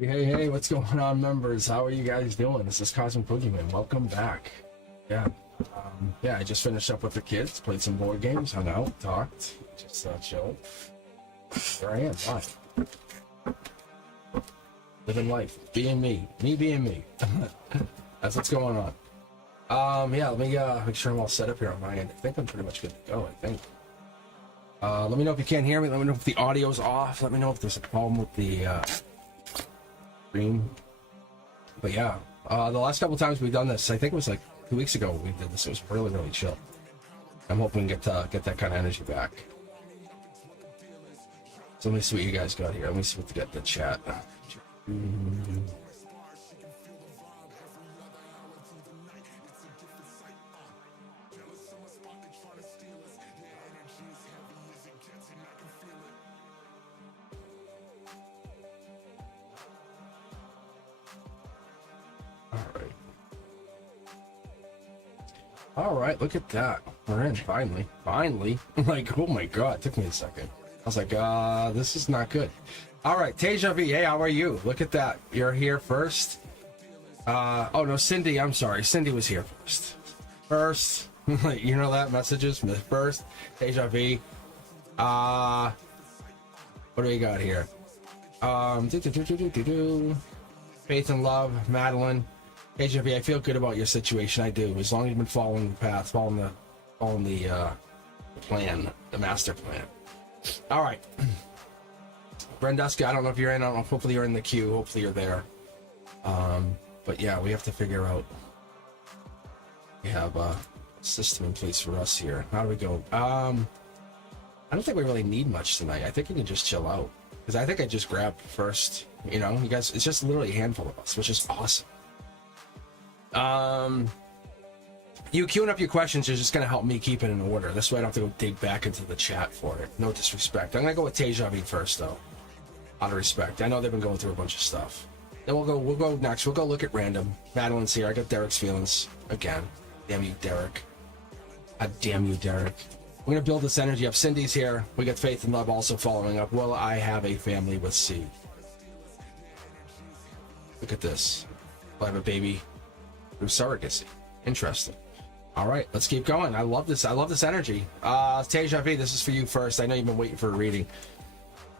Hey, what's going on, members? How are you guys doing? This is Cosmic Boogeyman. Welcome back. Yeah, I just finished up with the kids, played some board games, hung out, talked, just chilled. Here I am, live. Living life, being me being me. That's what's going on. Yeah, let me make sure I'm all set up here on my end. I think I'm pretty much good to go, I think. Let me know if you can't hear me. Let me know if the audio's off. Let me know if there's a problem with the stream. But yeah, the last couple times we've done this, I think it was like 2 weeks ago we did this. It was really, really chill. I'm hoping to get that kind of energy back. So let me see what you guys got here. Let me see what to get the chat. All right, look at that. We're in, finally. Like, oh my god, it took me a second. I was like, this is not good. All right, Teja V, hey, how are you? Look at that. You're here first. Oh no, Cindy, I'm sorry. Cindy was here first. You know that? Messages first. Teja V. What do we got here? Faith and Love, Madeline. Teja V, I feel good about your situation. I do. As long as you've been following the path, following the plan, the master plan. All right. Brenduska, I don't know if you're in. I don't know. Hopefully you're in the queue. Hopefully you're there. But yeah, we have to figure out. We have a system in place for us here. How do we go? I don't think we really need much tonight. I think we can just chill out because I think I just grabbed first. You know, you guys. It's just literally a handful of us, which is awesome. You queuing up your questions is just going to help me keep it in order. This way I don't have to go dig back into the chat for it. No disrespect. I'm going to go with Teja V first, though. Out of respect. I know they've been going through a bunch of stuff. Then we'll go next. We'll go look at random. Madeline's here. I got Derek's feelings. Again. Damn you, Derek. God damn you, Derek. We're going to build this energy up. Cindy's here. We got Faith and Love also following up. Will I have a family with C? Look at this. Will I have a baby through surrogacy? Interesting. All right, let's keep going. I love this. I love this energy. Teja V, this is for you first. I know you've been waiting for a reading.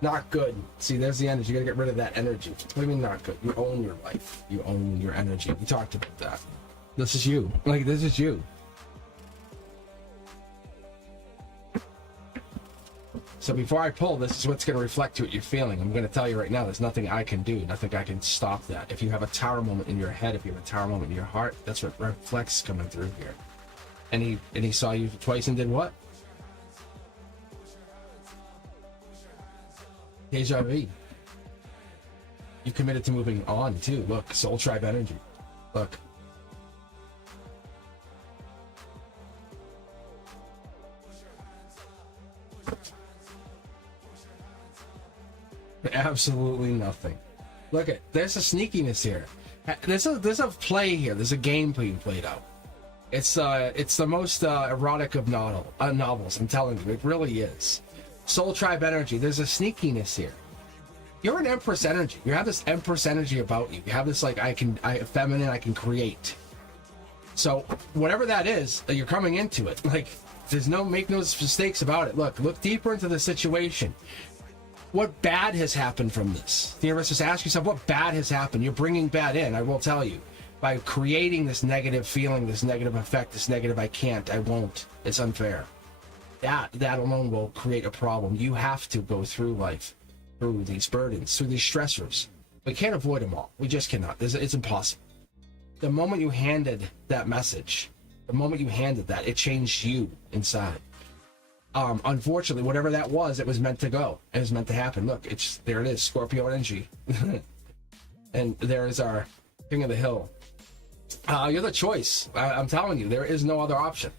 Not good. See, there's the energy. You gotta get rid of that energy. What do you mean not good? You own your life. You own your energy. We talked about that. This is you. Like, this is you. So before I pull, this is what's going to reflect to what you're feeling. I'm going to tell you right now, there's nothing I can do. Nothing I can stop that. If you have a tower moment in your head, if you have a tower moment in your heart, that's what reflects coming through here. And he saw you twice and did what? Deja vu. You committed to moving on too. Look, soul tribe energy. Look. Absolutely nothing. Look at, there's a sneakiness here. There's a play here. There's a game being played out. It's the most erotic of novels. I'm telling you, it really is. Soul tribe energy. There's a sneakiness here. You're an empress energy. You have this empress energy about you. You have this like feminine. I can create. So whatever that is, you're coming into it. Like make no mistakes about it. Look deeper into the situation. What bad has happened from this? The universe, just ask yourself, what bad has happened? You're bringing bad in, I will tell you. By creating this negative feeling, this negative effect, this negative I can't, I won't, it's unfair. That alone will create a problem. You have to go through life, through these burdens, through these stressors. We can't avoid them all. We just cannot. It's impossible. The moment you handed that message, the moment you handed that, it changed you inside. Unfortunately, whatever that was, it was meant to go. It was meant to happen. Look, there it is, Scorpio energy. And there is our king of the hill. You're the choice. I'm telling you, there is no other option.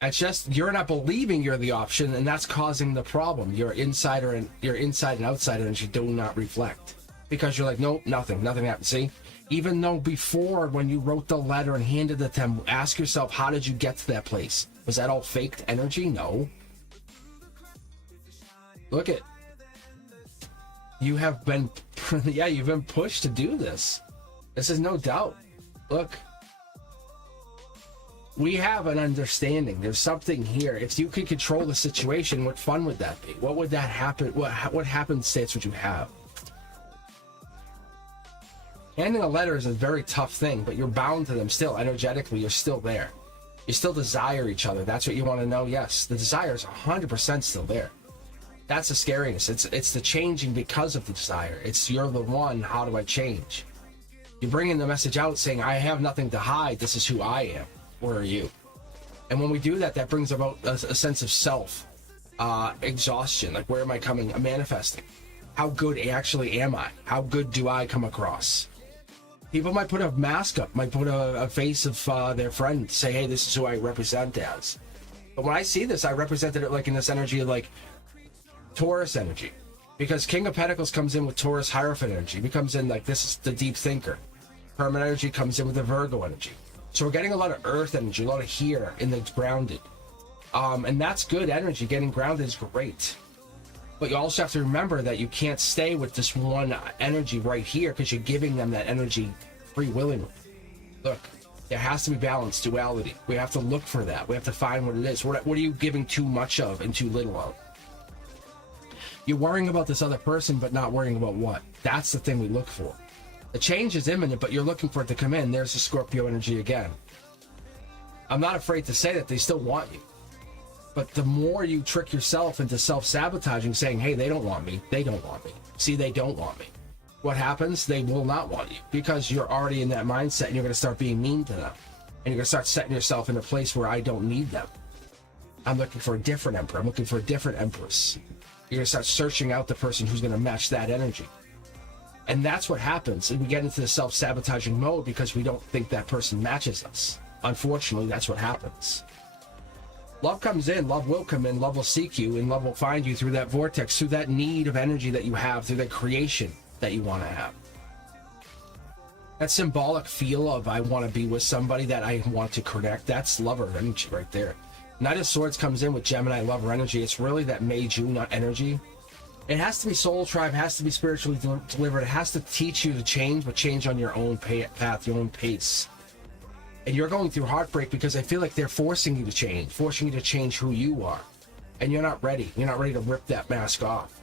It's just you're not believing you're the option, and that's causing the problem. Your inside and outside energy do not reflect. Because you're like, nope, nothing happened. See? Even though before, when you wrote the letter and handed it to them, ask yourself, how did you get to that place? Was that all faked energy? No. Look at, you have been Yeah, you've been pushed to do this. This is no doubt. Look, we have an understanding. There's something here. If you could control the situation, what fun would that be? What would that happen? What happenstance would you have? Handing a letter is a very tough thing, but you're bound to them still. Energetically, you're still there. You still desire each other. That's what you want to know. Yes, the desire is 100% still there. That's the scariness. It's the changing because of the desire. It's you're the one. How do I change? You're bringing the message out saying, I have nothing to hide. This is who I am. Where are you? And when we do that, that brings about a sense of self exhaustion. Like, where am I coming? I'm manifesting. How good actually am I? How good do I come across? People might put a mask up, might put a face of their friend, say, hey, this is who I represent as. But when I see this, I represented it like in this energy of like Taurus energy. Because King of Pentacles comes in with Taurus Hierophant energy. He comes in like this is the deep thinker. Hermit energy comes in with the Virgo energy. So we're getting a lot of earth energy, a lot of here in the grounded. And that's good energy. Getting grounded is great. But you also have to remember that you can't stay with this one energy right here because you're giving them that energy free willingly. Look, there has to be balance, duality. We have to look for that. We have to find what it is. What are you giving too much of and too little of? You're worrying about this other person, but not worrying about what? That's the thing we look for. The change is imminent, but you're looking for it to come in. There's the Scorpio energy again. I'm not afraid to say that they still want you. But the more you trick yourself into self-sabotaging, saying, hey, they don't want me. They don't want me. See, they don't want me. What happens? They will not want you because you're already in that mindset and you're going to start being mean to them. And you're going to start setting yourself in a place where I don't need them. I'm looking for a different emperor. I'm looking for a different empress. You're going to start searching out the person who's going to match that energy. And that's what happens. And we get into the self-sabotaging mode because we don't think that person matches us. Unfortunately, that's what happens. Love comes in, love will come in, love will seek you, and love will find you through that vortex, through that need of energy that you have, through that creation that you want to have. That symbolic feel of I want to be with somebody that I want to connect, that's lover energy right there. Knight of Swords comes in with Gemini lover energy. It's really that May-June energy. It has to be soul tribe, has to be spiritually delivered. It has to teach you to change, but change on your own path, your own pace. And you're going through heartbreak because I feel like they're forcing you to change who you are. And you're not ready. You're not ready to rip that mask off.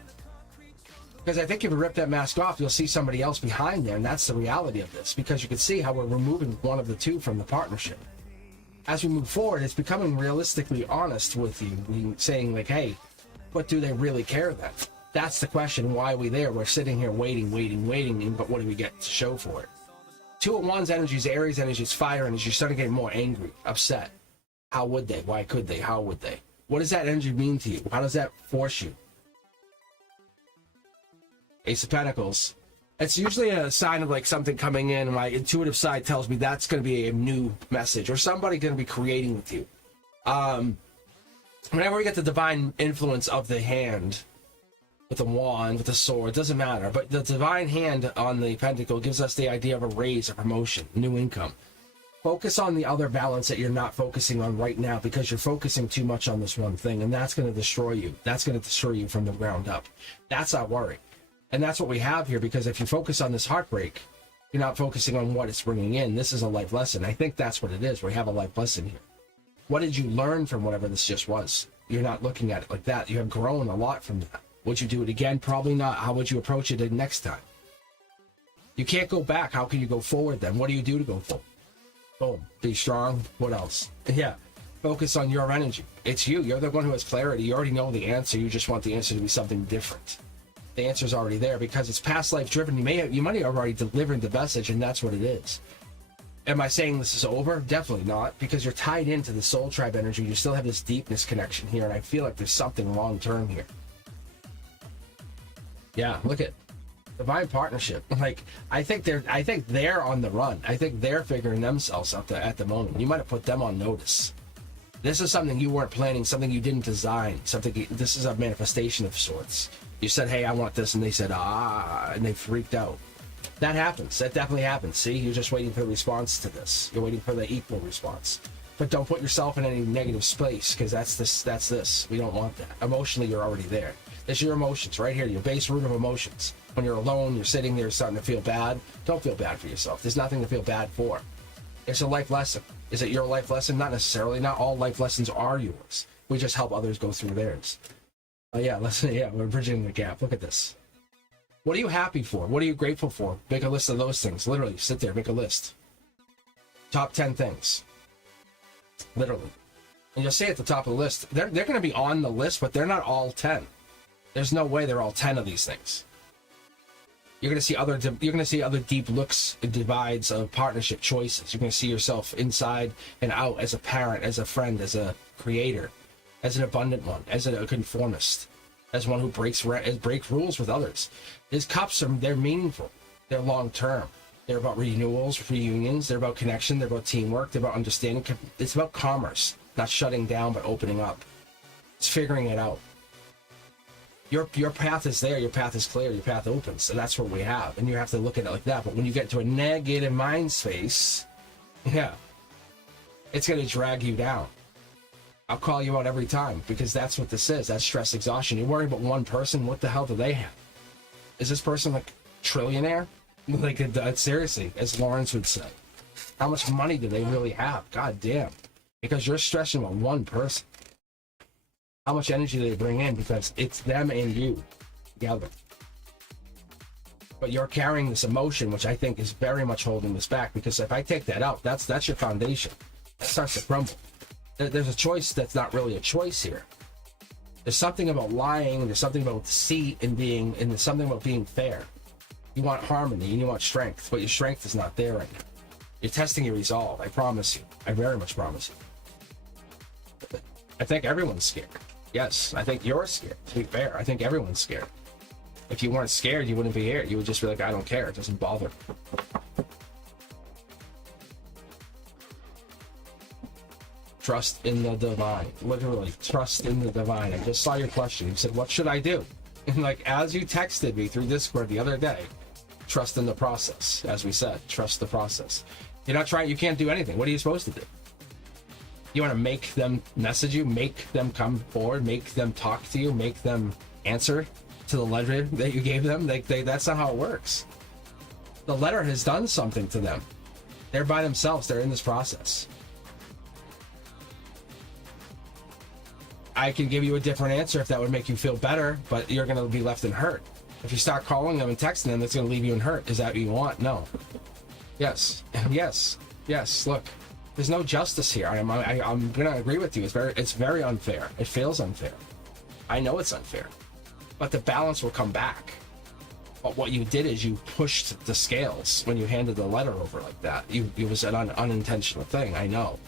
Because I think if you rip that mask off, you'll see somebody else behind there. And that's the reality of this. Because you can see how we're removing one of the two from the partnership. As we move forward, it's becoming realistically honest with you. Saying like, hey, what do they really care then? That's the question. Why are we there? We're sitting here waiting. But what do we get to show for it? 2 of Wands energy is Aries energy, it's fire energy. You're starting getting more angry, upset. How would they? Why could they? How would they? What does that energy mean to you? How does that force you? Ace of Pentacles. It's usually a sign of like something coming in. My intuitive side tells me that's going to be a new message or somebody going to be creating with you. Whenever we get the divine influence of the hand, with the wand, with the sword, doesn't matter. But the divine hand on the pentacle gives us the idea of a raise, a promotion, new income. Focus on the other balance that you're not focusing on right now because you're focusing too much on this one thing, and that's going to destroy you. That's going to destroy you from the ground up. That's our worry. And that's what we have here, because if you focus on this heartbreak, you're not focusing on what it's bringing in. This is a life lesson. I think that's what it is. We have a life lesson here. What did you learn from whatever this just was? You're not looking at it like that. You have grown a lot from that. Would you do it again? Probably not. How would you approach it next time? You can't go back. How can you go forward then? What do you do to go forward? Boom. Be strong. What else? Yeah. Focus on your energy. It's you. You're the one who has clarity. You already know the answer. You just want the answer to be something different. The answer's already there because it's past life driven. You might have already delivered the message, and that's what it is. Am I saying this is over? Definitely not, because you're tied into the soul tribe energy. You still have this deepness connection here, and I feel like there's something long term here. Yeah, look at divine partnership. Like I think they're on the run. I think they're figuring themselves out at the moment. You might have put them on notice. This is something you weren't planning, something you didn't design. This is a manifestation of sorts. You said, "Hey, I want this," and they said, and they freaked out. That happens. That definitely happens. See, you're just waiting for the response to this. You're waiting for the equal response. But don't put yourself in any negative space, because that's this. We don't want that. Emotionally, you're already there. It's your emotions right here, your base root of emotions. When you're alone, you're sitting there starting to feel bad. Don't feel bad for yourself. There's nothing to feel bad for. It's a life lesson. Is it your life lesson? Not necessarily. Not all life lessons are yours. We just help others go through theirs. Yeah, we're bridging the gap. Look at this. What are you happy for? What are you grateful for? Make a list of those things. Literally, sit there, make a list. Top 10 things. Literally. And you'll see at the top of the list, they're going to be on the list, but they're not all 10. There's no way they're all 10 of these things. You're going to see other deep looks and divides of partnership choices. You're going to see yourself inside and out as a parent, as a friend, as a creator, as an abundant one, as a conformist, as one who breaks rules with others. His cups they're meaningful. They're long term. They're about renewals, reunions. They're about connection. They're about teamwork. They're about understanding. It's about commerce, not shutting down, but opening up. It's figuring it out. Your path is there. Your path is clear. Your path opens, and that's what we have. And you have to look at it like that. But when you get to a negative mind space, yeah, it's going to drag you down. I'll call you out every time because that's what this is. That's stress exhaustion. You're worrying about one person. What the hell do they have? Is this person like trillionaire? Like, seriously, as Lawrence would say, how much money do they really have? God damn. Because you're stressing about one person. How much energy do they bring in? Because it's them and you together. But you're carrying this emotion, which I think is very much holding this back. Because if I take that out, that's your foundation. It starts to crumble. There's a choice that's not really a choice here. There's something about lying, there's something about deceit and there's something about being fair. You want harmony and you want strength, but your strength is not there right now. You're testing your resolve, I promise you. I very much promise you. I think everyone's scared. Yes, I think you're scared, to be fair. I think everyone's scared. If you weren't scared, you wouldn't be here. You would just be like, I don't care, it doesn't bother. Trust in the divine. Literally, trust in the divine. I just saw your question. You said, what should I do? And like, as you texted me through Discord the other day, trust in the process. As we said, trust the process. You're not trying, you can't do anything. What are you supposed to do? You want to make them message you, make them come forward, make them talk to you, make them answer to the letter that you gave them? That's not how it works. The letter has done something to them. They're by themselves. They're in this process. I can give you a different answer if that would make you feel better, but you're going to be left in hurt. If you start calling them and texting them, it's going to leave you in hurt. Is that what you want? No. Yes. Yes. Look, there's no justice here. I'm going to agree with you. It's very unfair. It feels unfair. I know it's unfair, but the balance will come back. But what you did is you pushed the scales when you handed the letter over like that. It was an unintentional thing. I know.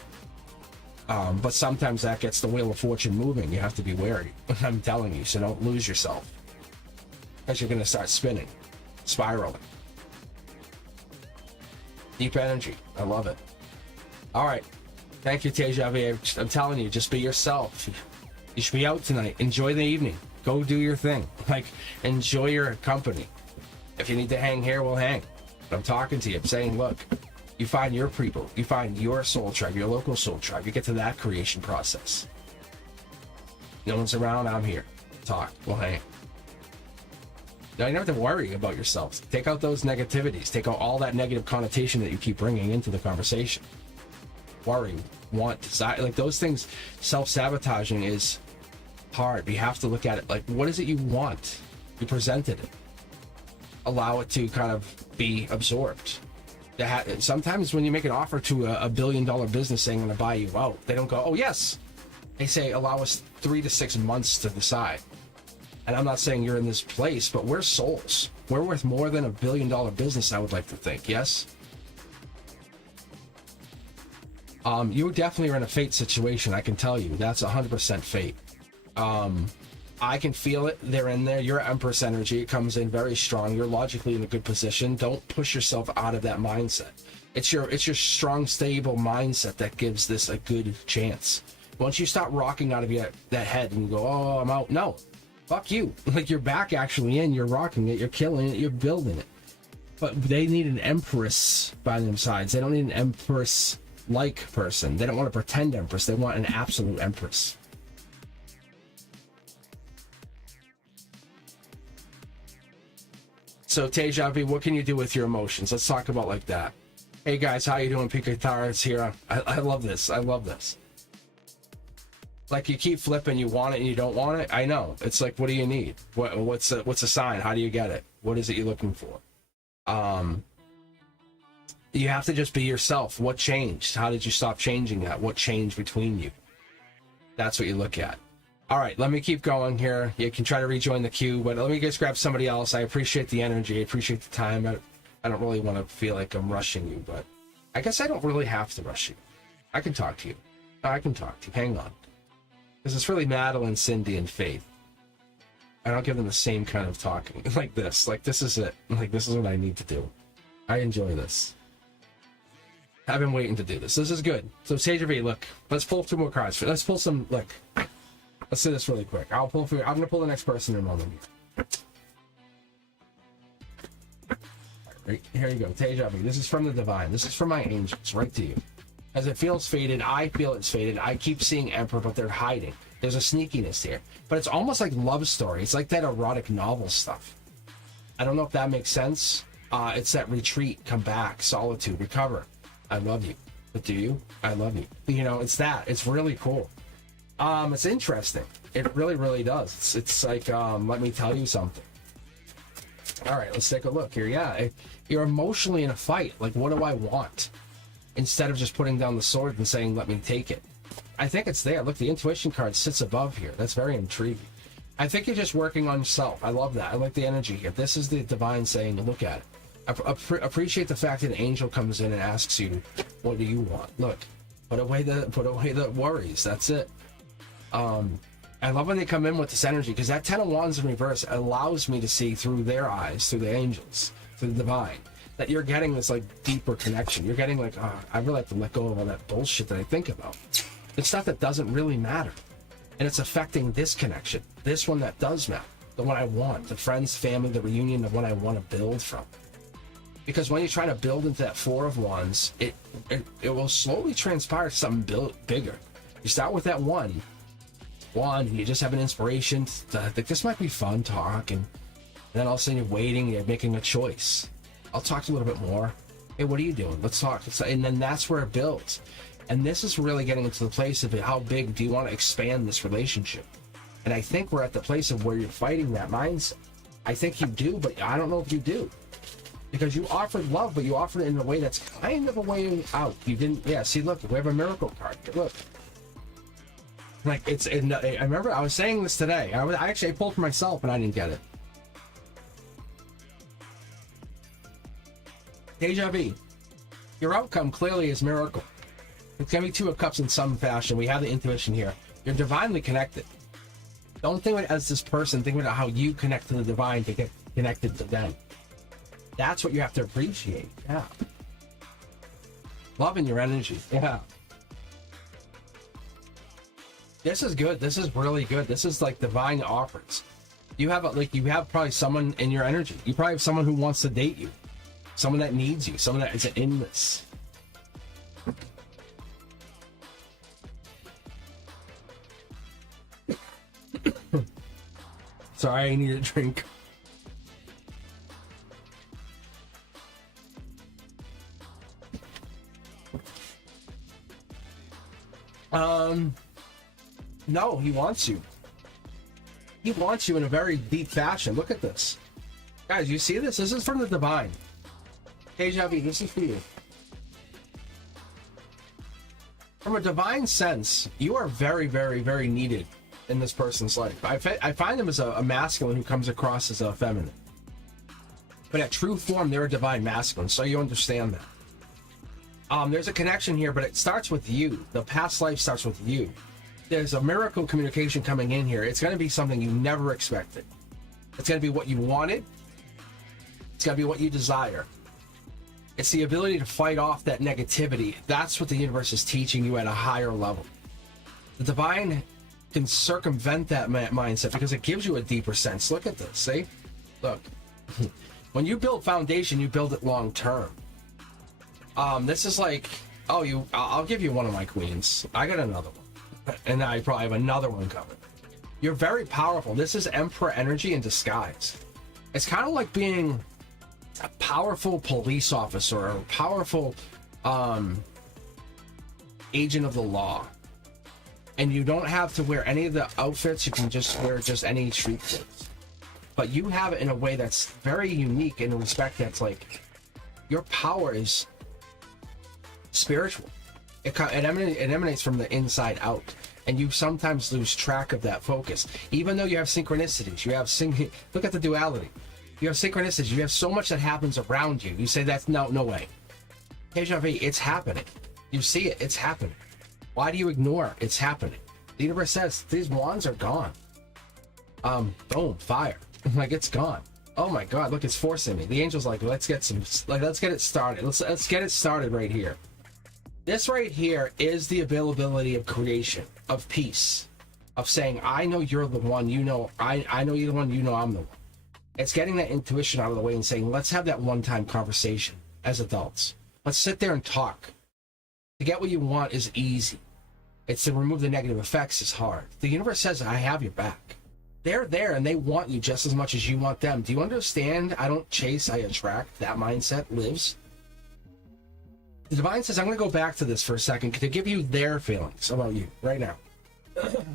But sometimes that gets the wheel of fortune moving. You have to be wary. I'm telling you, so don't lose yourself. Because you're going to start spinning, spiraling. Deep energy. I love it. All right. Thank you, Tejavi. I'm telling you, just be yourself. You should be out tonight. Enjoy the evening. Go do your thing. Like, enjoy your company. If you need to hang here, we'll hang. I'm talking to you. I'm saying, look. You find your people. You find your soul tribe, your local soul tribe. You get to that creation process. No one's around. I'm here. Talk. We'll hang. Now, you don't have to worry about yourselves. Take out those negativities. Take out all that negative connotation that you keep bringing into the conversation. Worry, want, desire. Like those things, self-sabotaging is hard. You have to look at it like, what is it you want? You presented it. Allow it to kind of be absorbed. Sometimes when you make an offer to a $1 billion business saying I'm going to buy you out, they don't go, oh yes. They say allow us 3 to 6 months to decide. And I'm not saying you're in this place, but we're souls. We're worth more than $1 billion business, I would like to think. Yes. You definitely are in a fate situation. I can tell you that's 100% fate. I can feel it. They're in there. Your Empress energy, it comes in very strong. You're logically in a good position. Don't push yourself out of that mindset. It's your strong, stable mindset that gives this a good chance. Once you start rocking out of that head and you go, oh, I'm out. No, fuck you. Like you're back actually in. You're rocking it. You're killing it. You're building it. But they need an Empress by their sides. They don't need an Empress-like person. They don't want a pretend Empress. They want an absolute Empress. So Teja V, what can you do with your emotions? Let's talk about like that. Hey guys, how you doing? Pikatar's here. I love this. I love this. Like you keep flipping, you want it and you don't want it. I know. It's like, what do you need? What's a sign? How do you get it? What is it you're looking for? You have to just be yourself. What changed? How did you stop changing that? What changed between you? That's what you look at. All right, let me keep going here. You can try to rejoin the queue, but let me just grab somebody else. I appreciate the energy. I appreciate the time. I don't really want to feel like I'm rushing you, but I guess I don't really have to rush you. I can talk to you. I can talk to you. Hang on. Because it's really Madeline, Cindy, and Faith. I don't give them the same kind of talking. Like this. Like, this is it. Like, this is what I need to do. I enjoy this. I've been waiting to do this. This is good. So, Sage V, look. Let's pull 2 more cards. Let's pull some, look. Let's do this really quick. I'm going to pull the next person in a moment. Right, here you go. Teja V. This is from the Divine. This is from my angels. Right to you. As it feels faded, I feel it's faded. I keep seeing Emperor, but they're hiding. There's a sneakiness here. But it's almost like love story. It's like that erotic novel stuff. I don't know if that makes sense. It's that retreat, come back, solitude, recover. I love you. But do you? I love you. You know, it's that. It's really cool. It's interesting. It really, really does. It's like, let me tell you something. All right, let's take a look here. Yeah, you're emotionally in a fight. Like, what do I want? Instead of just putting down the sword and saying, let me take it. I think it's there. Look, the intuition card sits above here. That's very intriguing. I think you're just working on yourself. I love that. I like the energy here. This is the Divine saying, look at it. Appreciate the fact that an angel comes in and asks you, what do you want? Look, put away the worries. That's it. I love when they come in with this energy, because that 10 of Wands in reverse allows me to see through their eyes, through the angels, through the Divine, that you're getting this like deeper connection. You're getting like, I really have to let go of all that bullshit that I think about. It's stuff that doesn't really matter. And it's affecting this connection. This one that does matter. The one I want. The friends, family, the reunion, the one I want to build from. Because when you try to build into that 4 of Wands, it will slowly transpire to something bigger. You start with that one, and you just have an inspiration. Like, this might be fun, talk, and then all of a sudden you're waiting, you're making a choice. I'll talk to you a little bit more. Hey, what are you doing? Let's talk. And then that's where it builds. And this is really getting into the place of how big do you want to expand this relationship? And I think we're at the place of where you're fighting that mindset. I think you do, but I don't know if you do. Because you offered love, but you offered it in a way that's kind of a way out. You didn't, yeah, see, look, we have a miracle card. Look. Like, it's, I remember I was saying this today. I actually pulled for myself and I didn't get it. Deja vu. Your outcome clearly is miracle. It's going to be 2 of Cups in some fashion. We have the intuition here. You're divinely connected. Don't think of it as this person. Think about how you connect to the divine to get connected to them. That's what you have to appreciate. Yeah. Loving your energy. Yeah. This is good. This is really good. This is like divine offers. You have you have probably someone in your energy. You probably have someone who wants to date you. Someone that needs you. Someone that is in this. Sorry, I need a drink. No, he wants you. He wants you in a very deep fashion. Look at this. Guys, you see this? This is from the Divine. Deja vu, this is for you. From a divine sense, you are very, very, very needed in this person's life. I find them as a masculine who comes across as a feminine. But at true form, they're a divine masculine, so you understand that. There's a connection here, but it starts with you. The past life starts with you. There's a miracle communication coming in here. It's going to be something you never expected. It's going to be what you wanted. It's going to be what you desire. It's the ability to fight off that negativity. That's what the universe is teaching you at a higher level. The divine can circumvent that mindset because it gives you a deeper sense. Look at this. See? Look. When you build foundation, you build it long term. This is like, I'll give you one of my queens. I got another one. And I probably have another one coming. You're very powerful. This is Emperor energy in disguise. It's kind of like being a powerful police officer or a powerful agent of the law, and you don't have to wear any of the outfits. You can just wear just any street clothes, but you have it in a way that's very unique in a respect that's like your power is spiritual. It emanates from the inside out, and you sometimes lose track of that focus. Even though you have synchronicities, you have look at the duality. You have synchronicities. You have so much that happens around you. You say that's no way. Deja vu, it's happening. You see it, it's happening. Why do you ignore it's happening? The universe says these wands are gone. Boom, fire. Like it's gone. Oh my God, look, it's forcing me. The angel's like, let's get it started. Let's get it started right here. This right here is the availability of creation, of peace, of saying, I know you're the one, you know, I know you're the one, you know I'm the one. It's getting that intuition out of the way and saying, let's have that one-time conversation as adults. Let's sit there and talk. To get what you want is easy. It's to remove the negative effects is hard. The universe says, I have your back. They're there and they want you just as much as you want them. Do you understand? I don't chase, I attract. That mindset lives. The divine says, I'm going to go back to this for a second to give you their feelings about you right now.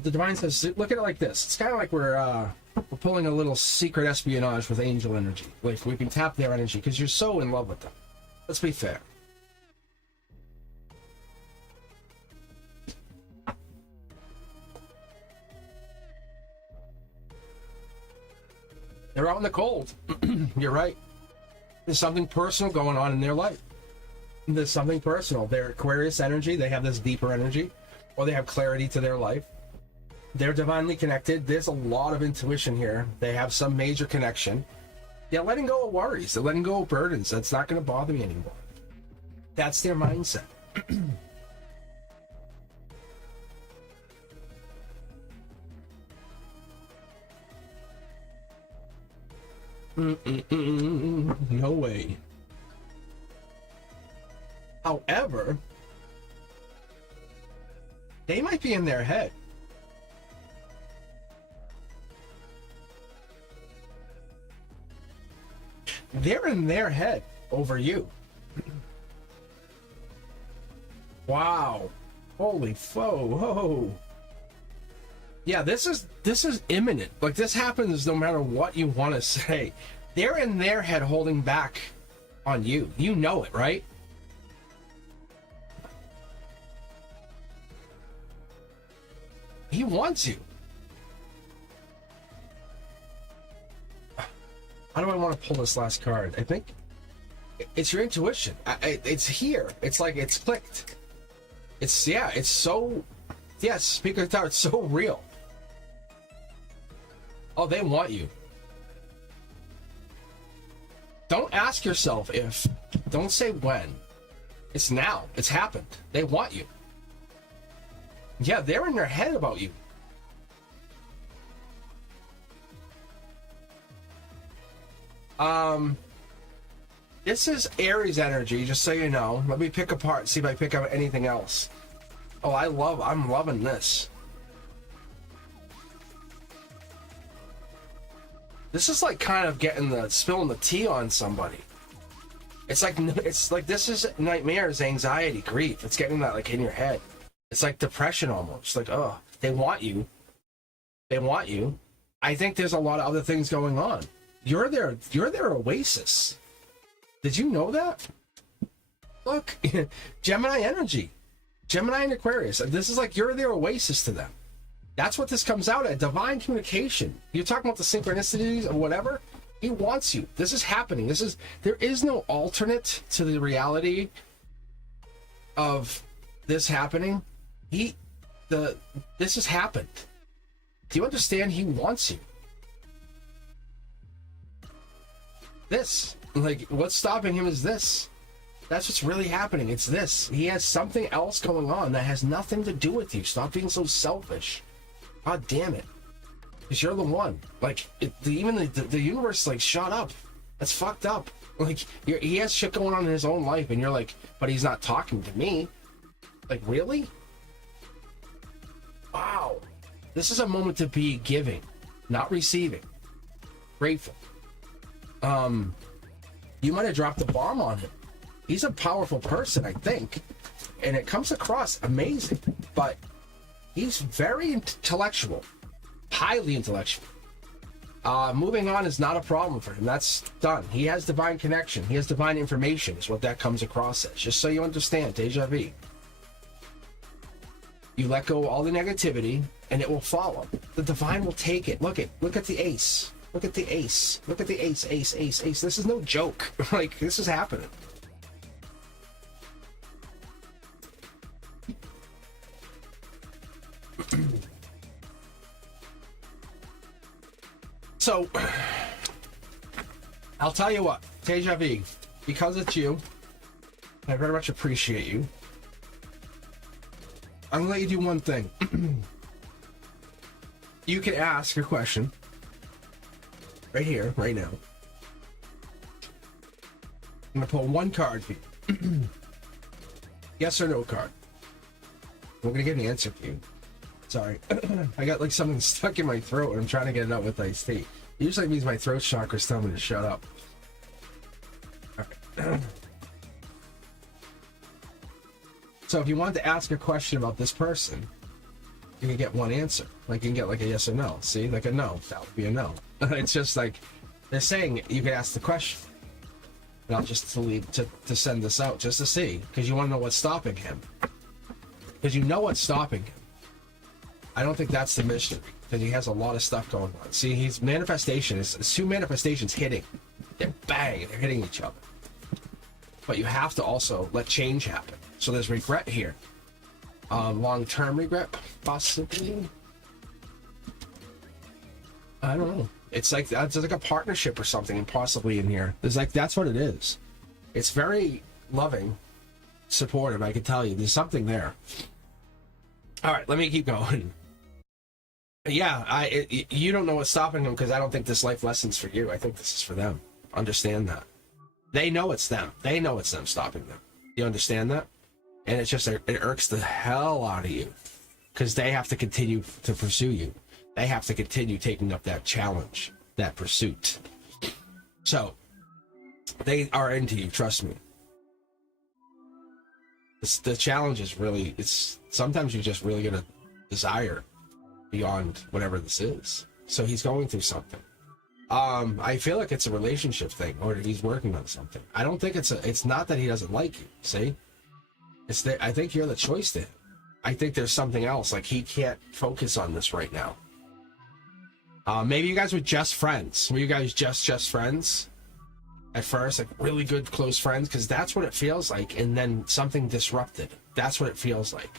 The divine says, look at it like this. It's kind of like we're pulling a little secret espionage with angel energy. Like we can tap their energy because you're so in love with them. Let's be fair. They're out in the cold. You're right. There's something personal going on in their life. There's something personal. They're Aquarius energy. They have this deeper energy, or they have clarity to their life. They're divinely connected. There's a lot of intuition here. They have some major connection. They're letting go of worries. They're letting go of burdens. That's not going to bother me anymore. That's their mindset. No way. However, they might be in their head. They're in their head over you. Wow. Holy whoa. Yeah, this is imminent. Like this happens no matter what you want to say. They're in their head holding back on you. You know it, right? He wants you. How do I want to pull this last card? I think it's your intuition. It's here. It's like it's clicked. It's so, yes, Speaker of the Tower, it's so real. Oh, they want you. Don't ask yourself if, don't say when. It's now. It's happened. They want you. Yeah, they're in their head about you. This is Aries energy, just so you know. Let me pick apart, see if I pick up anything else. Oh, I'm loving this. This is like kind of spilling the tea on somebody. It's like this is nightmares, anxiety, grief. It's getting that like in your head. It's like depression almost. Like, oh, they want you. They want you. I think there's a lot of other things going on. You're their oasis. Did you know that? Look, Gemini energy. Gemini and Aquarius. This is like you're their oasis to them. That's what this comes out at. Divine communication. You're talking about the synchronicities or whatever. He wants you. This is happening. There is no alternate to the reality of this happening. This has happened. Do you understand? He wants you. This, like, what's stopping him is this. That's what's really happening. It's this. He has something else going on that has nothing to do with you. Stop being so selfish. God damn it. Because you're the one. Like, even the universe, like, shut up. That's fucked up. Like, he has shit going on in his own life, and you're like, but he's not talking to me. Like, really? Wow. This is a moment to be giving, not receiving. Grateful. You might have dropped the bomb on him. He's a powerful person, I think, and it comes across amazing, but he's very intellectual, highly intellectual. Moving on is not a problem for him. That's done. He has divine connection. He has divine information is what that comes across as. Just so you understand, deja vu. You let go of all the negativity and it will follow. The divine will take it. Look at the ace. Look at the ace. Look at the ace. This is no joke. Like, this is happening. So, I'll tell you what, Deja Vu, because it's you, I very much appreciate you. I'm gonna let you do one thing. You can ask your question right here, right now. I'm gonna pull one card for you. Yes or no card. I'm gonna get an answer for you. Sorry. I got like something stuck in my throat and I'm trying to get it out with iced tea. It usually means my throat chakra's telling me to shut up. Okay. So if you wanted to ask a question about this person, you can get one answer. Like, you can get like a yes or no. See? Like a no. That would be a no. It's just like, they're saying you can ask the question. And I'll just to send this out just to see. Because you want to know what's stopping him. Because you know what's stopping him. I don't think that's the mystery, because he has a lot of stuff going on. See, he's manifestation. It's two manifestations hitting. They're bang, they're hitting each other. But you have to also let change happen. So there's regret here. Long-term regret, possibly. I don't know. It's like a partnership or something, possibly in here. There's like, that's what it is. It's very loving, supportive. I can tell you, there's something there. All right, let me keep going. Yeah, you don't know what's stopping them, because I don't think this life lesson's for you. I think this is for them. Understand that. They know it's them. They know it's them stopping them. You understand that? And it's just, it irks the hell out of you, because they have to continue to pursue you. They have to continue taking up that challenge, that pursuit. So, they are into you, trust me. The challenge is really, sometimes you're just really gonna desire beyond whatever this is. So he's going through something. I feel like it's a relationship thing, or he's working on something. I don't think it's not that he doesn't like you, see? It's that I think you're the choice to him. I think there's something else, like he can't focus on this right now. Maybe you guys were just friends. Were you guys just friends? At first, like really good close friends, because that's what it feels like, and then something disrupted. That's what it feels like.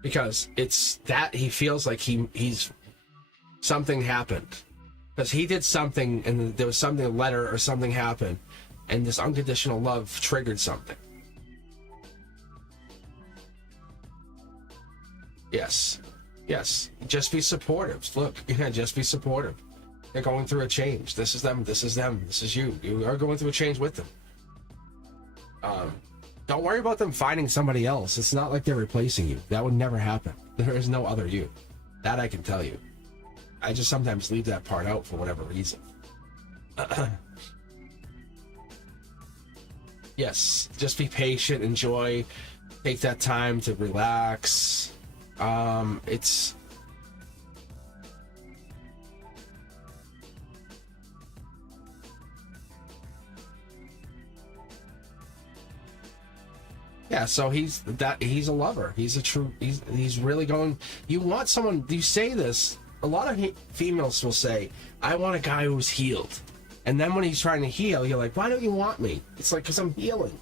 Because it's that he feels like he's something happened, because he did something and there was something, a letter or something happened, and this unconditional love triggered something. Yes. Just be supportive. Look, just be supportive. They're going through a change. This is them. This is them. This is you. You are going through a change with them. Don't worry about them finding somebody else. It's not like they're replacing you. That would never happen. There is no other you. That I can tell you. I just sometimes leave that part out for whatever reason. Yes, just be patient, enjoy, take that time to relax. It's yeah, so he's a lover. He's really going. You want someone, you say this, a lot of females will say, I want a guy who's healed. And then when he's trying to heal, you're like, why don't you want me? It's like, because I'm healing.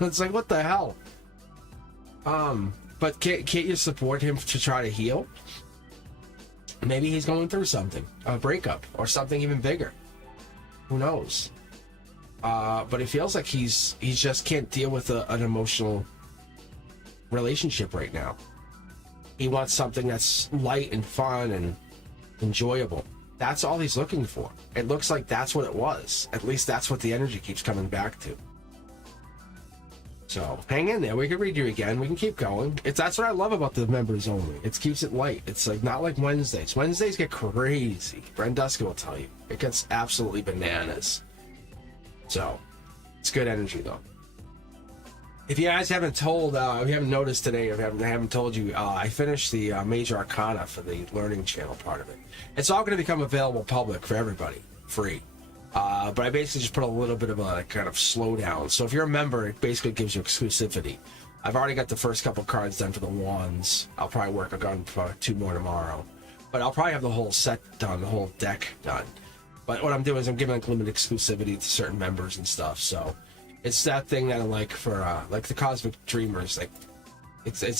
It's like, what the hell? But can't you support him to try to heal? Maybe he's going through something, a breakup, or something even bigger. Who knows? But it feels like he just can't deal with an emotional relationship right now. He wants something that's light and fun and enjoyable. That's all he's looking for. It looks like that's what it was. At least that's what the energy keeps coming back to. So hang in there. We can read you again. We can keep going. That's what I love about the members only. It keeps it light. It's like not like Wednesdays. Wednesdays get crazy. Brenduska will tell you. It gets absolutely bananas. So it's good energy though. If you guys haven't told, if you haven't noticed today, or I haven't told you, I finished the Major Arcana for the Learning Channel part of it. It's all going to become available public for everybody, free. But I basically just put a little bit of a kind of slowdown. So if you're a member, it basically gives you exclusivity. I've already got the first couple cards done for the wands. I'll probably work on 2 more tomorrow. But I'll probably have the whole set done, the whole deck done. But what I'm doing is I'm giving limited exclusivity to certain members and stuff. So it's that thing that I like for like the Cosmic Dreamers. Like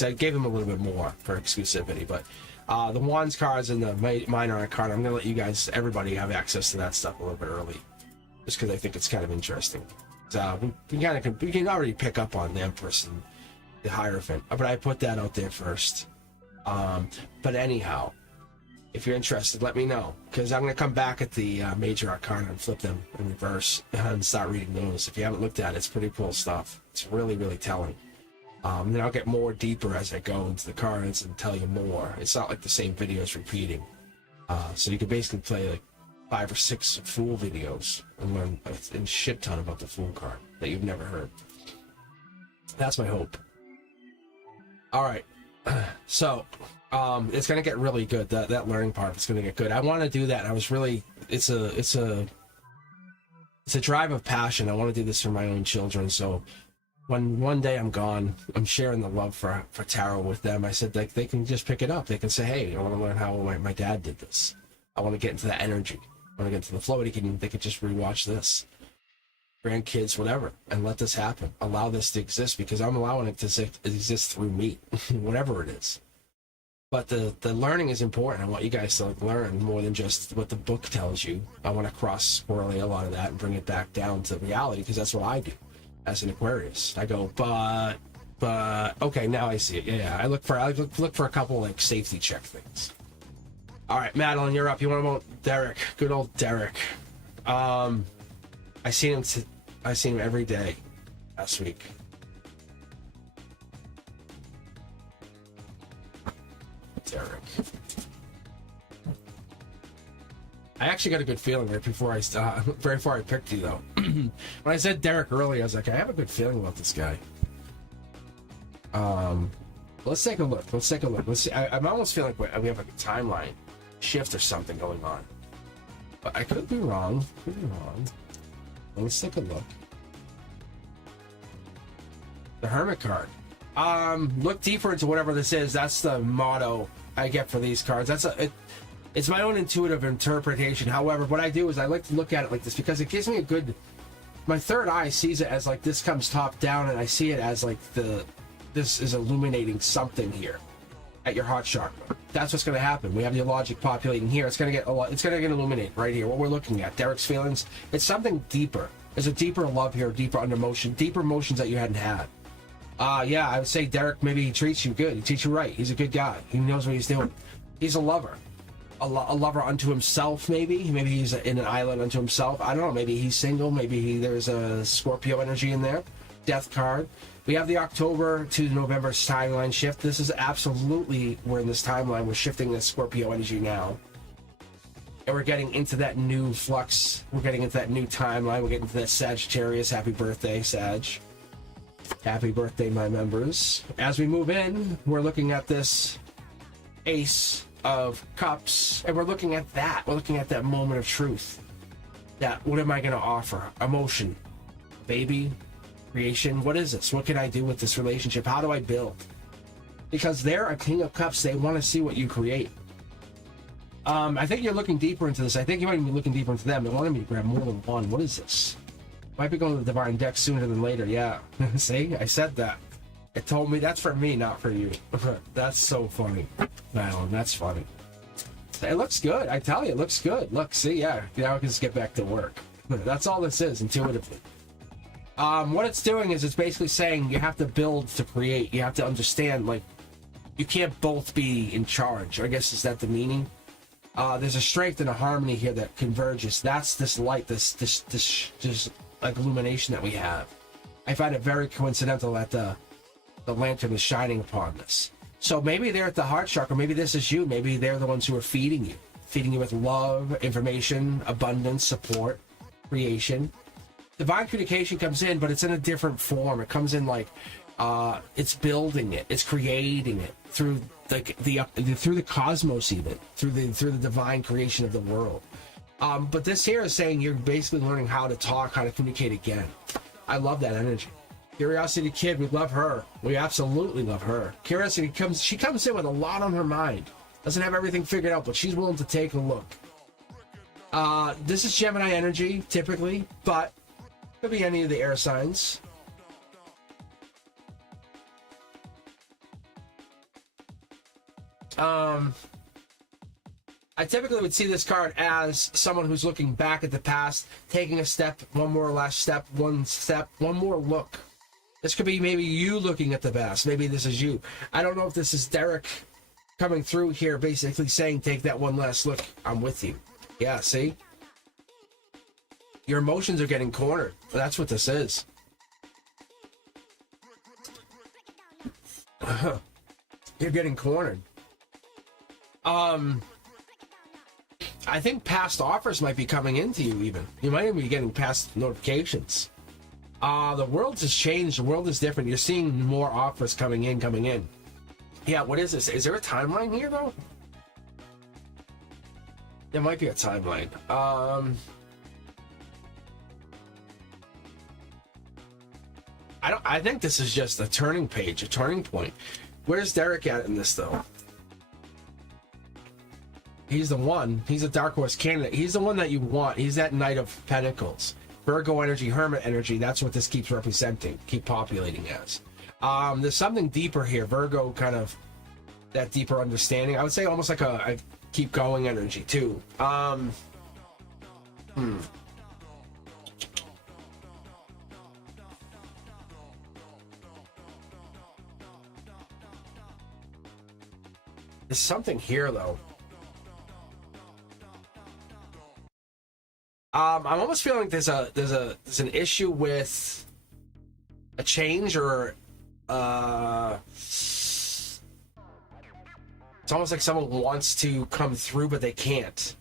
I gave them a little bit more for exclusivity, but the wands cards and the minor arcana, I'm gonna let you guys, everybody, have access to that stuff a little bit early, just because I think it's kind of interesting. So we can already pick up on the Empress and the Hierophant, but I put that out there first. But anyhow, if you're interested, let me know, because I'm gonna come back at the Major Arcana and flip them in reverse and start reading those. If you haven't looked at it, it's pretty cool stuff. It's really, really telling. Then I'll get more deeper as I go into the cards and tell you more. It's not like the same videos repeating. So you can basically play like 5 or 6 Fool videos and learn a shit ton about the Fool card that you've never heard. That's my hope. Alright, so it's gonna get really good. That learning part is gonna get good. I want to do that. I was really, it's a drive of passion. I want to do this for my own children. So when one day I'm gone, I'm sharing the love for tarot with them. I said, like, they can just pick it up. They can say, hey, I want to learn how my dad did this. I want to get into that energy. I want to get into the flow. They can just rewatch this. Grandkids, whatever, and let this happen. Allow this to exist, because I'm allowing it to exist through me, whatever it is. But the learning is important. I want you guys to learn more than just what the book tells you. I want to cross-correlate a lot of that and bring it back down to reality, because that's what I do. As an Aquarius, I go, but okay, now I see it. Yeah, I look for a couple like safety check things. All right, Madeline, you're up. You want to vote Derek? Good old Derek. I seen him every day last week. Derek. I actually got a good feeling right before I picked you, though. When I said Derek earlier, I was like, I have a good feeling about this guy. Let's take a look. Let's see. I'm almost feeling like we have like a timeline shift or something going on. But I could be wrong. Let's take a look. The Hermit card. Look deeper into whatever this is. That's the motto I get for these cards. It's my own intuitive interpretation. However, what I do is I like to look at it like this, because it gives me a good... My third eye sees it as like this comes top down, and I see it as like this is illuminating something here at your heart chakra. That's what's going to happen. We have your logic populating here. It's going to get illuminated right here. What we're looking at, Derek's feelings. It's something deeper. There's a deeper love here, deeper emotion, deeper emotions that you hadn't had. Yeah, I would say Derek, maybe he treats you good. He treats you right. He's a good guy. He knows what he's doing. He's a lover. A lover unto himself, maybe he's in an island unto himself. I don't know, maybe he's single, maybe there's a Scorpio energy in there. Death card. We have the October to November timeline shift. This is absolutely, we're in this timeline, we're shifting this Scorpio energy now, and we're getting into that new flux, we're getting into that new timeline, we're getting into that Sagittarius. Happy birthday, Sag. Happy birthday, my members. As we move in, we're looking at this Ace of Cups, and we're looking at that moment of truth. That, what am I going to offer? Emotion, baby, creation. What is this? What can I do with this relationship? How do I build? Because they're a King of Cups. They want to see what you create. I think you're looking deeper into this. I think you might be looking deeper into them. They wanted me to grab more than one. What is this? Might be going to the Divine deck sooner than later. Yeah. See, I said that. It told me that's for me, not for you. That's so funny. Madeline, that's funny. It looks good. I tell you, it looks good. Look, see, yeah. Now I can just get back to work. That's all this is, intuitively. What it's doing is it's basically saying you have to build to create. You have to understand, like, you can't both be in charge. I guess, is that the meaning? There's a strength and a harmony here that converges. That's this light, this like illumination that we have. I find it very coincidental that the lantern is shining upon this. So maybe they're at the heart chakra. Maybe this is you. Maybe they're the ones who are feeding you with love, information, abundance, support, creation. Divine communication comes in, but it's in a different form. It comes in like it's building it, it's creating it through through the cosmos, even through the divine creation of the world. But this here is saying you're basically learning how to talk, how to communicate again. I love that energy. Curiosity Kid, we love her. We absolutely love her. Curiosity comes in with a lot on her mind. Doesn't have everything figured out, but she's willing to take a look. This is Gemini energy, typically, but could be any of the air signs. I typically would see this card as someone who's looking back at the past, taking a step, one more last step, one more look. This could be maybe you looking at the past. Maybe this is you. I don't know if this is Derek coming through here, basically saying, take that one last look. I'm with you. Yeah, see? Your emotions are getting cornered. That's what this is. You're getting cornered. I think past offers might be coming into you even. You might even be getting past notifications. The world has changed. The world is different. You're seeing more offers coming in. Yeah, what is this? Is there a timeline here, though? There might be a timeline. I think this is just a turning page, a turning point. Where's Derek at in this, though? He's the one. He's a Dark Horse candidate. He's the one that you want. He's that Knight of Pentacles. Virgo energy, Hermit energy. That's what this keeps representing, keep populating as. There's something deeper here. Virgo, kind of that deeper understanding. I would say almost like a keep going energy, too. There's something here, though. I'm almost feeling like there's an issue with a change, or it's almost like someone wants to come through but they can't.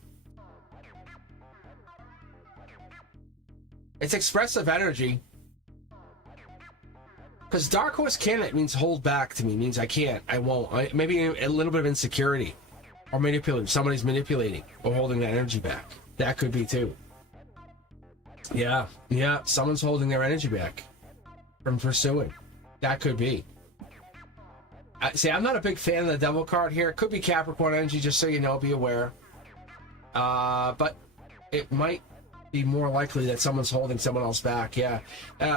It's expressive energy, because Dark Horse candidate means hold back to me, means I can't, I won't. Maybe a little bit of insecurity or manipulating. Somebody's manipulating or holding that energy back. That could be too. Yeah, someone's holding their energy back from pursuing. That could be. See, I'm not a big fan of the Devil card here. It could be Capricorn energy, just so you know, be aware. But it might be more likely that someone's holding someone else back, yeah.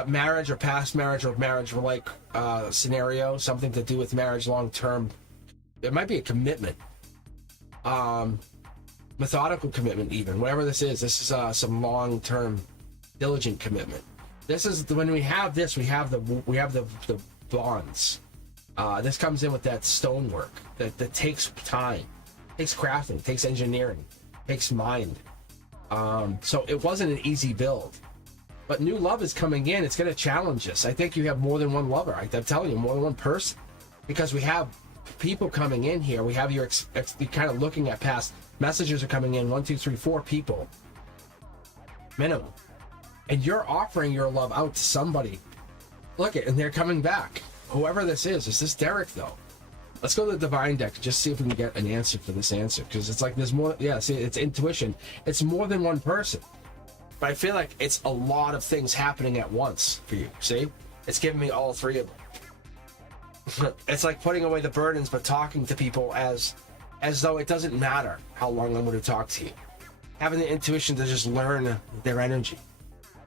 Marriage or past marriage or marriage-like scenario, something to do with marriage long-term. It might be a commitment. Methodical commitment even. Whatever this is some long-term diligent commitment. This is when we have this, we have the bonds. This comes in with that stonework that takes time, takes crafting, takes engineering, takes mind. So it wasn't an easy build, but new love is coming in. It's going to challenge us. I think you have more than one lover. I'm telling you, more than one person, because we have people coming in here. We have you're kind of looking at past messages are coming in. 1, 2, 3, 4 people minimum, and you're offering your love out to somebody. Look it, and they're coming back. Whoever this is this Derek though? Let's go to the Divine deck, just see if we can get an answer for this answer, because it's like there's more. Yeah, see, it's intuition. It's more than one person, but I feel like it's a lot of things happening at once for you. See, it's giving me all three of them. It's like putting away the burdens, but talking to people as though it doesn't matter how long I'm going to talk to you. Having the intuition to just learn their energy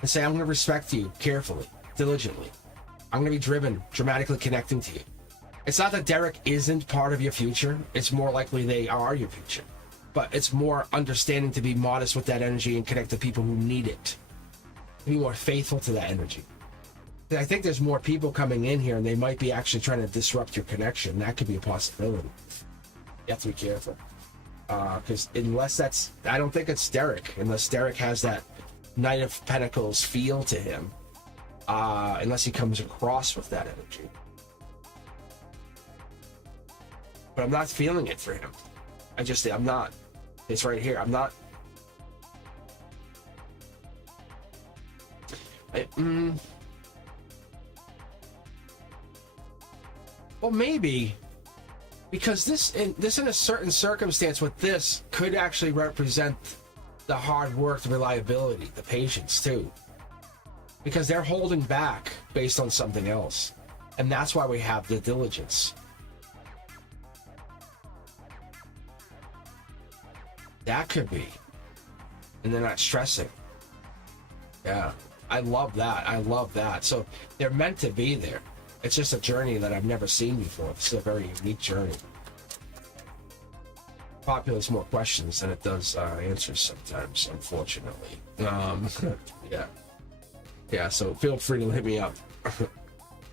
and say, I'm going to respect you carefully, diligently. I'm going to be driven, dramatically connecting to you. It's not that Derek isn't part of your future. It's more likely they are your future. But it's more understanding to be modest with that energy and connect to people who need it. Be more faithful to that energy. And I think there's more people coming in here, and they might be actually trying to disrupt your connection. That could be a possibility. You have to be careful. Because I don't think it's Derek, unless Derek has that Knight of Pentacles feel to him. unless he comes across with that energy. But I'm not feeling it for him. I'm not. It's right here. I'm not. Well, maybe because this in a certain circumstance with this could actually represent the hard work, the reliability, the patience too, because they're holding back based on something else, and that's why we have the diligence. That could be, and they're not stressing. Yeah, I love that. I love that. So they're meant to be there. It's just a journey that I've never seen before. It's a very unique journey. Populates more questions than it does answers sometimes, unfortunately. Yeah. Yeah, so feel free to hit me up.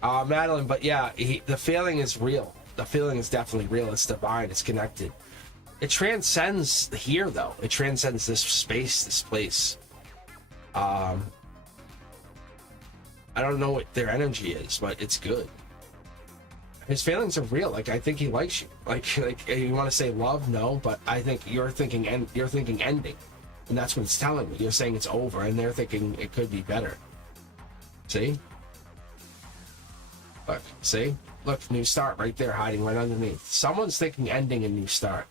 Madeline, but yeah, the feeling is real. The feeling is definitely real. It's divine. It's connected. It transcends here, though. It transcends this space, this place. I don't know what their energy is, but it's good. His feelings are real. Like, I think he likes you. Like you want to say love? No, but I think you're thinking ending, and that's what it's telling me. You're saying it's over, and they're thinking it could be better. See? Look, see? Look, new start right there, hiding right underneath. Someone's thinking ending and new start.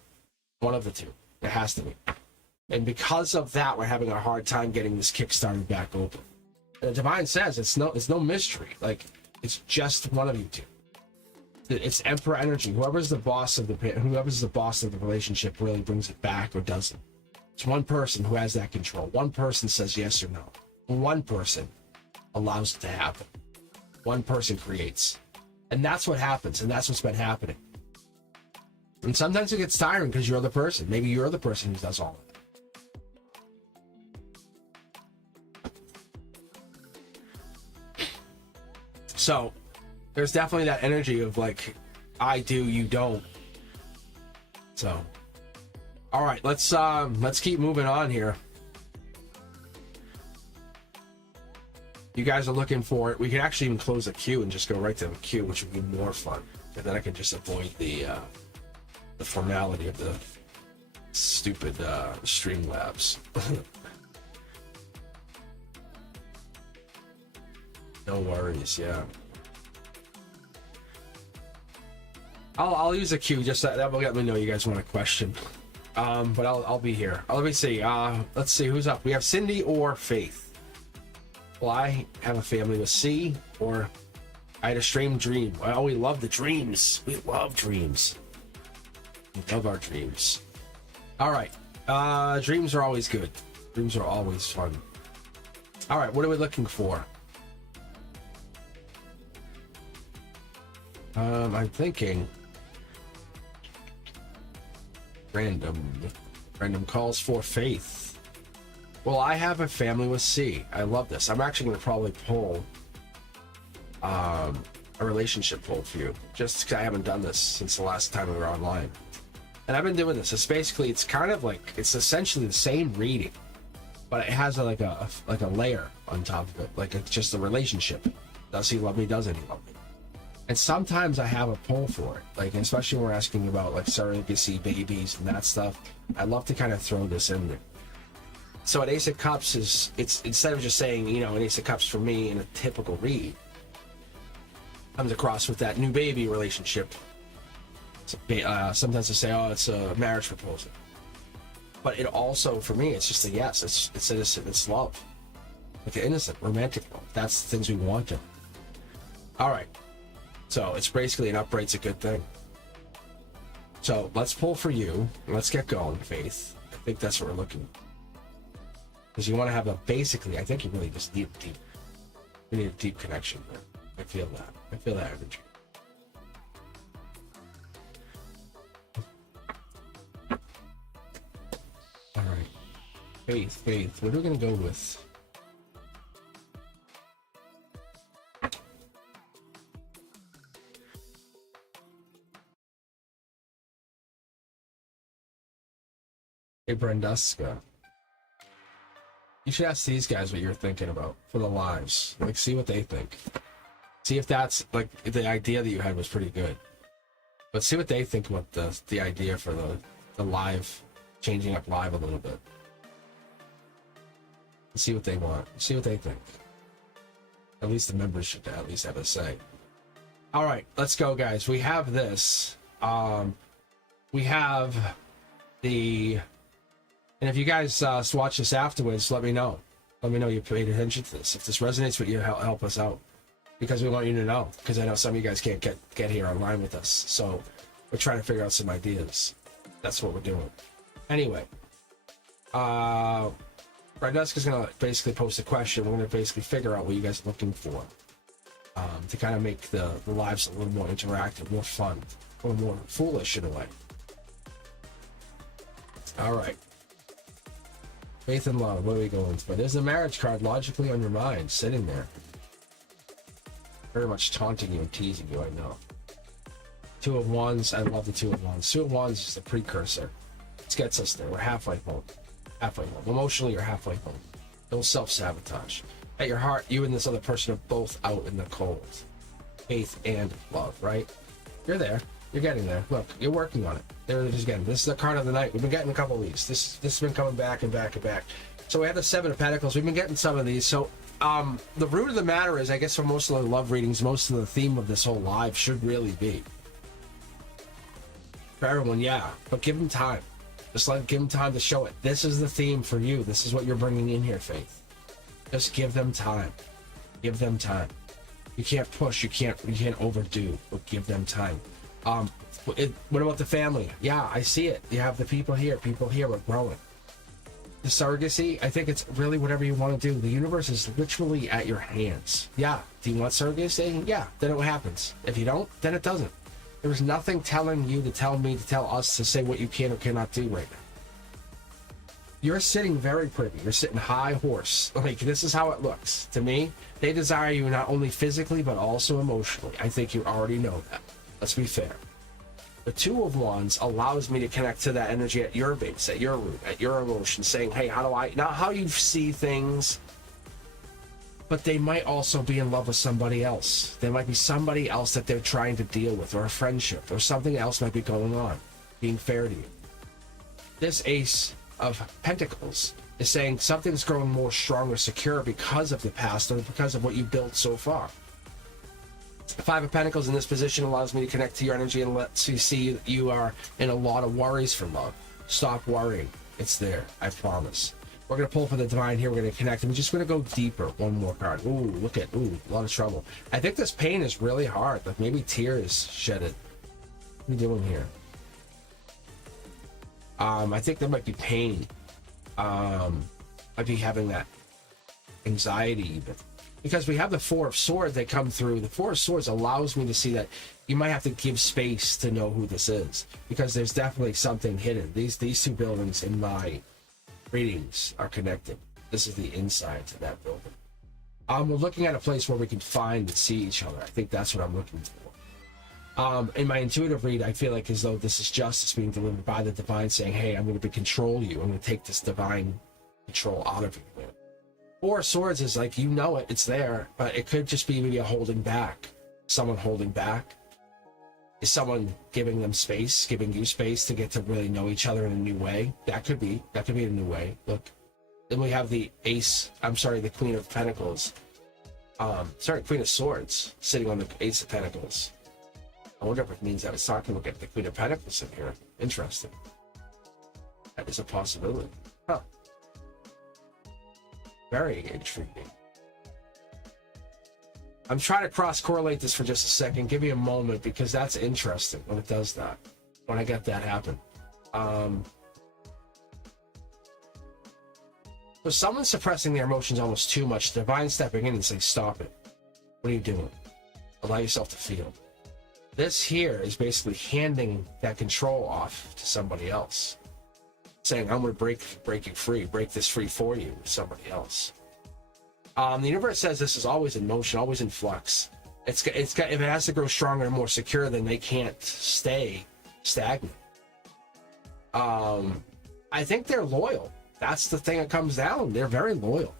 One of the two. It has to be. And because of that, we're having a hard time getting this Kickstarter back open. The Divine says it's no mystery. Like, it's just one of you two. It's Emperor energy. Whoever's the boss of the relationship really brings it back or doesn't. It's one person who has that control. One person says yes or no. One person allows it to happen. One person creates. And that's what happens, and that's what's been happening. And sometimes it gets tiring because you're the person. Maybe you're the person who does all of it. So there's definitely that energy of like, I do, you don't. So, all right, let's keep moving on here. You guys are looking for it. We can actually even close the queue and just go right to the queue, which would be more fun. And then I can just avoid the formality of the stupid Streamlabs. No worries, yeah. I'll use a queue, just that will let me know you guys want a question. But I'll be here. Let me see. Let's see who's up. We have Cindy or Faith. Well, I have a family with C, or I had a strange dream. Oh, we love the dreams. We love dreams. We love our dreams. All right. Dreams are always good. Dreams are always fun. All right. What are we looking for? I'm thinking random calls for Faith. Well, I have a family with C. I love this. I'm actually going to probably pull a relationship poll for you, just because I haven't done this since the last time we were online. And I've been doing this. It's essentially the same reading, but it has like a layer on top of it, like it's just a relationship. Does he love me? Doesn't he love me? And sometimes I have a poll for it, like especially when we're asking about like surrogacy, babies, and that stuff. I love to kind of throw this in there. So an Ace of Cups it's instead of just saying, an Ace of Cups for me in a typical read, comes across with that new baby relationship. Sometimes I say, oh, it's a marriage proposal. But it also, for me, it's just a yes. It's innocent. It's love. Like an innocent, romantic love. That's the things we want to. All right. So it's basically an upright's a good thing. So let's pull for you. Let's get going, Faith. I think that's what we're looking for. Because you want to have I think you really just need a deep connection there. I feel that energy. All right. Faith. What are we going to go with? Hey, Brenduska. You should ask these guys what you're thinking about for the lives. Like, see what they think. See if that's, like, the idea that you had was pretty good. But see what they think about the idea for the live, changing up live a little bit. See what they want. See what they think. At least the members should at least have a say. All right, let's go, guys. We have this. We have the... And if you guys watch this afterwards, let me know. Let me know you paid attention to this. If this resonates with you, help us out. Because we want you to know. Because I know some of you guys can't get here online with us. So we're trying to figure out some ideas. That's what we're doing. Anyway. Desk is going to basically post a question. We're going to basically figure out what you guys are looking for. To kind of make the lives a little more interactive, more fun. Or more foolish in a way. Alright. Faith and love, what are we going for? There's the marriage card logically on your mind, sitting there. Very much taunting you and teasing you, I know. Two of Wands, I love the Two of Wands. Two of Wands is the precursor. It gets us there. We're halfway home. Halfway home. Emotionally, you're halfway home. Don't self-sabotage. At your heart, you and this other person are both out in the cold. Faith and love, right? You're there. You're getting there. Look, you're working on it. There it is again. This is the card of the night. We've been getting a couple of these. This has been coming back and back and back. So we have the Seven of Pentacles. We've been getting some of these. So the root of the matter is, I guess for most of the love readings, most of the theme of this whole live should really be. For everyone, yeah. But give them time. Just give them time to show it. This is the theme for you. This is what you're bringing in here, Faith. Just give them time. Give them time. You can't push. You can't overdo. But give them time. What about the family? Yeah, I see it. You have the people here. People here are growing. The surrogacy, I think it's really whatever you want to do. The universe is literally at your hands. Yeah. Do you want surrogacy? Yeah. Then it happens. If you don't, then it doesn't. There's nothing telling you to tell me to tell us to say what you can or cannot do right now. You're sitting very pretty. You're sitting high horse. Like, this is how it looks. To me, they desire you not only physically, but also emotionally. I think you already know that. Let's be fair. The Two of Wands allows me to connect to that energy at your base, at your root, at your emotion, saying, hey, how do I... Not how you see things, but they might also be in love with somebody else. There might be somebody else that they're trying to deal with, or a friendship, or something else might be going on, being fair to you. This Ace of Pentacles is saying something's growing more strong or secure because of the past or because of what you built so far. The Five of Pentacles in this position allows me to connect to your energy and lets you see that you are in a lot of worries for love. Stop worrying. It's there. I promise. We're going to pull for the divine here. We're going to connect. And we're just going to go deeper. One more card. Ooh, look at, a lot of trouble. I think this pain is really hard. Like maybe tears shedded. What are you doing here? I think there might be pain. Might be having that anxiety even. Because we have the Four of Swords that come through. The Four of Swords allows me to see that you might have to give space to know who this is. Because there's definitely something hidden. These two buildings in my readings are connected. This is the inside to that building. We're looking at a place where we can find and see each other. I think that's what I'm looking for. In my intuitive read, I feel like as though this is justice being delivered by the divine saying, hey, I'm going to control you. I'm going to take this divine control out of you. Four of Swords is like, you know it, it's there, but it could just be maybe a holding back. Someone holding back. Is someone giving them space, giving you space to get to really know each other in a new way? That could be a new way. Look. Then we have the the Queen of Pentacles. Queen of Swords sitting on the Ace of Pentacles. I wonder if it means that it's talking about the Queen of Pentacles in here. Interesting. That is a possibility. Huh. Very intriguing. I'm trying to cross-correlate this for just a second. Give me a moment, because that's interesting when it does that. When I get that happen. So someone's suppressing their emotions almost too much. Divine stepping in and saying, stop it. What are you doing? Allow yourself to feel. This here is basically handing that control off to somebody else. Saying, I'm going to break you free, break this free for you, somebody else. The universe says this is always in motion, always in flux. If it has to grow stronger and more secure, then they can't stay stagnant. I think they're loyal. That's the thing that comes down. They're very loyal.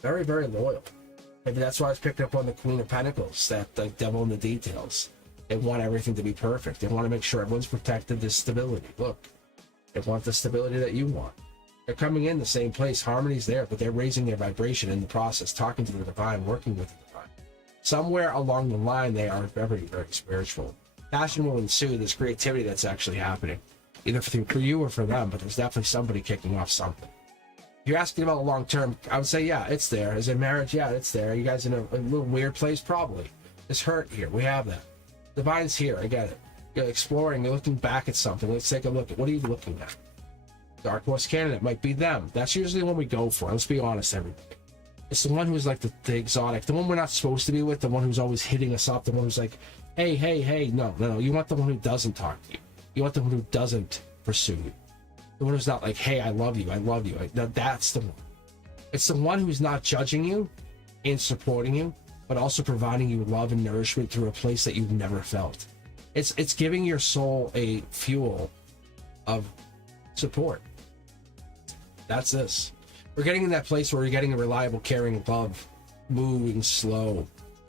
Very, very loyal. Maybe that's why I was picking up on the Queen of Pentacles, that the devil in the details. They want everything to be perfect. They want to make sure everyone's protected. There's stability. Look, they want the stability that you want. They're coming in the same place. Harmony's there, but they're raising their vibration in the process, talking to the divine, working with the divine. Somewhere along the line, they are very, very spiritual. Passion will ensue. There's creativity that's actually happening, either for you or for them, but there's definitely somebody kicking off something. If you're asking about the long term, I would say, yeah, it's there. Is it marriage? Yeah, it's there. You guys in a little weird place? Probably. There's hurt here. We have that. Divine's here. I get it. You're exploring. You're looking back at something. Let's take a look at, what are you looking at? Dark Horse candidate might be them. That's usually what we go for. Let's be honest, everybody. It's the one who's like the exotic, the one we're not supposed to be with, the one who's always hitting us up, the one who's like, hey, hey, hey. No. You want the one who doesn't talk to you. You want the one who doesn't pursue you. The one who's not like, hey, I love you. That's the one. It's the one who's not judging you and supporting you, but also providing you love and nourishment through a place that you've never felt. It's giving your soul a fuel of support. That's this. We're getting in that place where you're getting a reliable, caring love, moving slow.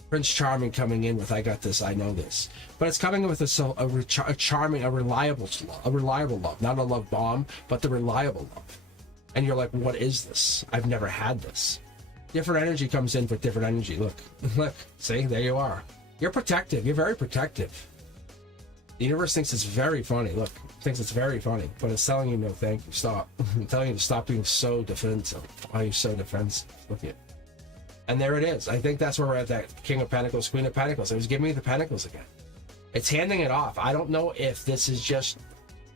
Prince Charming coming in with, I got this, I know this. But it's coming with a charming, a reliable love. Not a love bomb, but the reliable love. And you're like, what is this? I've never had this. Different energy comes in with different energy. Look, see, there you are. You're protective. You're very protective. The universe thinks it's very funny. Look, thinks it's very funny, but it's telling you no, thank you, stop. I'm telling you to stop being so defensive. Why are you so defensive? Look at it. And there it is. I think that's where we're at, that King of Pentacles, Queen of Pentacles. It was giving me the Pentacles again. It's handing it off. I don't know if this is just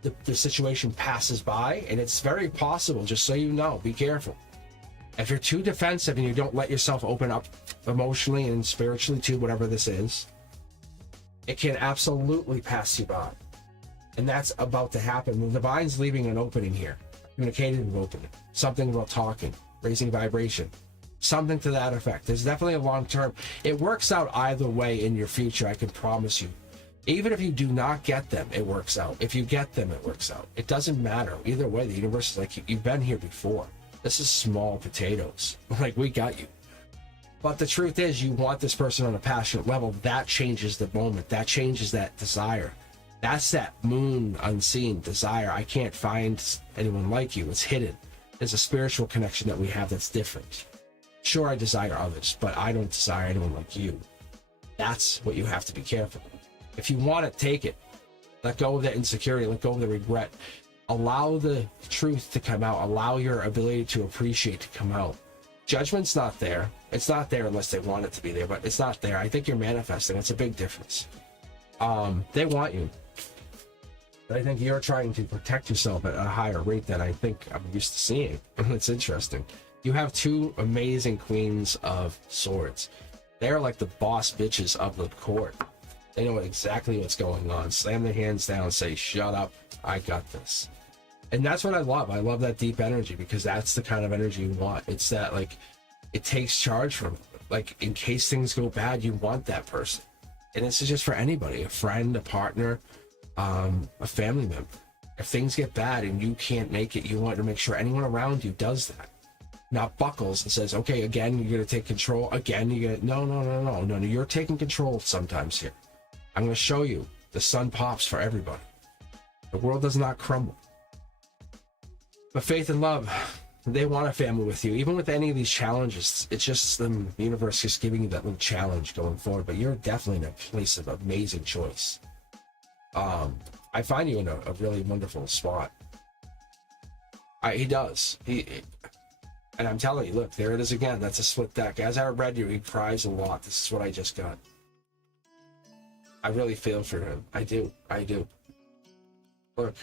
the situation passes by, and it's very possible, just so you know, be careful. If you're too defensive and you don't let yourself open up emotionally and spiritually to whatever this is, it can absolutely pass you by. And that's about to happen. The divine's leaving an opening here. Communicative opening. Something about talking, raising vibration. Something to that effect. There's definitely a long term. It works out either way in your future, I can promise you. Even if you do not get them, it works out. If you get them, it works out. It doesn't matter. Either way, the universe is like, you've been here before. This is small potatoes. Like, we got you. But the truth is, you want this person on a passionate level. That changes the moment. That changes that desire. That's that moon unseen desire. I can't find anyone like you. It's hidden. There's a spiritual connection that we have that's different. Sure, I desire others, but I don't desire anyone like you. That's what you have to be careful. If you want it, take it. Let go of that insecurity. Let go of the regret. Allow the truth to come out. Allow your ability to appreciate to come out. Judgment's not there. It's not there unless they want it to be there, but it's not there. I think you're manifesting. It's a big difference. They want you. But I think you're trying to protect yourself at a higher rate than I think I'm used to seeing. It's interesting. You have two amazing queens of swords. They're like the boss bitches of the court. They know exactly what's going on. Slam their hands down, say, shut up, I got this. And that's what I love. I love that deep energy, because that's the kind of energy you want. It's that, like, it takes charge from, like, in case things go bad, you want that person. And this is just for anybody, a friend, a partner, a family member. If things get bad and you can't make it, you want to make sure anyone around you does that. Not buckles and says, okay, again, you're going to take control. Again, you're going to, no. You're taking control sometimes here. I'm going to show you. The sun pops for everybody. The world does not crumble. But faith and love, they want a family with you. Even with any of these challenges, it's just the universe just giving you that little challenge going forward. But you're definitely in a place of amazing choice. I find you in a really wonderful spot. He does. And I'm telling you, look, there it is again. That's a split deck. As I read you, he cries a lot. This is what I just got. I really feel for him. I do. Look.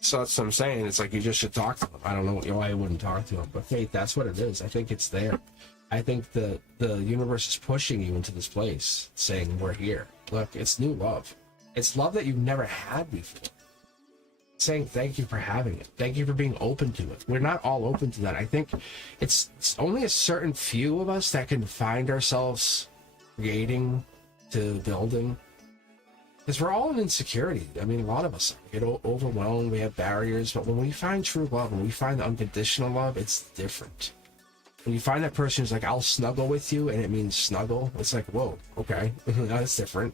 So that's what I'm saying. It's like you just should talk to him. I don't know why I wouldn't talk to him. But Faith, that's what it is. I think it's there. I think the universe is pushing you into this place, saying, we're here. Look, it's new love. It's love that you've never had before. Saying thank you for having it. Thank you for being open to it. We're not all open to that. I think it's only a certain few of us that can find ourselves creating to building. Because we're all in insecurity. I mean, a lot of us get overwhelmed. We have barriers. But when we find true love, when we find unconditional love, it's different. When you find that person who's like, I'll snuggle with you, and it means snuggle, it's like, whoa, okay, that's different.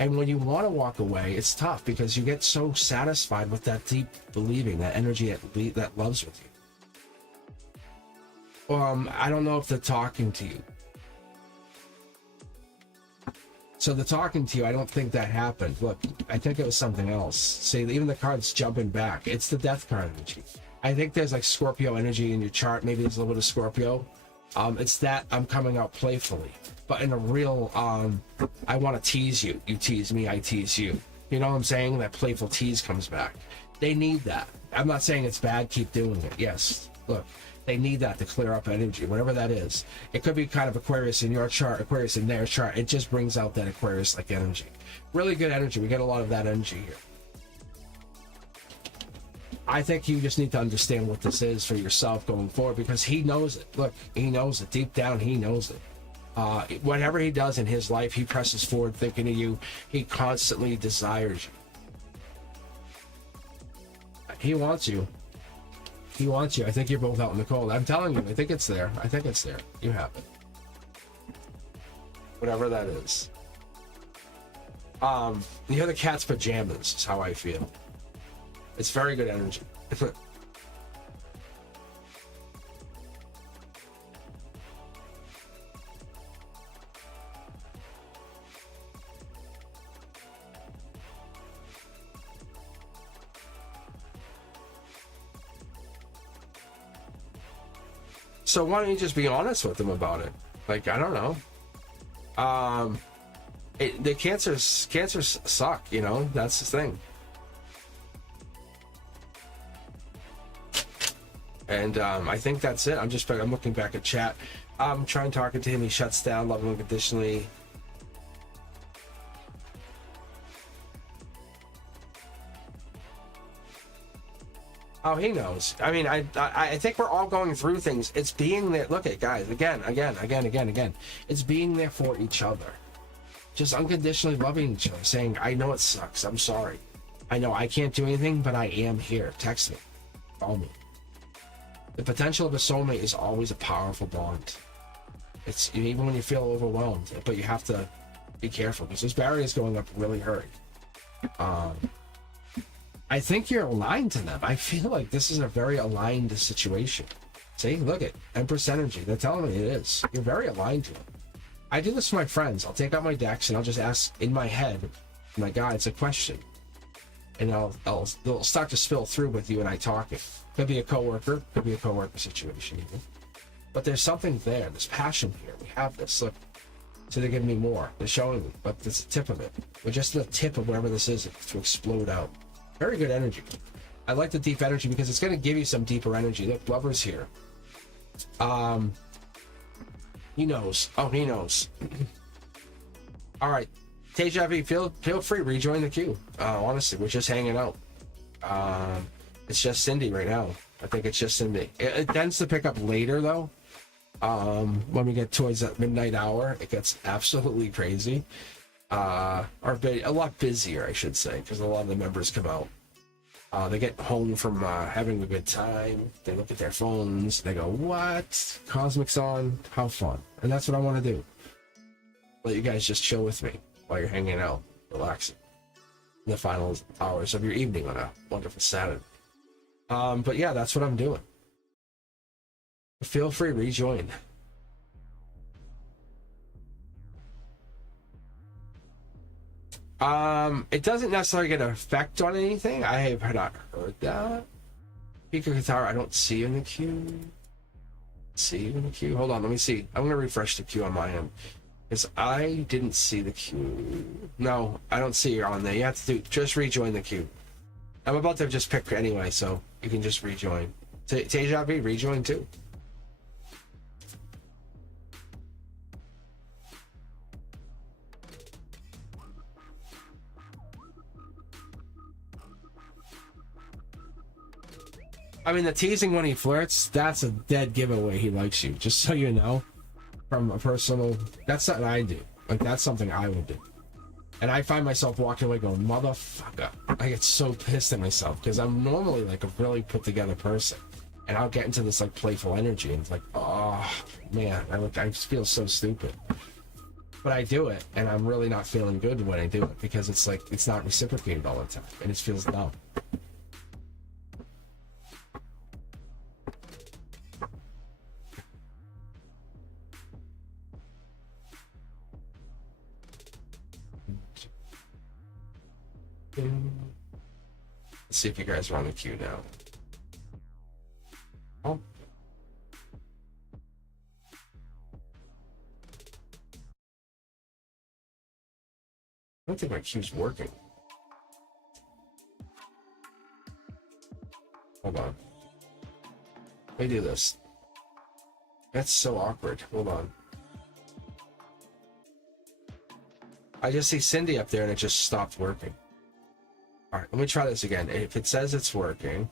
And when you want to walk away, it's tough because you get so satisfied with that deep believing, that energy that loves with you. I don't know if they're talking to you. So the talking to you, I don't think that happened. Look, I think it was something else. See, even the card's jumping back. It's the death card energy. I think there's like Scorpio energy in your chart. Maybe there's a little bit of Scorpio. It's that I'm coming out playfully. But in a real, I want to tease you. You tease me, I tease you. You know what I'm saying? That playful tease comes back. They need that. I'm not saying it's bad. Keep doing it. Yes. Look. They need that to clear up energy, whatever that is. It could be kind of Aquarius in your chart, Aquarius in their chart. It just brings out that Aquarius-like energy. Really good energy. We get a lot of that energy here. I think you just need to understand what this is for yourself going forward because he knows it. Look, he knows it. Deep down, he knows it. Whatever he does in his life, he presses forward thinking of you. He constantly desires you. He wants you. He wants you. I think you're both out in the cold. I'm telling you, I think it's there. I think it's there. You have it. Whatever that is. You're the cat's pajamas is how I feel. It's very good energy. So why don't you just be honest with them about it? Like, I don't know. The cancers suck, you know? That's the thing. And I think that's it. I'm looking back at chat. I'm trying talking to him. He shuts down, love him unconditionally. Oh, he knows. I mean, I think we're all going through things. It's being there. Look at guys, again. It's being there for each other. Just unconditionally loving each other, saying, I know it sucks. I'm sorry. I know I can't do anything, but I am here. Text me. Call me. The potential of a soulmate is always a powerful bond. It's even when you feel overwhelmed, but you have to be careful because those barriers going up really hurt. I think you're aligned to them. I feel like this is a very aligned situation. See, look at Empress energy. They're telling me it is. You're very aligned to them. I do this for my friends. I'll take out my decks and I'll just ask in my head, my guides, a question, and they'll start to spill through with you and I talking. Could be a coworker situation even. But there's something there. There's passion here. We have this. Look, so they're giving me more. They're showing me, but it's the tip of it. We're just the tip of whatever this is to explode out. Very good energy. I like the deep energy because it's going to give you some deeper energy. Look, Lover's here. He knows. Oh, he knows. All right. Teja V, feel free, rejoin the queue. Honestly, we're just hanging out. It's just Cindy right now. I think it's just Cindy. It tends to pick up later, though. When we get towards that midnight hour, it gets absolutely crazy. Or a lot busier, I should say, because a lot of the members come out. They get home from having a good time. They look at their phones. They go, "What? Cosmic's on? How fun!" And that's what I want to do. Let you guys just chill with me while you're hanging out, relaxing. In the final hours of your evening on a wonderful Saturday. But yeah, that's what I'm doing. Feel free, rejoin. It doesn't necessarily get an effect on anything. I have not heard that. Speaker guitar, I don't see you in the queue. See you in the queue. Hold on, let me see. I'm gonna refresh the queue on my end. Because I didn't see the queue. No, I don't see you on there. You have to just rejoin the queue. I'm about to just pick anyway, so you can just rejoin. Teja V, rejoin too. I mean, the teasing when he flirts, that's a dead giveaway he likes you. Just so you know, from a personal... That's something I do. Like, that's something I would do. And I find myself walking away going, motherfucker. I get so pissed at myself because I'm normally like a really put together person. And I'll get into this like playful energy and it's like, oh man, I just feel so stupid. But I do it and I'm really not feeling good when I do it because it's like, it's not reciprocated all the time and it feels dumb. Let's see if you guys are on the queue now. Oh. I don't think my queue's working. Hold on. Let me do this. That's so awkward. Hold on. I just see Cindy up there and it just stopped working. All right, let me try this again. If it says it's working.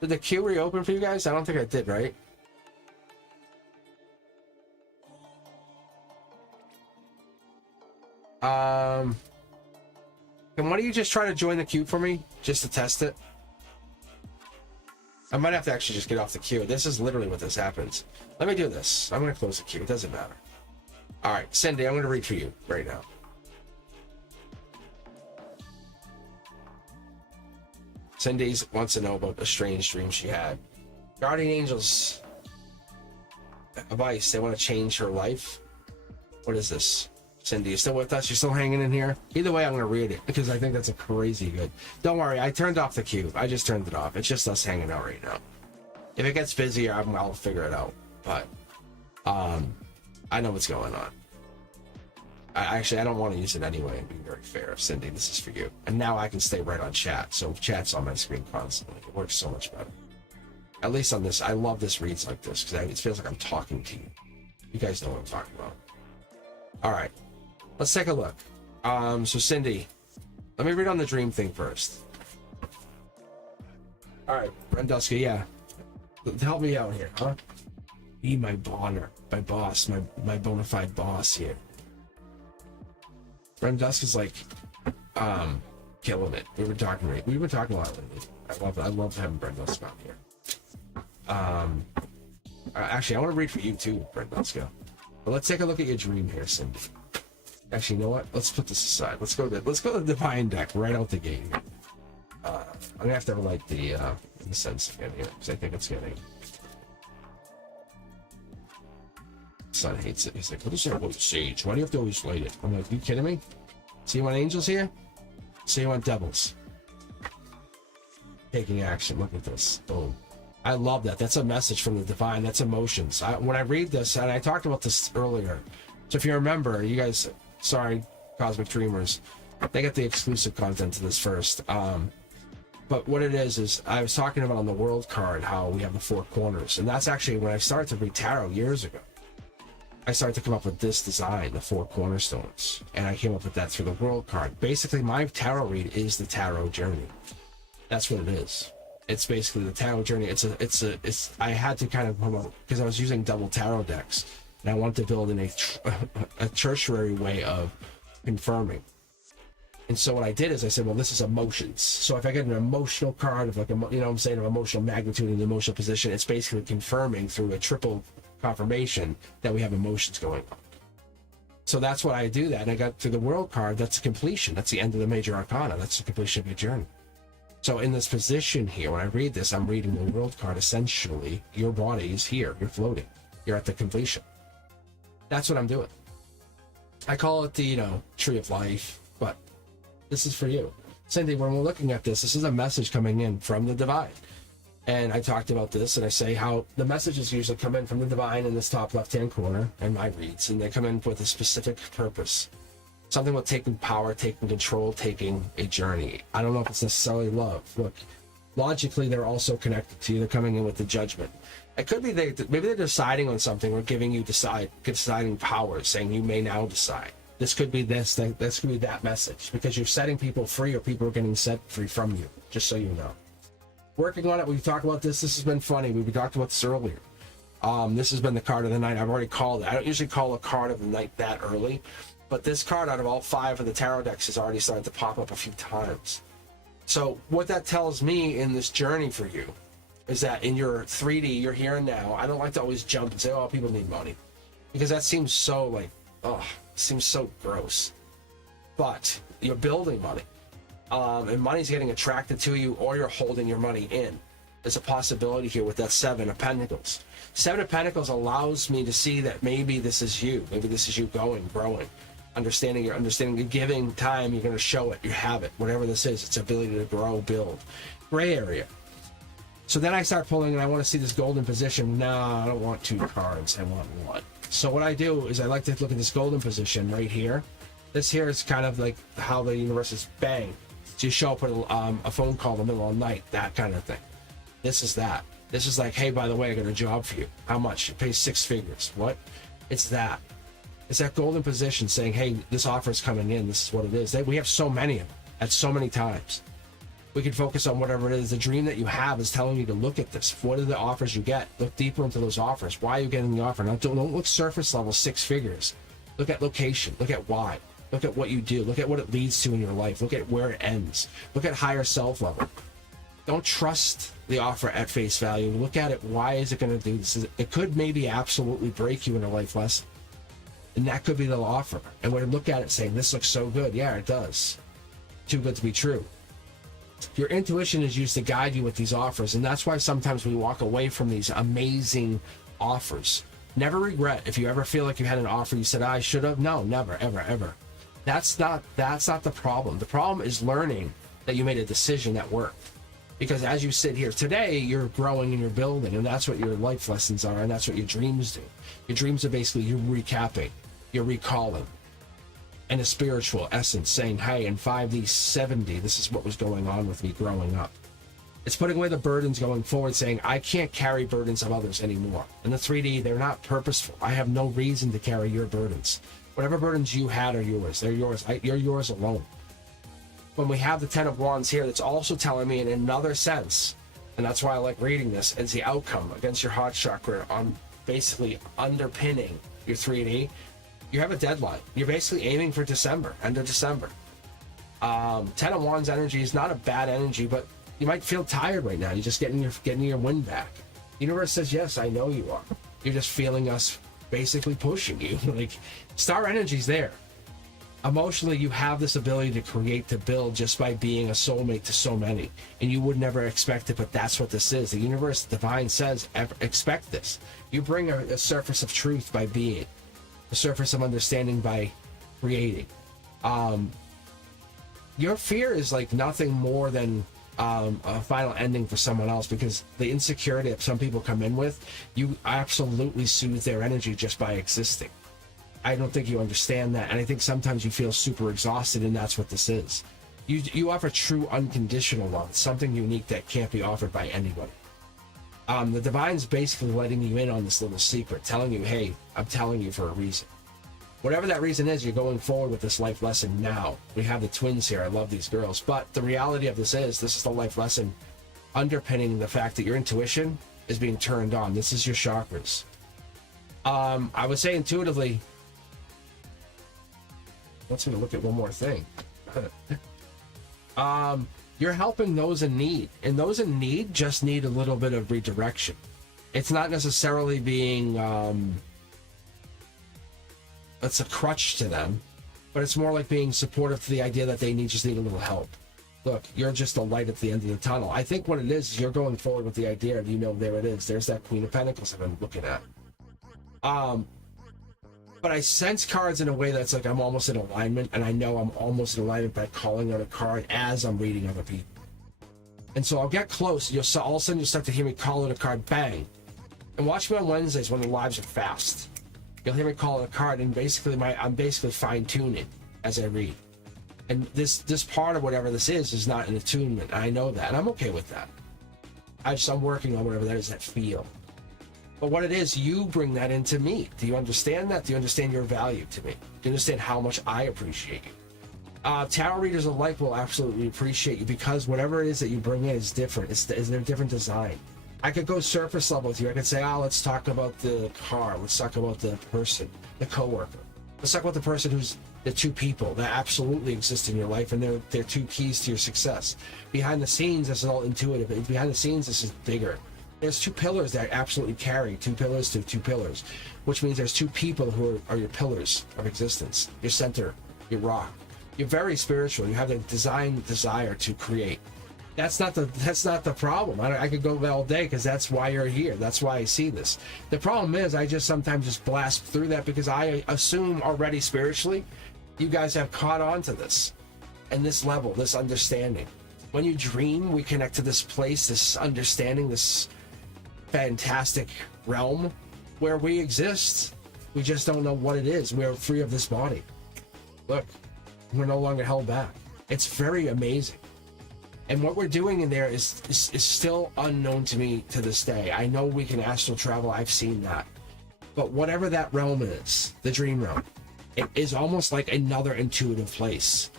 Did the queue reopen for you guys? I don't think I did, right? And why don't you just try to join the queue for me, just to test it? I might have to actually just get off the queue. This is literally what this happens. Let me do this. I'm going to close the queue. It doesn't matter. All right, Cindy, I'm going to read for you right now. Cindy wants to know about a strange dream she had. Guardian angels advice. They want to change her life. What is this? Cindy, you still with us? You still hanging in here? Either way, I'm going to read it because I think that's a crazy good. Don't worry, I turned off the queue. I just turned it off. It's just us hanging out right now. If it gets busier, I'll figure it out. But I know what's going on. I don't want to use it anyway. I'm being very fair. Cindy, this is for you. And now I can stay right on chat. So chat's on my screen constantly. It works so much better. At least on this, I love this reads like this because it feels like I'm talking to you. You guys know what I'm talking about. All right. Let's take a look. So Cindy, let me read on the dream thing first. All right, Brenduska, yeah. Help me out here, huh? Be my bonner, my boss, my bona fide boss here. Brenduska's like, killing it. We've been talking a lot lately. I love having Brenduska on here. Actually, I want to read for you too, Brenduska. But let's take a look at your dream here, Cindy. Actually, you know what? Let's put this aside. Let's go to the divine deck right out the gate. I'm gonna have to light the incense again here because I think it's getting. Son hates it. He's like, "What is that with sage? Why do you have to always light it?" I'm like, "You kidding me? So you want angels here? So you want devils?" Taking action. Look at this. Boom. I love that. That's a message from the divine. That's emotions. When I read this, and I talked about this earlier. So if you remember, you guys. Sorry, Cosmic Dreamers, they get the exclusive content to this first. But what it is I was talking about on the world card how we have the four corners, and that's actually when I started to read tarot years ago. I started to come up with this design, the four cornerstones, and I came up with that through the world card. Basically, my tarot read is the tarot journey. That's what it is. It's basically the tarot journey. I had to kind of come up because I was using double tarot decks. And I wanted to build in a tertiary way of confirming. And so what I did is I said, well, this is emotions. So if I get an emotional card of like, you know what I'm saying, of emotional magnitude and emotional position, it's basically confirming through a triple confirmation that we have emotions going on. So that's what I do that. And I got through the world card. That's completion. That's the end of the major arcana. That's the completion of your journey. So in this position here, when I read this, I'm reading the world card. Essentially, your body is here. You're floating. You're at the completion. That's what I'm doing. I call it the, tree of life, but this is for you. Cindy, when we're looking at this is a message coming in from the divine. And I talked about this, and I say how the messages usually come in from the divine in this top left-hand corner, and my reads, and they come in with a specific purpose. Something with taking power, taking control, taking a journey. I don't know if it's necessarily love. Look, logically, they're also connected to you. They're coming in with the judgment. It could be maybe they're deciding on something or giving you deciding powers, saying you may now decide. This could be this could be that message, because you're setting people free, or people are getting set free from you, just so you know. Working on it, we talk about this. This has been funny. We talked about this earlier. This has been the card of the night. I've already called it. I don't usually call a card of the night that early, but this card out of all 5 of the tarot decks has already started to pop up a few times. So what that tells me in this journey for you is that in your 3D, you're here and now. I don't like to always jump and say, oh, people need money, because that seems so like, oh, seems so gross. But you're building money, and money's getting attracted to you, or you're holding your money in. There's a possibility here with that 7 of Pentacles. 7 of Pentacles allows me to see that maybe this is you. Maybe this is you growing, understanding, you're giving time, you're going to show it, you have it, whatever this is, it's ability to grow, build. Gray area. So then I start pulling, and I want to see this golden position. No, I don't want 2 cards, I want 1. So what I do is I like to look at this golden position right here. This here is kind of like how the universe is bang. So you show up with a phone call in the middle of the night, that kind of thing. This is that. This is like, hey, by the way, I got a job for you. How much? You pay 6 figures. What? It's that. It's that golden position saying, hey, this offer is coming in. This is what it is. We have so many of them at so many times. We can focus on whatever it is. The dream that you have is telling you to look at this. What are the offers you get? Look deeper into those offers. Why are you getting the offer? Now, don't look surface level 6 figures. Look at location. Look at why. Look at what you do. Look at what it leads to in your life. Look at where it ends. Look at higher self level. Don't trust the offer at face value. Look at it. Why is it going to do this? It could maybe absolutely break you in a life lesson. And that could be the offer. And we're look at it saying, this looks so good. Yeah, it does. Too good to be true. Your intuition is used to guide you with these offers. And that's why sometimes we walk away from these amazing offers. Never regret. If you ever feel like you had an offer, you said, I should have. No, never, ever, ever. That's not the problem. The problem is learning that you made a decision that worked. Because as you sit here today, you're growing and you're building, and that's what your life lessons are, and that's what your dreams do. Your dreams are basically you recapping, you're recalling, and a spiritual essence saying, hey, in 5D70, this is what was going on with me growing up. It's putting away the burdens going forward, saying, I can't carry burdens of others anymore. In the 3D, they're not purposeful. I have no reason to carry your burdens. Whatever burdens you had are yours. They're yours. You're yours alone. When we have the 10 of Wands here, that's also telling me in another sense, and that's why I like reading this, is the outcome against your heart chakra on basically underpinning your 3D. You have a deadline. You're basically aiming for December, end of December. 10 of Wands energy is not a bad energy, but you might feel tired right now. You're just getting your wind back. The universe says, yes, I know you are. You're just feeling us basically pushing you. Like, star energy's there. Emotionally, you have this ability to create, to build, just by being a soulmate to so many. And you would never expect it, but that's what this is. The universe, the divine says, expect this. You bring a surface of truth by being, a surface of understanding by creating. Your fear is like nothing more than a final ending for someone else, because the insecurity that some people come in with, you absolutely soothe their energy just by existing. I don't think you understand that, and I think sometimes you feel super exhausted, and that's what this is. You offer true unconditional love, something unique that can't be offered by anybody. The divine's basically letting you in on this little secret, telling you, hey, I'm telling you for a reason. Whatever that reason is, you're going forward with this life lesson now. We have the twins here. I love these girls. But the reality of this is the life lesson underpinning the fact that your intuition is being turned on. This is your chakras. I would say intuitively, let's going to look at one more thing. You're helping those in need, and those in need just need a little bit of redirection. It's not necessarily being it's a crutch to them, but it's more like being supportive to the idea that they just need a little help. Look, you're just a light at the end of the tunnel. I think what it is you're going forward with the idea of, there it is. There's that Queen of Pentacles I've been looking at. But I sense cards in a way that's like I'm almost in alignment, and I know I'm almost in alignment by calling out a card as I'm reading other people. And so I'll get close, and all of a sudden you'll start to hear me call out a card, bang. And watch me on Wednesdays when the lives are fast. You'll hear me call out a card, and I'm basically fine-tuning as I read. And this part of whatever this is not an attunement. I know that, and I'm okay with that. I'm working on whatever that is, that feel. But what it is, you bring that into me. Do you understand that? Do you understand your value to me? Do you understand how much I appreciate you? Tarot readers alike will absolutely appreciate you because whatever it is that you bring in is different. It's a different design. I could go surface level with you. I could say, let's talk about the car. Let's talk about the person, the coworker. Let's talk about the person who's the two people that absolutely exist in your life, and they're two keys to your success. Behind the scenes, this is all intuitive. Behind the scenes, this is bigger. There's two pillars that absolutely carry two pillars to two pillars, which means there's two people who are your pillars of existence, your center, your rock. You're very spiritual. You have the desire to create. That's not the problem. I could go all day because that's why you're here. That's why I see this. The problem is I just sometimes just blast through that because I assume already spiritually you guys have caught on to this and this level, this understanding. When you dream, we connect to this place, this understanding, this fantastic realm where we exist. We just don't know what it is. We're free of this body. Look, we're no longer held back. It's very amazing. And what we're doing in there is still unknown to me to this day. I know we can astral travel. I've seen that. But whatever that realm is, the dream realm, it is almost like another intuitive place.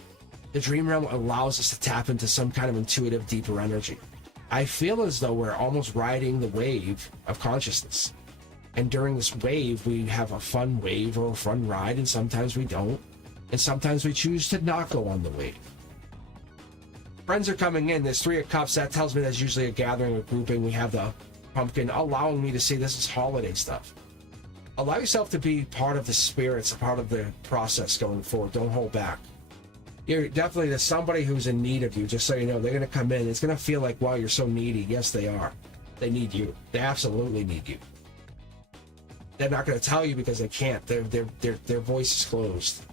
The dream realm allows us to tap into some kind of intuitive, deeper energy. I feel as though we're almost riding the wave of consciousness. And during this wave, we have a fun wave or a fun ride, and sometimes we don't. And sometimes we choose to not go on the wave. Friends are coming in. There's 3 of Cups. That tells me there's usually a gathering, a grouping. We have the pumpkin allowing me to see this is holiday stuff. Allow yourself to be part of the spirits, a part of the process going forward. Don't hold back. There's somebody who's in need of you, just so you know. They're going to come in. It's going to feel like, wow, you're so needy. Yes, they are. They need you. They absolutely need you. They're not going to tell you because they can't. Their voice is closed.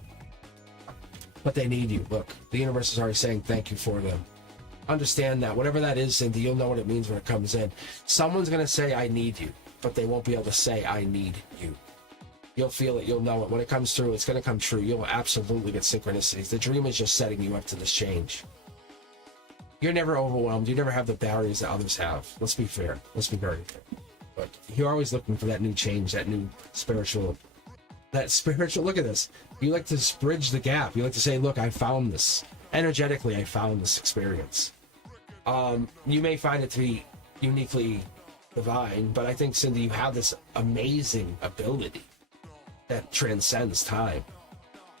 But they need you. Look, the universe is already saying thank you for them. Understand that. Whatever that is, Cindy, you'll know what it means when it comes in. Someone's going to say, I need you, but they won't be able to say, I need you. You'll feel it. You'll know it. When it comes through, it's going to come true. You'll absolutely get synchronicities. The dream is just setting you up to this change. You're never overwhelmed. You never have the barriers that others have. Let's be fair. Let's be very fair. But you're always looking for that new change, that new spiritual... look at this. You like to bridge the gap. You like to say, look, I found this. Energetically, I found this experience. You may find it to be uniquely divine, but I think, Cindy, you have this amazing ability that transcends time.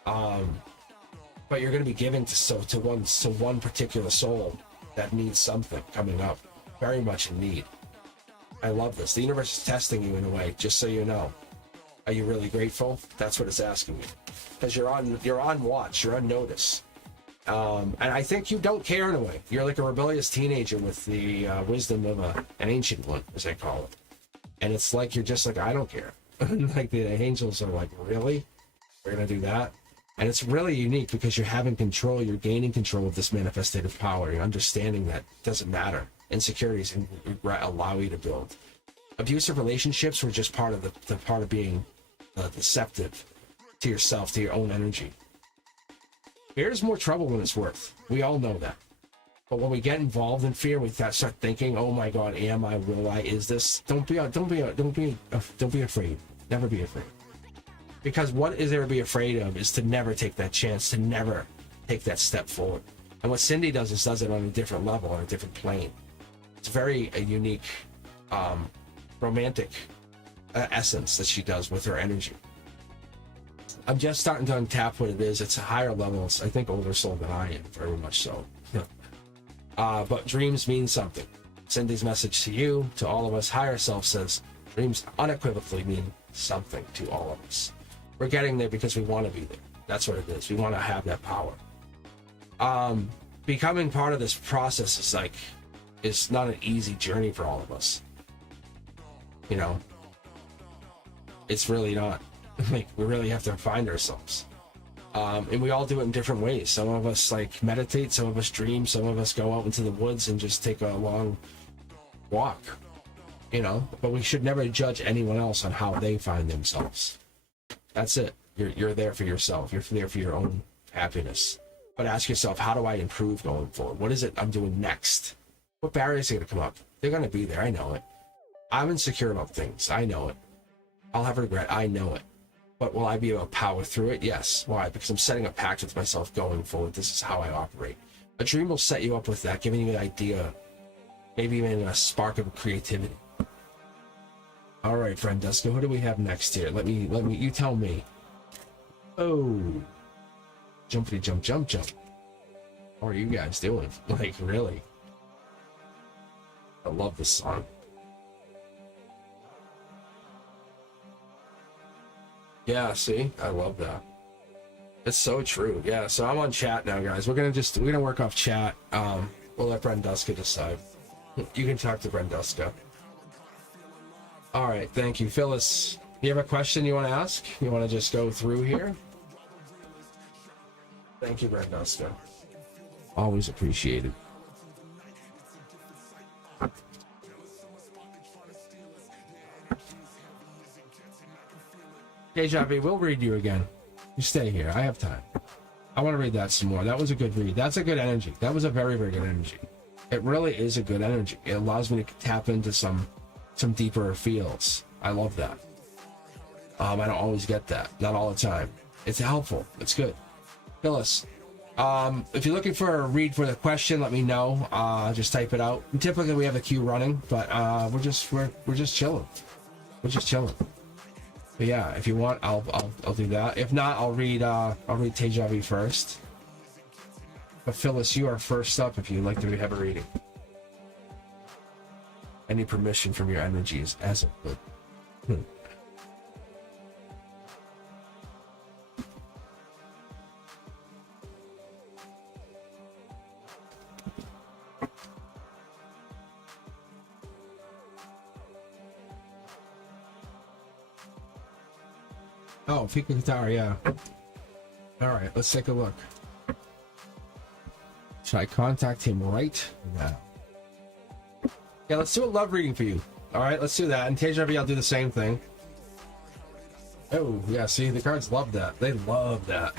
But you're going to be giving to one particular soul that needs something coming up. Very much in need. I love this. The universe is testing you in a way, just so you know. Are you really grateful? That's what it's asking you. Because you're on watch, you're on notice. And I think you don't care in a way. You're like a rebellious teenager with the wisdom of an ancient one, as I call it. And it's like you're just like, I don't care. Like the angels are like, really? We're going to do that? And it's really unique because you're having control, you're gaining control of this manifestative power. You're understanding that it doesn't matter. Insecurities and regret allow you to build. Abusive relationships were just part of the part of being deceptive to yourself, to your own energy. Fear is more trouble than it's worth. We all know that. But when we get involved in fear, we start thinking, "Oh my God, am I? Will I? Is this?" Don't be afraid. Never be afraid. Because what is there to be afraid of is to never take that chance, to never take that step forward. And what Cindy does it on a different level, on a different plane. It's very unique, romantic essence that she does with her energy. I'm just starting to untap what it is. It's a higher level. It's, I think, older soul than I am, very much so. But dreams mean something. Cindy's message to you, to all of us, higher self says, dreams unequivocally mean something to all of us. We're getting there because we want to be there. That's what it is. We want to have that power. Becoming part of this process is not an easy journey for all of us. You know, it's really not. Like, we really have to find ourselves. And we all do it in different ways. Some of us meditate, some of us dream, some of us go out into the woods and just take a long walk, you know, but we should never judge anyone else on how they find themselves. That's it. You're there for yourself. You're there for your own happiness. But ask yourself, how do I improve going forward? What is it I'm doing next? What barriers are going to come up? They're going to be there. I know it. I'm insecure about things. I know it. I'll have regret. I know it. But will I be able to power through it? Yes. Why? Because I'm setting a pact with myself going forward. This is how I operate. A dream will set you up with that, giving you an idea, maybe even a spark of creativity. All right, friend Duska, who do we have next here? Let me, you tell me. Oh, jumpity jump, jump, jump. How are you guys doing? Like, really? I love this song. Yeah, see? I love that. It's so true. Yeah, so I'm on chat now, guys. We're gonna work off chat. We'll let Brenduska decide. You can talk to Brenduska. All right, thank you. Phyllis, you have a question you want to ask? You want to just go through here? Thank you, Brenduska. Always appreciated. Deja Vu, we'll read you again. You stay here. I have time. I want to read that some more. That was a good read. That's a good energy. That was a very, very good energy. It really is a good energy. It allows me to tap into some deeper fields. I love that. I don't always get that. Not all the time. It's helpful. It's good. Phyllis, if you're looking for a read for the question, let me know. Just type it out. And typically we have a queue running, but we're just chilling. We're just chilling. But yeah, if you want, I'll do that. If not, I'll read Deja Vu first. But Phyllis, you are first up if you'd like to have a reading. Any permission from your energies as it would. Oh, Pika Guitar, yeah. Alright, let's take a look. Should I contact him right now? Yeah, let's do a love reading for you. Alright, let's do that. And Deja Vu, I'll do the same thing. Oh, yeah, see, the cards love that. They love that.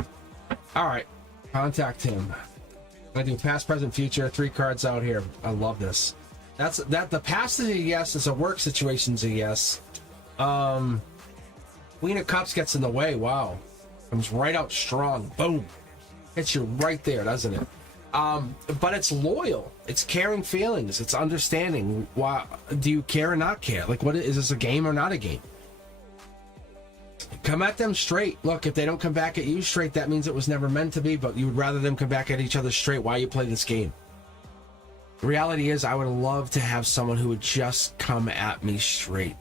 Alright, contact him. I'm gonna do past, present, future. 3 cards out here. I love this. The past is a yes. It's a work situation's a yes. Queen of Cups gets in the way. Wow. Comes right out strong. Boom. Hits you right there, doesn't it? But it's loyal. It's caring feelings. It's understanding. Why do you care or not care? Like, what is this, a game or not a game? Come at them straight. Look, if they don't come back at you straight, that means it was never meant to be, but you would rather them come back at each other straight. Why you play this game? The reality is, I would love to have someone who would just come at me straight.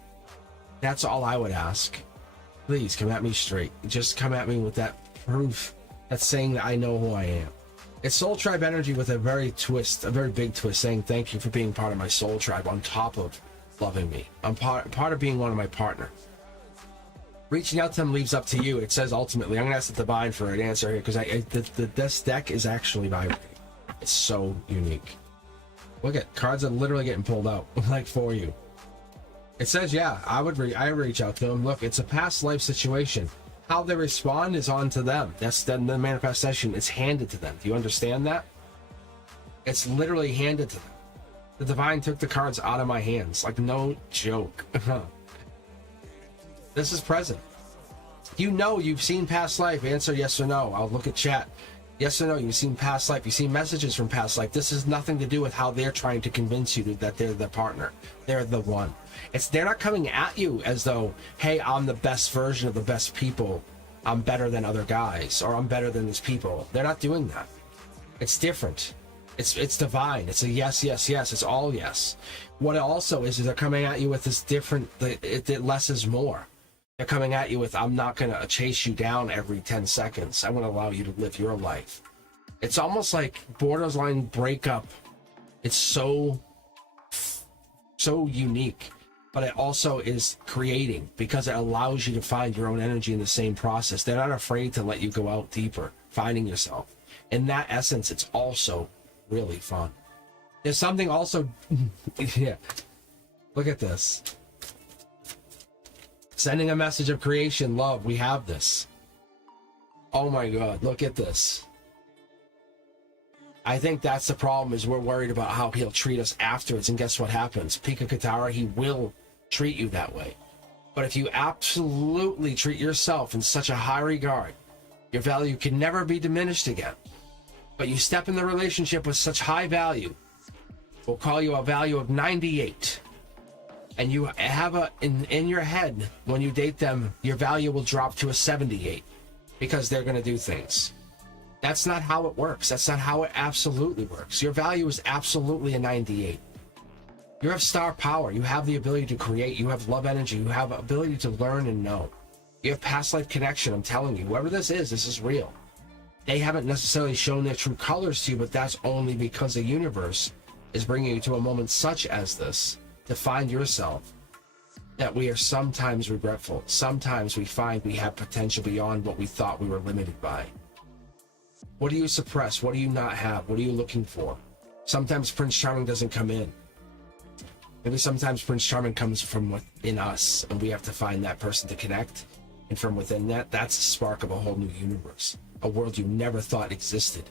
That's all I would ask. Please come at me straight. Just come at me with that proof. That's saying that I know who I am. It's Soul Tribe energy with a very big twist, saying thank you for being part of my Soul Tribe on top of loving me. I'm part of being one of my partner. Reaching out to them leaves up to you. It says ultimately, I'm going to ask the Divine for an answer here because this deck is actually vibrating. It's so unique. Look at cards are literally getting pulled out like for you. It says, yeah, I reach out to them. Look, it's a past life situation. How they respond is on to them. That's then the manifestation. It's handed to them. Do you understand that? It's literally handed to them. The Divine took the cards out of my hands. Like, no joke. This is present. You know you've seen past life. Answer yes or no. I'll look at chat. Yes or no, you've seen past life. You've seen messages from past life. This has nothing to do with how they're trying to convince you that they're the partner. They're the one. They're not coming at you as though, hey, I'm the best version of the best people. I'm better than other guys, or I'm better than these people. They're not doing that. It's different. It's divine. It's a yes, yes, yes. It's all yes. What it also is they're coming at you with this different, less is more. They're coming at you with, I'm not going to chase you down every 10 seconds. I'm going to allow you to live your life. It's almost like borderline breakup. It's so unique, but it also is creating because it allows you to find your own energy in the same process. They're not afraid to let you go out deeper, finding yourself. In that essence, it's also really fun. There's something also, yeah, look at this. Sending a message of creation, love, we have this. Oh my God, look at this. I think that's the problem, is we're worried about how he'll treat us afterwards, and guess what happens? Pika Katara, he will treat you that way. But if you absolutely treat yourself in such a high regard, your value can never be diminished again. But you step in the relationship with such high value, we'll call you a value of 98. And you have in your head, when you date them, your value will drop to a 78 because they're going to do things. That's not how it works. That's not how it absolutely works. Your value is absolutely a 98. You have star power. You have the ability to create. You have love energy. You have ability to learn and know. You have past life connection. I'm telling you, whoever this is real. They haven't necessarily shown their true colors to you, but that's only because the universe is bringing you to a moment such as this to find yourself, that we are sometimes regretful. Sometimes we find we have potential beyond what we thought we were limited by. What do you suppress? What do you not have? What are you looking for? Sometimes Prince Charming doesn't come in. Maybe sometimes Prince Charming comes from within us, and we have to find that person to connect. And from within that's the spark of a whole new universe, a world you never thought existed.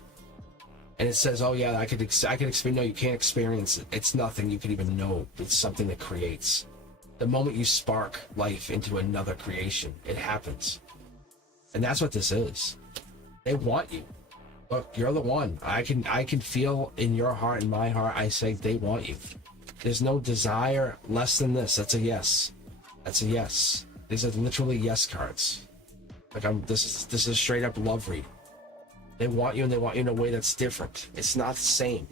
And it says, oh yeah, I could experience. No, you can't experience it. It's nothing you can even know. It's something that creates. The moment you spark life into another creation, it happens. And that's what this is. They want you. Look, you're the one. I can feel in your heart and my heart, I say they want you. There's no desire less than this. That's a yes. That's a yes. These are literally yes cards. Like this is straight up love read. They want you, and they want you in a way that's different. It's not the same.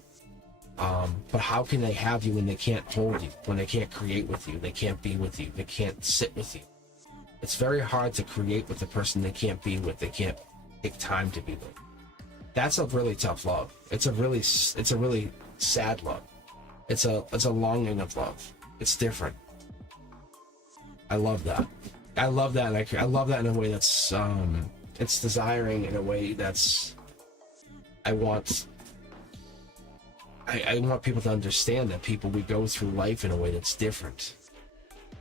But how can they have you when they can't hold you, when they can't create with you, they can't be with you, they can't sit with you? It's very hard to create with the person they can't be with, they can't take time to be with. That's a really tough love. It's a really sad love. It's a longing of love. It's different. I love that. I love that. I love that in a way that's it's desiring, in a way that's I want people to understand that we go through life in a way that's different.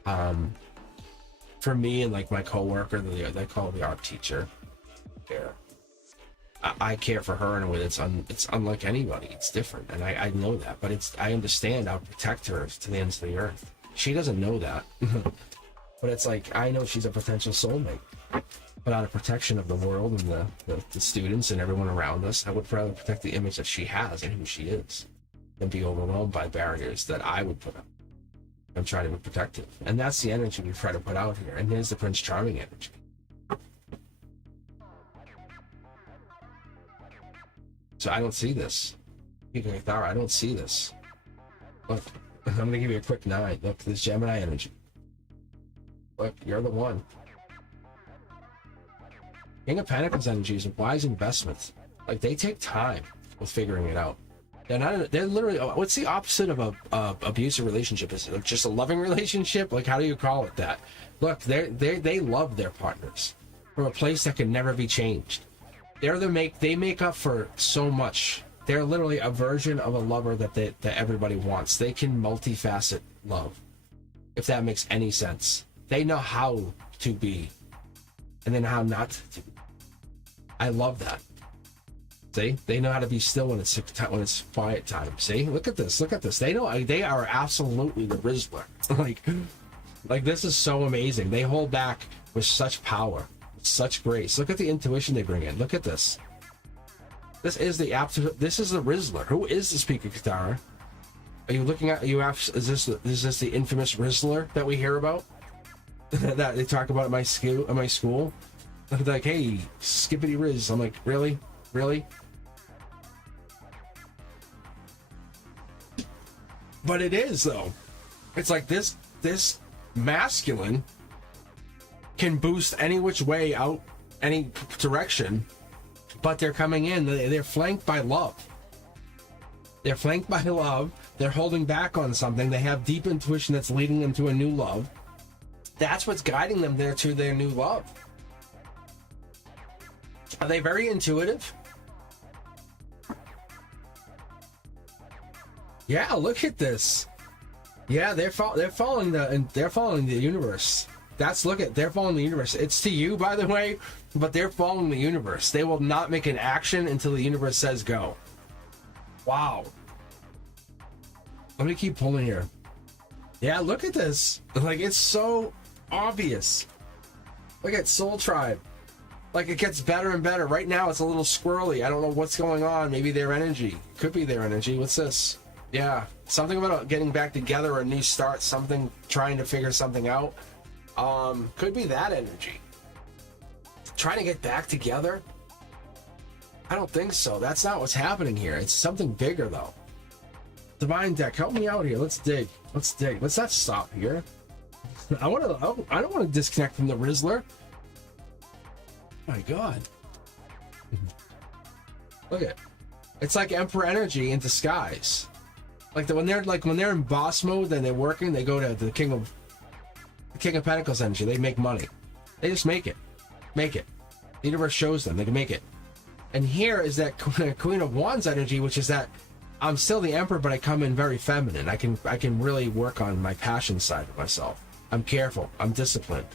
For me and like my coworker, they call the art teacher. Yeah. I care for her in a way that's it's unlike anybody. It's different, and I know that. But I understand. I'll protect her to the ends of the earth. She doesn't know that, but it's like I know she's a potential soulmate. But out of protection of the world and the students and everyone around us, I would rather protect the image that she has and who she is than be overwhelmed by barriers that I would put up. I'm trying to be protective, and that's the energy we try to put out here. And here's the Prince Charming energy. So I don't see this. I don't see this. Look, I'm going to give you a quick 9. Look, this Gemini energy. Look, you're the one. King of Pentacles energy is a wise investment. Like, they take time with figuring it out. They're literally, what's the opposite of a abusive relationship? Is it just a loving relationship? Like, how do you call it that? Look, they love their partners from a place that can never be changed. They make up for so much. They're literally a version of a lover that everybody wants. They can multifaceted love, if that makes any sense. They know how to be, and then how not to be. I love that. See, they know how to be still when it's quiet time. See, look at this. They know. They are absolutely the Rizzler. like this is so amazing. They hold back with such power. Such grace. Look at the intuition they bring in. Look at this. This is the Rizzler. Who is the speaker guitar? Are you looking at is this the infamous Rizzler that we hear about? That they talk about at my school? They're like, hey, skippity Riz. I'm like, really? But it is though. It's like this masculine can boost any which way out, any direction, but they're coming in. They're flanked by love. They're holding back on something. They have deep intuition that's leading them to a new love. That's what's guiding them there to their new love. Are they very intuitive? Yeah, look at this. Yeah, they're following the universe. They're following the universe. It's to you, by the way, but they're following the universe. They will not make an action until the universe says go. Wow. Let me keep pulling here. Yeah, look at this. Like, it's so obvious. Look at Soul Tribe. Like, it gets better and better. Right now, it's a little squirrely. I don't know what's going on. Maybe their energy. Could be their energy. What's this? Yeah, something about getting back together or a new start. Something, trying to figure something out. Could be that energy. Trying to get back together? I don't think so. That's not what's happening here. It's something bigger, though. Divine deck, help me out here. Let's dig. Let's dig. Let's not stop here. I don't want to disconnect from the Rizzler. My God. Look at it. It's like Emperor energy in disguise. When they're in boss mode and they're working, they go to the King of Pentacles energy. They make money. They just make it. Make it. The universe shows them they can make it. And here is that Queen of Wands energy, which is that I'm still the Emperor, but I come in very feminine. I can really work on my passion side of myself. I'm careful. I'm disciplined.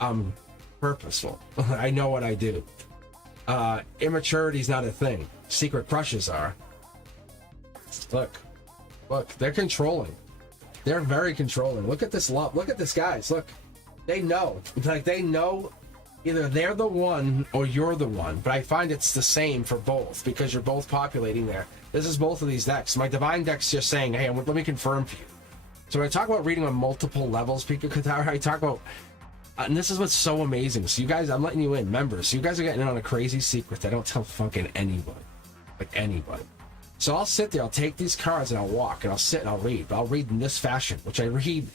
I'm purposeful. I know what I do. Immaturity is not a thing. Secret crushes are. Look, they're controlling. They're very controlling. Look at this love. Look at this, guys. Look, they know. Like, they know either they're the one or you're the one. But I find it's the same for both because you're both populating there. This is both of these decks. My divine deck's just saying, hey, let me confirm for you. So when I talk about reading on multiple levels, Pika Katara, I talk about, and this is what's so amazing. So you guys, I'm letting you in, members. So you guys are getting in on a crazy secret that I don't tell fucking anybody. Like, anybody. So I'll sit there, I'll take these cards and I'll walk and I'll sit and I'll read. But I'll read in this fashion, which I read.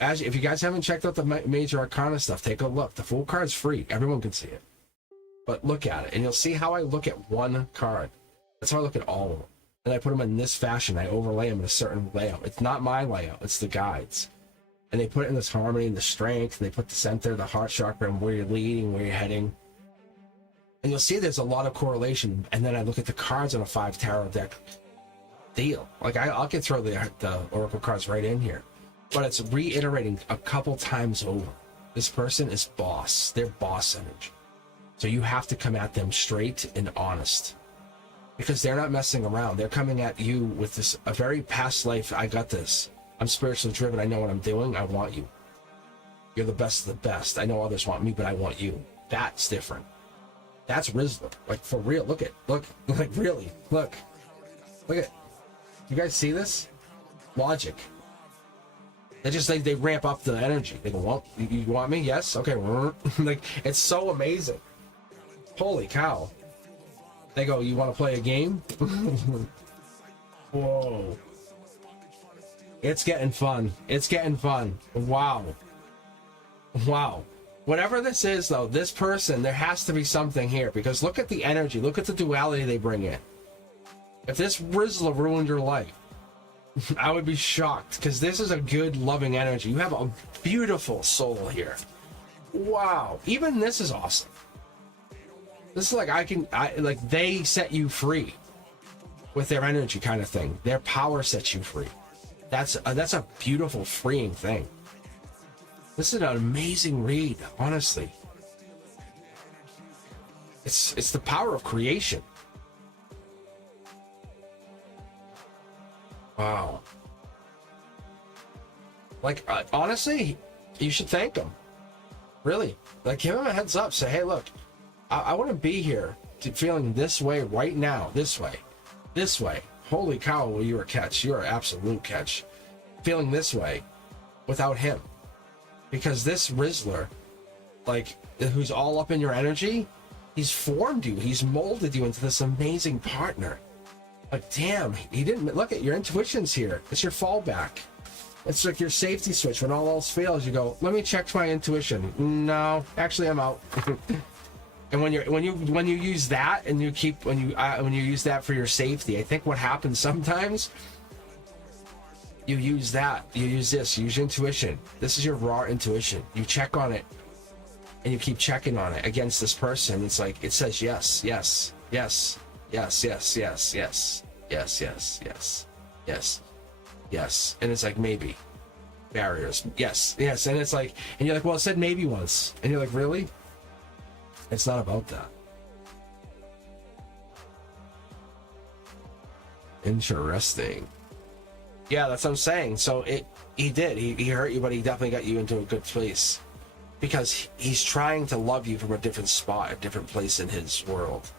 If you guys haven't checked out the major arcana stuff, take a look. The full card's free. Everyone can see it. But look at it and you'll see how I look at one card. That's how I look at all of them. And I put them in this fashion. I overlay them in a certain layout. It's not my layout. It's the guides. And they put it in this harmony and the strength. And they put the center, the heart chakra, and where you're leading, where you're heading. And you'll see there's a lot of correlation. And then I look at the cards on a 5 tarot deck. Deal. Like, I can throw the oracle cards right in here. But it's reiterating a couple times over. This person is boss. They're boss energy. So you have to come at them straight and honest. Because they're not messing around. They're coming at you with this, a very past life. I got this. I'm spiritually driven. I know what I'm doing. I want you. You're the best of the best. I know others want me, but I want you. That's different. That's Rizzler. Like, for real. Look at, look, like, really. Look. Look at, you guys see this? Logic. They just, they ramp up the energy. They go, well, you want me? Yes? Okay. Like, it's so amazing. Holy cow. They go, you want to play a game? Whoa. It's getting fun. It's getting fun. Wow. Wow. Whatever this is, though, this person, there has to be something here. Because look at the energy. Look at the duality they bring in. If this Rizzler ruined your life, I would be shocked. Because this is a good, loving energy. You have a beautiful soul here. Wow. Even this is awesome. This is like, like, they set you free with their energy kind of thing. Their power sets you free. That's a beautiful, freeing thing. This is an amazing read, honestly. It's the power of creation. Wow. Like, honestly, you should thank him. Really. Like, give him a heads up. Say, hey, look. I want to be here feeling this way right now. This way. This way. Holy cow, well, you're a catch. You're an absolute catch. Feeling this way without him. Because this Rizzler, like, who's all up in your energy, he's formed you. He's molded you into this amazing partner. Like, damn, he didn't... Look at your intuition's here. It's your fallback. It's like your safety switch. When all else fails, you go, let me check my intuition. No, actually, I'm out. And when you use that and you keep when you use that for your safety, I think what happens sometimes, you use that, you use this, you use intuition. This is your raw intuition. You check on it, and you keep checking on it against this person. It's like it says yes, yes, yes, yes, yes, yes, yes, yes, yes, yes, yes, yes, and it's like maybe barriers, yes, yes, and it's like, and you're like, well, it said maybe once, and you're like, really? It's not about that. Interesting. Yeah, that's what I'm saying. So He did. He hurt you, but he definitely got you into a good place. Because he's trying to love you from a different spot, a different place in his world.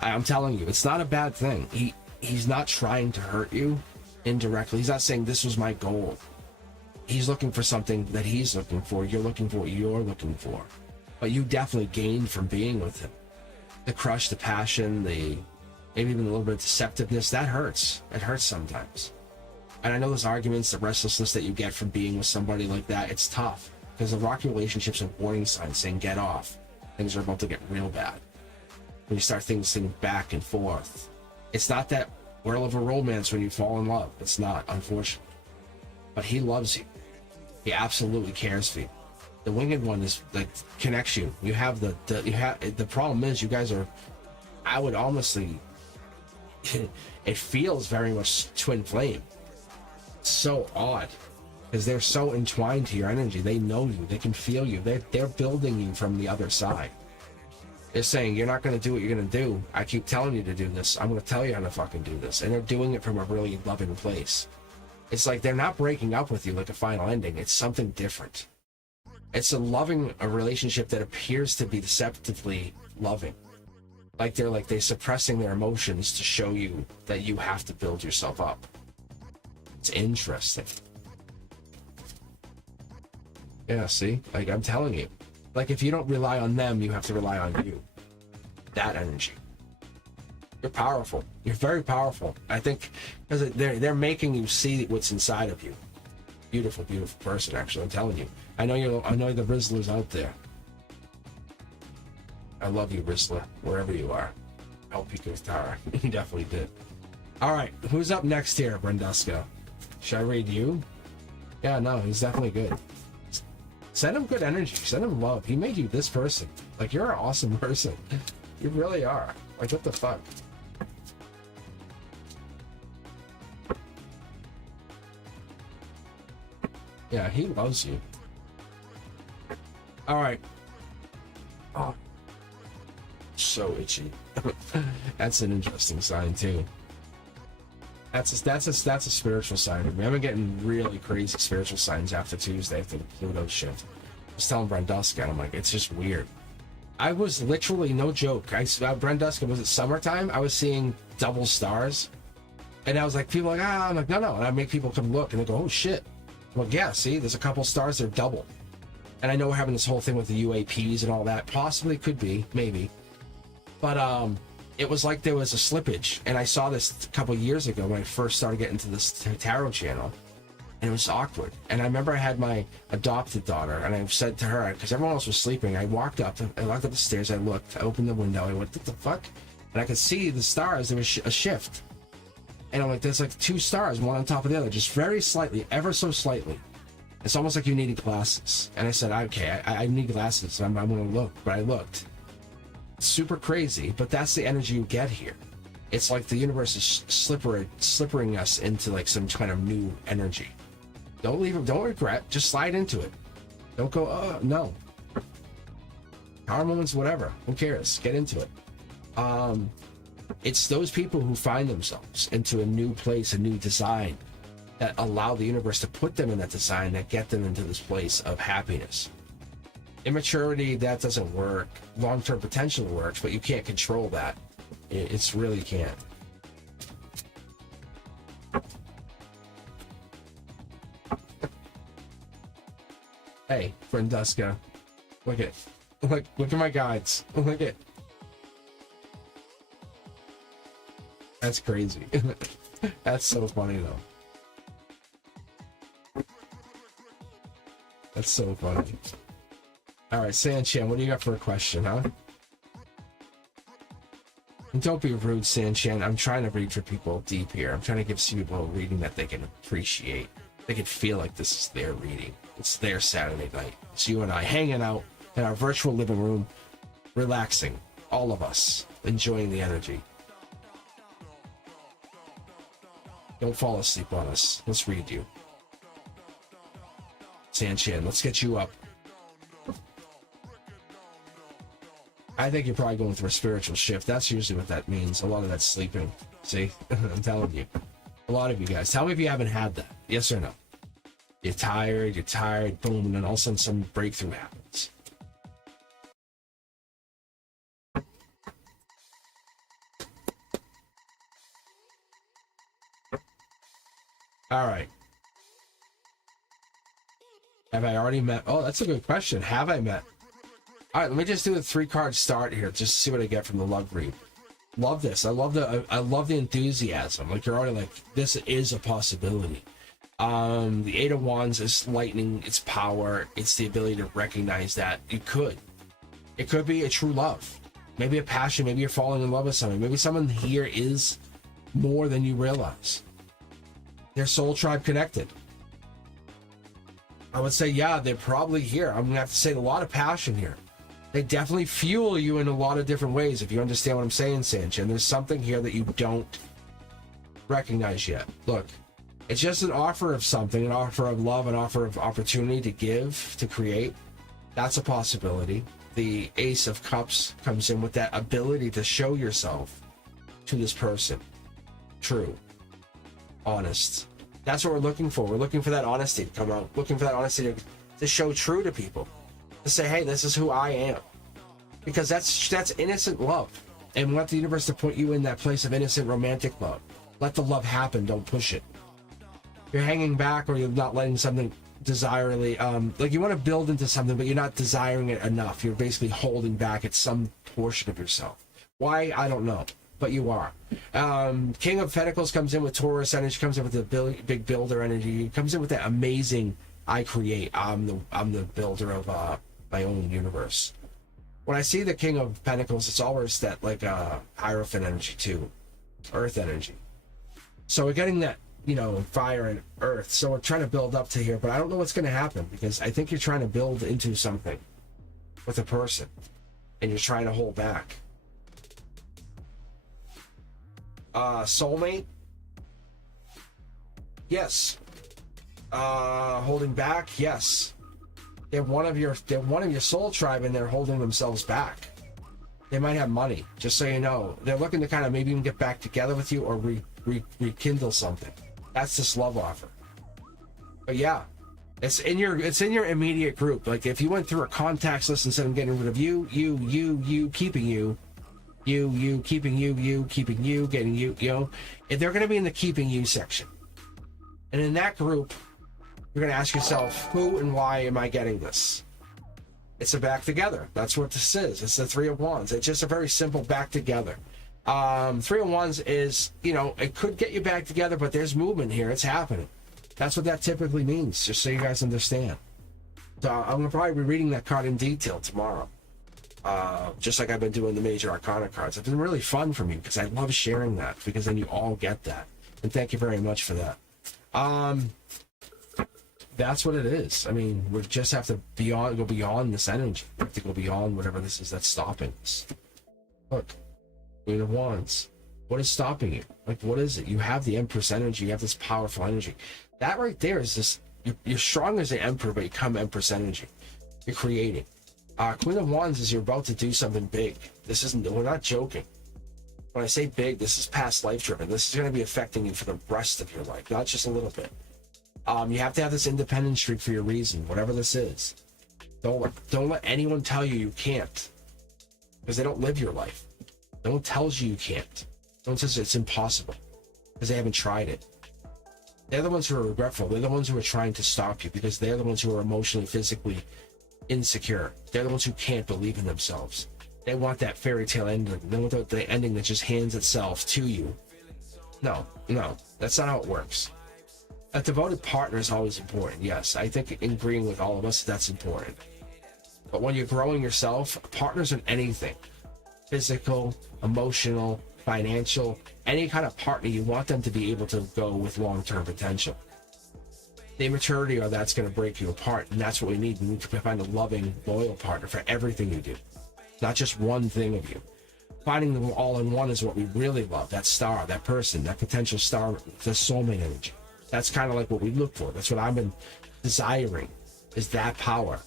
I'm telling you, it's not a bad thing. He's not trying to hurt you indirectly. He's not saying this was my goal. He's looking for something that he's looking for. You're looking for what you're looking for. But you definitely gained from being with him. The crush, the passion, maybe even a little bit of deceptiveness, that hurts. It hurts sometimes. And I know those arguments, the restlessness that you get from being with somebody like that, it's tough. Because the rocky relationship's a warning sign saying get off. Things are about to get real bad. When you start thinking back and forth. It's not that whirl of a romance when you fall in love. It's not, unfortunately. But he loves you. He absolutely cares for you. The winged one is like connects you. You have the problem is you guys are, I would honestly, it feels very much twin flame. It's so odd because they're so entwined to your energy. They know you. They can feel you. They're building you from the other side. They're saying you're not going to do what you're going to do. I keep telling you to do this. I'm going to tell you how to fucking do this, and they're doing it from a really loving place. It's like they're not breaking up with you like a final ending. It's something different. It's a relationship that appears to be deceptively loving. Like they're suppressing their emotions to show you that you have to build yourself up. It's interesting. Yeah, see? Like I'm telling you. Like if you don't rely on them, you have to rely on you. That energy. You're powerful. You're very powerful. I think because they're making you see what's inside of you. Beautiful, beautiful person. Actually, I'm telling you. I know the Rizzlers out there. I love you, Rizzler, wherever you are. I hope you goes Tara. He definitely did. All right, who's up next here, Brenduska? Should I read you? Yeah, no, he's definitely good. Send him good energy. Send him love. He made you this person. Like you're an awesome person. You really are. Like what the fuck? Yeah, he loves you. All right. Oh, so itchy. That's an interesting sign too. That's a spiritual sign. I've been getting really crazy spiritual signs after Tuesday after the Pluto shift. I was telling Brenduska, and I'm like, it's just weird. I was literally, no joke. Brenduska, was it summertime? I was seeing double stars, and I was like, people are like, I'm like, no, and I make people come look, and they go, oh shit. Well, yeah, see, there's a couple stars, they're double. And I know we're having this whole thing with the UAPs and all that. Possibly, could be, maybe. But it was like there was a slippage. And I saw this a couple years ago when I first started getting into this tarot channel. And it was awkward. And I remember I had my adopted daughter, and I said to her, because everyone else was sleeping, I walked up the stairs, I looked, I opened the window, I went, what the fuck? And I could see the stars, there was a shift. And I'm like, there's like two stars, one on top of the other, just very slightly, ever so slightly. It's almost like you needed glasses. And I said, okay, I need glasses, so I'm going to look. But I looked. Super crazy, but that's the energy you get here. It's like the universe is slippering us into like some kind of new energy. Don't leave it, don't regret, just slide into it. Don't go, oh, no. Power moments, whatever, who cares? Get into it. It's those people who find themselves into a new place, a new design, that allow the universe to put them in that design, that get them into this place of happiness. Immaturity, that doesn't work. Long-term potential works, but you can't control that. It's really can't. Hey, Brenduska, look at my guides. Look at. That's crazy. That's so funny though. That's so funny. All right, Sanchan, what do you got for a question, huh? And don't be rude, Sanchan. I'm trying to read for people deep here. I'm trying to give people a reading that they can appreciate. They can feel like this is their reading. It's their Saturday night. It's you and I hanging out in our virtual living room, relaxing. All of us enjoying the energy. Don't fall asleep on us. Let's read you. Sanchan, let's get you up. I think you're probably going through a spiritual shift. That's usually what that means. A lot of that's sleeping. See? I'm telling you. A lot of you guys. Tell me if you haven't had that. Yes or no? You're tired, boom, and then all of a sudden some breakthrough happens. All right. Have I already met? Oh, that's a good question. Have I met? All right, let me just do a 3-card start here, just to see what I get from the love read. Love this. I love the enthusiasm. Like, you're already like, this is a possibility. The 8 of Wands is lightning, it's power, it's the ability to recognize that it could be a true love, maybe a passion, maybe you're falling in love with someone, maybe someone here is more than you realize. They're soul tribe connected. I would say, yeah, they're probably here. I'm gonna have to say a lot of passion here. They definitely fuel you in a lot of different ways, if you understand what I'm saying, Sanch. And there's something here that you don't recognize yet. Look, it's just an offer of something, an offer of love, an offer of opportunity to give, to create. That's a possibility. The Ace of Cups comes in with that ability to show yourself to this person. True. Honest. That's what we're looking for. We're looking for that honesty to come out. Looking for that honesty to show true to people. To say, hey, this is who I am. Because that's innocent love. And we want the universe to put you in that place of innocent romantic love. Let the love happen. Don't push it. You're hanging back, or you're not letting something desirably, like you want to build into something, but you're not desiring it enough. You're basically holding back at some portion of yourself. Why? I don't know. But you are. King of Pentacles comes in with Taurus energy, comes in with the big builder energy, comes in with that amazing, I create. I'm the builder of my own universe. When I see the King of Pentacles, it's always that like Hierophant energy too, Earth energy. So we're getting that, fire and earth. So we're trying to build up to here, but I don't know what's going to happen, because I think you're trying to build into something with a person, and you're trying to hold back. Soulmate, yes. Holding back, yes. They're one of your soul tribe, and they're holding themselves back. They might have money, just so you know. They're looking to kind of maybe even get back together with you, or rekindle something. That's this love offer. But yeah, it's in your immediate group. Like, if you went through a contacts list instead of getting rid of you, keeping you, keeping you, keeping you, getting you, if they're going to be in the keeping you section. And in that group, you're going to ask yourself, who and why am I getting this? It's a back together. That's what this is. It's the 3 of Wands. It's just a very simple back together. 3 of Wands is, it could get you back together, but there's movement here. It's happening. That's what that typically means, just so you guys understand. So I'm going to probably be reading that card in detail tomorrow. Just like I've been doing the major arcana cards. It's been really fun for me, because I love sharing that, because then you all get that. And thank you very much for that. That's what it is. I mean, we just have to go beyond this energy. We have to go beyond whatever this is that's stopping us. Look, Queen of Wands. What is stopping you? Like, what is it? You have the Empress energy. You have this powerful energy. That right there is this. You're strong as an Emperor, but you come Empress energy. You're creating. Queen of Wands is you're about to do something big. We're not joking. When I say big, this is past life driven. This is going to be affecting you for the rest of your life, not just a little bit. You have to have this independent streak for your reason, whatever this is. Don't let anyone tell you can't, because they don't live your life. No one tells you can't. No one says it's impossible, because they haven't tried it. They're the ones who are regretful. They're the ones who are trying to stop you, because they're the ones who are emotionally, physically insecure. They're the ones who can't believe in themselves. They want that fairy tale ending. They want the ending that just hands itself to you. No, that's not how it works. A devoted partner is always important. Yes, I think in agreeing with all of us, that's important. But when you're growing yourself, partners in anything, physical, emotional, financial, any kind of partner, you want them to be able to go with long-term potential. The immaturity or that's going to break you apart, and that's what we need. We need to find a loving, loyal partner for everything you do, not just one thing of you. Finding them all in one is what we really love. That star, that person, that potential star, the soulmate energy. That's kind of like what we look for. That's what I've been desiring, is that power.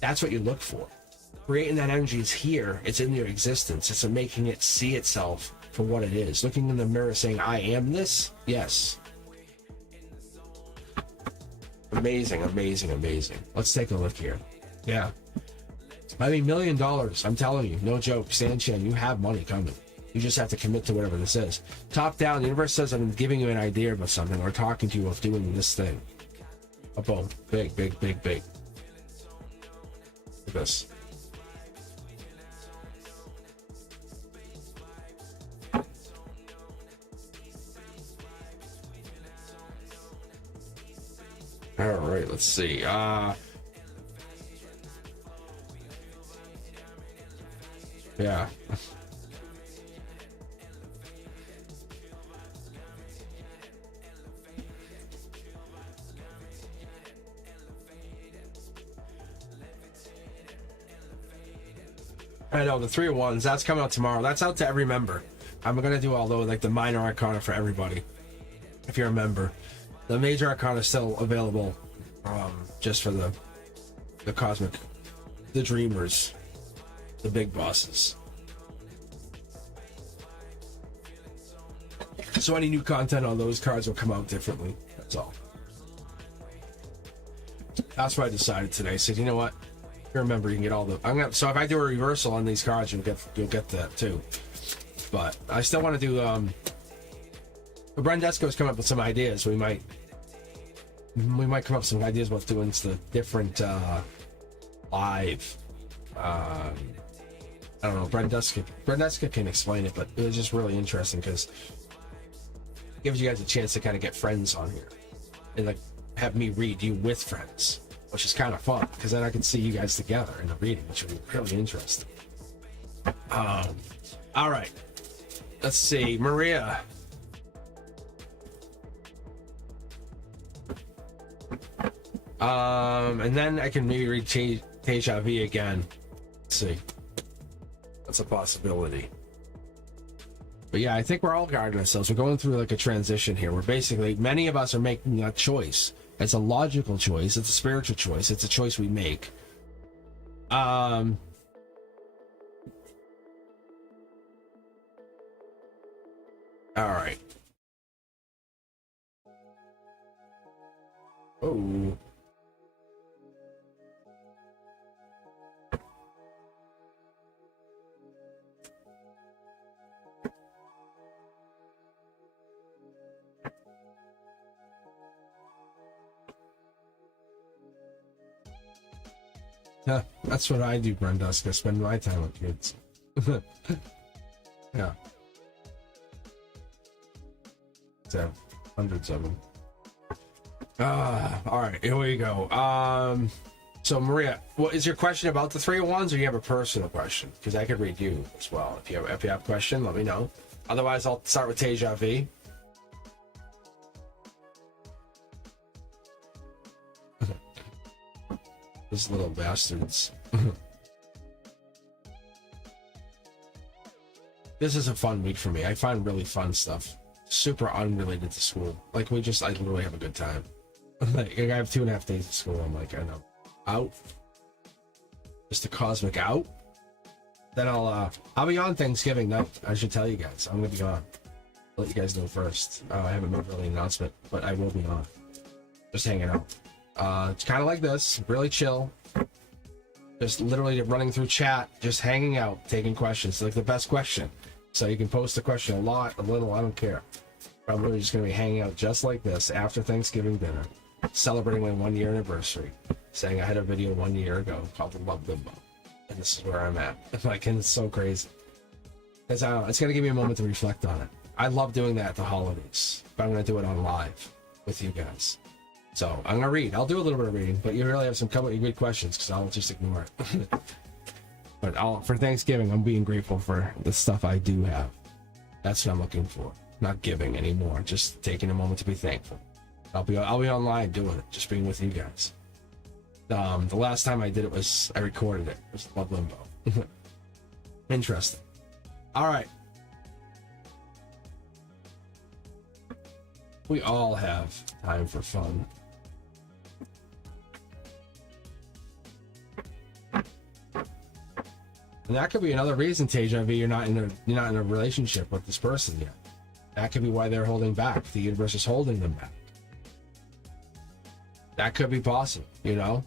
That's what you look for. Creating that energy is here. It's in your existence. It's making it see itself for what it is. Looking in the mirror saying, I am this? Yes. Amazing, amazing, amazing. Let's take a look here. Yeah. I mean, $1 million. I'm telling you, no joke. Sanchan, you have money coming. You just have to commit to whatever this is. Top down, the universe says I'm giving you an idea about something or talking to you of doing this thing. A boom. Big, big, big, big. Look at this. All right, let's see. Yeah. I know the 3 of Wands. That's coming out tomorrow. That's out to every member. I'm gonna do all those, like the minor arcana for everybody. If you're a member. The major arcana is still available, just for the cosmic, the dreamers, the big bosses. So any new content on those cards will come out differently. That's all. That's what I decided today. I said, you know what? If you're a member, you can get all the. So if I do a reversal on these cards, you'll get that too. But I still want to do. Brendesco's come up with some ideas. We might come up with some ideas about doing the different live. I don't know. Brendesca can explain it, but it was just really interesting because it gives you guys a chance to kind of get friends on here and like have me read you with friends, which is kind of fun because then I can see you guys together in the reading, which would be really interesting. All right, let's see, Maria. And then I can maybe read Deja Vu again. Let's see. That's a possibility. But yeah, I think we're all guarding ourselves. We're going through like a transition here. We're basically, many of us are making a choice. It's a logical choice. It's a spiritual choice. It's a choice we make. All right. Oh. Yeah, that's what I do, Brenduska. Spend my time with kids. Yeah. So, hundreds of them. All right, here we go. So Maria, what is your question about the 3 of Wands, or you have a personal question? Because I could read you as well. If you have a question, let me know. Otherwise, I'll start with Deja Vu. These little bastards. This is a fun week for me. I find really fun stuff. Super unrelated to school. Like, I literally have a good time. Like, I have 2.5 days of school. I'm like, I know. Out. Just a cosmic out. Then I'll be on Thanksgiving night. I should tell you guys. I'm gonna be on. I'll let you guys know first. I haven't made really an announcement, but I will be on. Just hanging out. It's kind of like this, really chill. Just literally running through chat, just hanging out, taking questions. Like the best question. So you can post a question a lot, a little, I don't care. Probably just going to be hanging out just like this after Thanksgiving dinner, celebrating my 1-year anniversary, saying I had a video 1 year ago called The Love Limbo. And this is where I'm at. Like, and it's so crazy. It's going to give me a moment to reflect on it. I love doing that at the holidays, but I'm going to do it on live with you guys. So I'm going to read. I'll do a little bit of reading, but you really have some good questions because I'll just ignore it. But for Thanksgiving, I'm being grateful for the stuff I do have. That's what I'm looking for. Not giving anymore, just taking a moment to be thankful. I'll be online doing it, just being with you guys. The last time I did it I recorded it. It was Love Limbo. Interesting. All right. We all have time for fun. And that could be another reason, Deja Vu, you're not in a relationship with this person yet. That could be why they're holding back. The universe is holding them back. That could be possible, you know.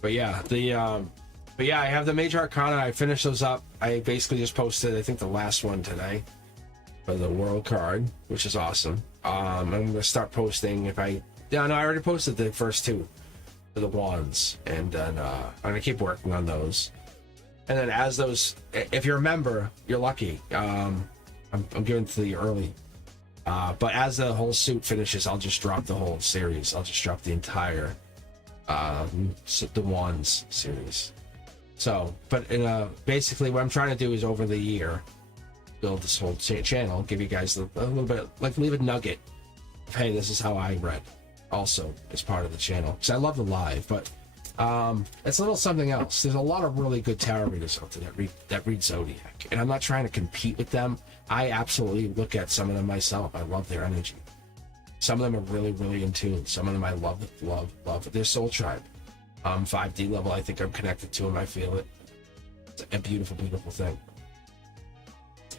But yeah, I have the Major Arcana. I finished those up. I basically just posted, I think, the last one today for the World card, which is awesome. I'm gonna start posting I already posted the first two for the wands, and then I'm gonna keep working on those. And then as those, if you're a member, you're lucky. I'm giving to the early. But as the whole suit finishes, I'll just drop the whole series. I'll just drop the entire the wands series. So, but basically what I'm trying to do is over the year build this whole channel, give you guys a little bit, like leave a nugget of, hey, this is how I read also as part of the channel, because I love the live, but it's a little something else. There's a lot of really good tarot readers out there that read Zodiac, and I'm not trying to compete with them. I absolutely look at some of them myself. I love their energy. Some of them are really, really in tune. Some of them I love. Their soul tribe. 5D level, I think I'm connected to them. I feel it. It's a beautiful, beautiful thing.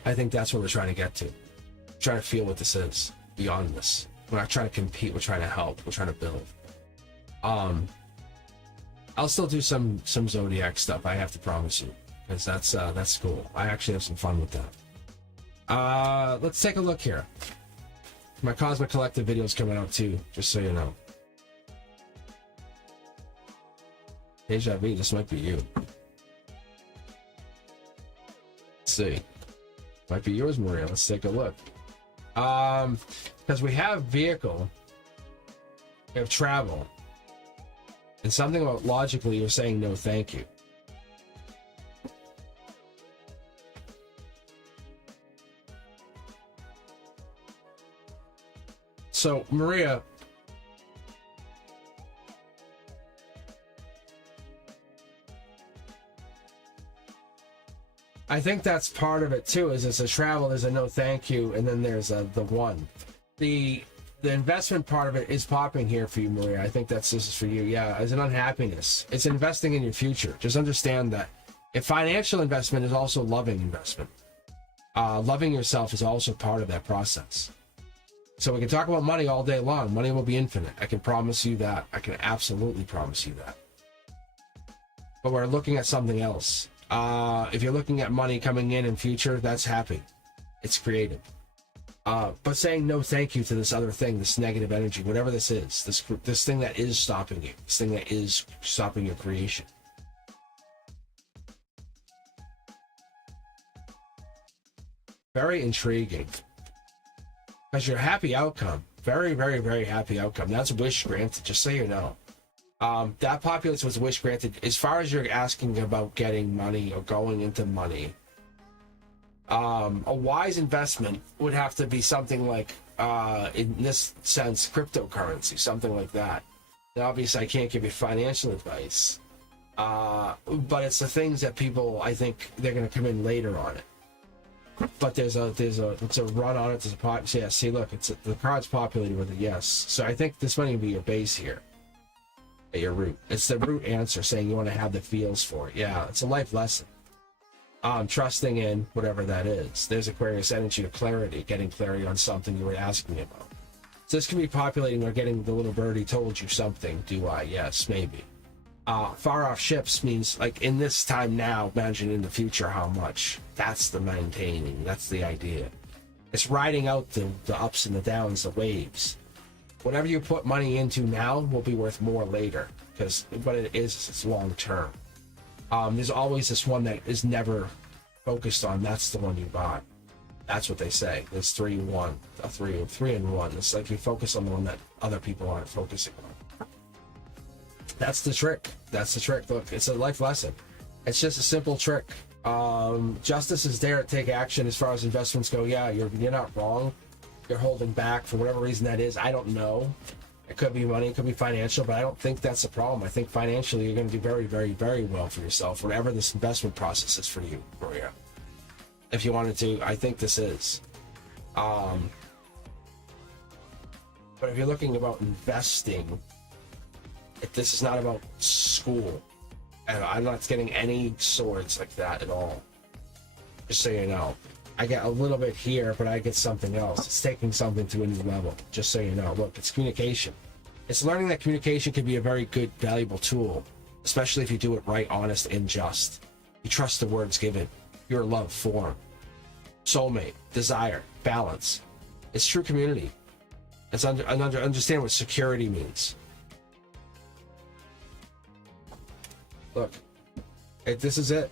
I think that's what we're trying to get to. We're trying to feel what this is beyond this. We're not trying to compete. We're trying to help. We're trying to build. I'll still do some Zodiac stuff. I have to promise you, because that's cool. I actually have some fun with that. Let's take a look here. My Cosmic Collective video is coming out too, just so you know. Deja vu, this might be you. Let's see. Might be yours, Maria. Let's take a look. Because we have vehicle, we have travel, and something about logically you're saying no thank you. So, Maria, I think that's part of it too, is it's a travel, there's a no thank you, and then there's the one. The investment part of it is popping here for you, Maria. I think this is for you. Yeah, as an unhappiness. It's investing in your future. Just understand that if financial investment is also loving investment. Loving yourself is also part of that process. So we can talk about money all day long. Money will be infinite. I can promise you that. I can absolutely promise you that. But we're looking at something else. If you're looking at money coming in future, that's happy. It's creative. But saying no thank you to this other thing, this negative energy, whatever this is, this thing that is stopping you, this thing that is stopping your creation. Very intriguing. Because your happy outcome, very, very, very happy outcome. That's wish granted, just so you know. That populace was wish granted. As far as you're asking about getting money or going into money, a wise investment would have to be something like, in this sense, cryptocurrency, something like that. Now, obviously, I can't give you financial advice, but it's the things that people, I think, they're going to come in later on it. But it's a run on it. There's a pot. Yeah, see, look, the card's populated with a yes. So I think this might be your base here. At your root. It's the root answer saying you want to have the feels for it. Yeah, it's a life lesson. Trusting in whatever that is. There's Aquarius energy of clarity, getting clarity on something you were asking about. So this can be populating or getting the little birdie told you something. Do I? Yes, maybe. Far off ships means like in this time now, imagine in the future how much. That's the maintaining. That's the idea. It's riding out the ups and the downs, the waves. Whatever you put money into now will be worth more later, because what it is, it's long term. There's always this one that is never focused on. That's the one you buy. That's what they say. There's 3 in 1, a 3 in 1. It's like you focus on the one that other people aren't focusing on. That's the trick. That's the trick. Look, it's a life lesson. It's just a simple trick. Justice is there to take action as far as investments go. Yeah, you're not wrong. You're holding back for whatever reason that is. I don't know. It could be money, it could be financial, but I don't think that's a problem. I think financially you're going to do very, very, very well for yourself, whatever this investment process is for you, Maria. If you wanted to, I think this is. But if you're looking about investing, this is not about school. And I'm not getting any swords like that at all. Just so you know. I get a little bit here, but I get something else. It's taking something to a new level, just so you know. Look, it's communication. It's learning that communication can be a very good, valuable tool, especially if you do it right, honest, and just. You trust the words given, your love form, soulmate, desire, balance. It's true community. It's understand what security means. Look, this is it.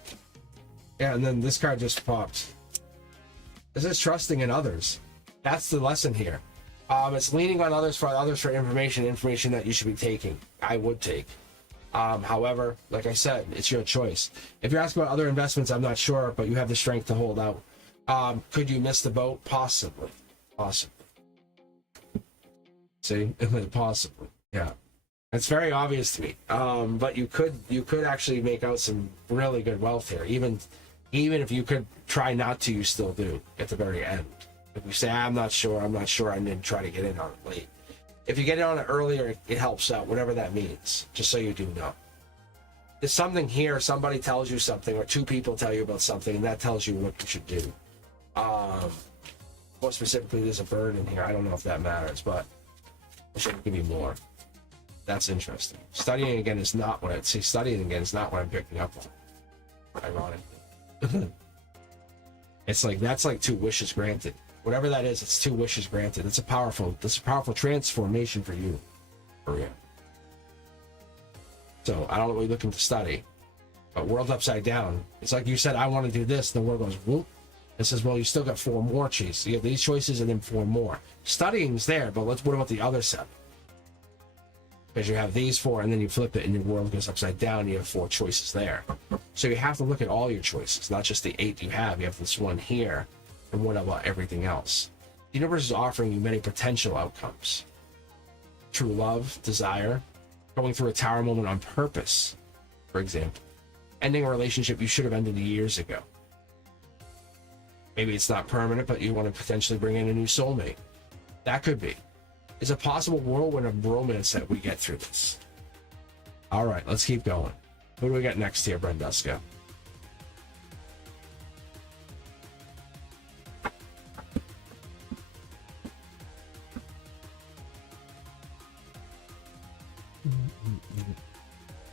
Yeah, and then this card just popped. This is trusting in others. That's the lesson here. It's leaning on others for information that you should be taking. I would take. However, like I said, it's your choice. If you're asking about other investments, I'm not sure, but you have the strength to hold out. Could you miss the boat? Possibly. See, possibly. Yeah, it's very obvious to me. But you could actually make out some really good wealth here. Even if you could try not to, you still do at the very end. If you say, I'm not sure, and then try to get in on it late. If you get in on it earlier, it helps out, whatever that means, just so you do know. There's something here, somebody tells you something, or two people tell you about something, and that tells you what you should do. More specifically, there's a bird in here. I don't know if that matters, but I should give you more. That's interesting. Studying again is not what I'm picking up on. Ironic. It's like, that's like 2 wishes granted. Whatever that is, it's 2 wishes granted. It's a powerful transformation for you. For you. So I don't know what you're looking to study, but world upside down. It's like you said, I want to do this. The world goes whoop. It says, well, you still got 4 more choices. You have these choices and then 4 more. Studying's there, but what about the other 7? Because you have these 4, and then you flip it, and your world goes upside down. And you have 4 choices there. So you have to look at all your choices, not just the 8 you have. You have this one here, and what about everything else? The universe is offering you many potential outcomes. True love, desire, going through a tower moment on purpose, for example. Ending a relationship you should have ended years ago. Maybe it's not permanent, but you want to potentially bring in a new soulmate. That could be. It's a possible whirlwind of romance that we get through this. All right, let's keep going. Who do we got next here, Brenduska?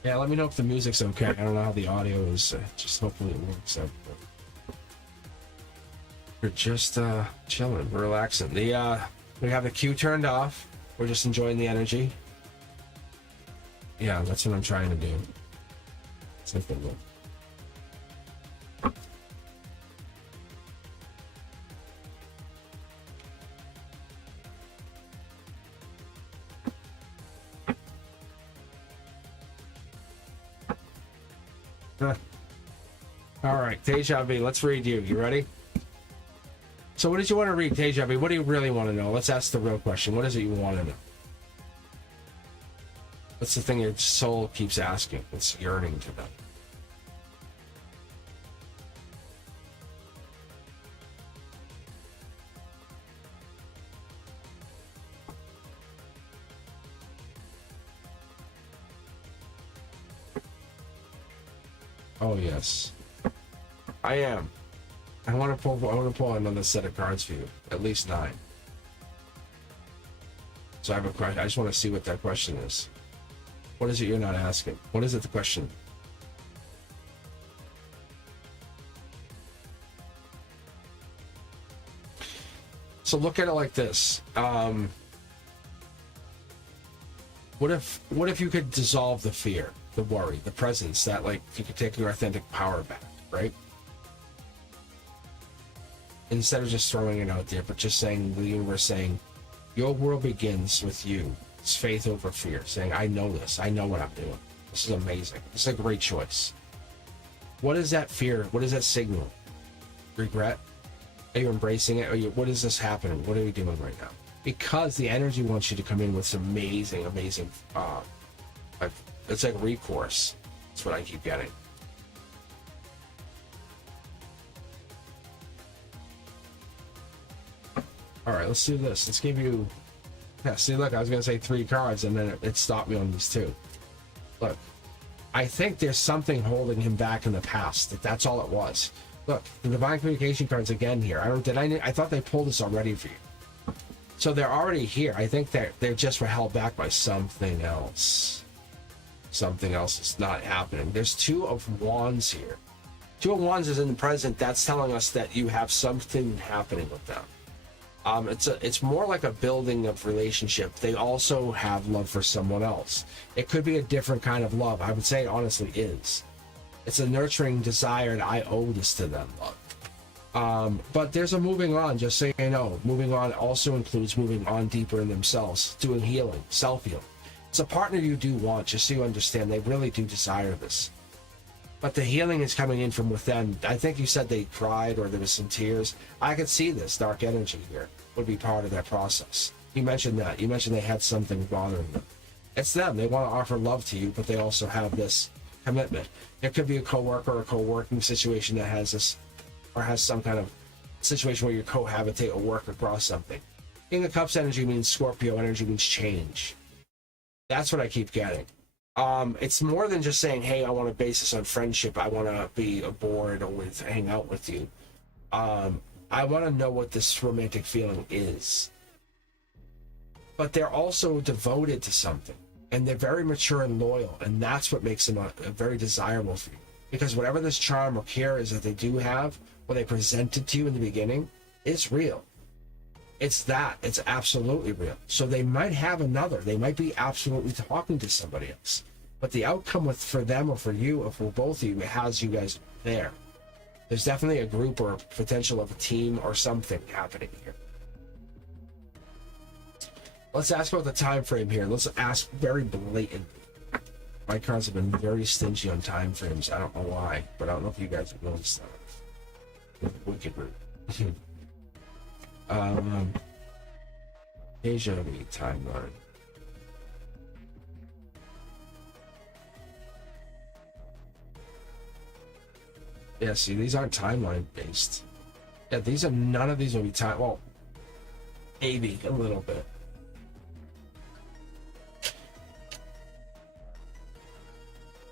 Yeah, let me know if the music's okay. I don't know how the audio is. Just hopefully it works out. We're just chilling, we're relaxing. We have the queue turned off. We're just enjoying the energy. Yeah, that's what I'm trying to do. Simple. All right, Deja Vu, let's read you. You ready? So what did you want to read, Deja Vu? What do you really want to know? Let's ask the real question. What is it you want to know? What's the thing your soul keeps asking? It's yearning to know. Oh yes, I am. I want to pull another set of cards for you, at least 9. So I have a question. I just want to see what that question is. What is it you're not asking? What is it? The question. So look at it like this. What if you could dissolve the fear, the worry, the presence, that like you could take your authentic power back, right? Instead of just throwing it out there, but just saying, the universe saying, your world begins with you. It's faith over fear, saying, I know this. I know what I'm doing. This is amazing. This is a great choice. What is that fear? What is that signal? Regret? Are you embracing it? What is this happening? What are we doing right now? Because the energy wants you to come in with some amazing, it's like recourse. That's what I keep getting. All right, let's do this. Let's give you... Yeah, see, look, I was going to say 3 cards, and then it stopped me on these 2. Look, I think there's something holding him back in the past. That's all it was. Look, the divine communication cards again here. I thought they pulled this already for you. So they're already here. I think they're just held back by something else. Something else is not happening. There's Two of Wands here. Two of Wands is in the present. That's telling us that you have something happening with them. It's more like a building of relationship. They also have love for someone else. It could be a different kind of love. I would say it honestly is. It's a nurturing desire, and I owe this to them love. But there's a moving on, just so you know. Moving on also includes moving on deeper in themselves, doing healing, self-healing. It's a partner you do want, just so you understand. They really do desire this. But the healing is coming in from within. I think you said they cried or there was some tears. I could see this dark energy here would be part of that process. You mentioned that. You mentioned they had something bothering them. It's them. They want to offer love to you, but they also have this commitment. It could be a coworker or a co-working situation that has this, or has some kind of situation where you cohabitate or work across something. King of Cups energy means Scorpio energy means change. That's what I keep getting. It's more than just saying, hey, I want to base this on friendship. I want to be aboard or hang out with you. I want to know what this romantic feeling is. But they're also devoted to something. And they're very mature and loyal. And that's what makes them very desirable for you. Because whatever this charm or care is that they do have, what they presented to you in the beginning, is real. It's that. It's absolutely real. So they might have another. They might be absolutely talking to somebody else. But the outcome for them or for you or for both of you, it has you guys there. There's definitely a group or a potential of a team or something happening here. Let's ask about the time frame here. Let's ask very blatantly. My cards have been very stingy on time frames. I don't know why, but I don't know if you guys have noticed that. Wicked root. Asia timeline. Yeah, see, these aren't timeline based. Yeah, none of these will be time. Well, maybe a little bit.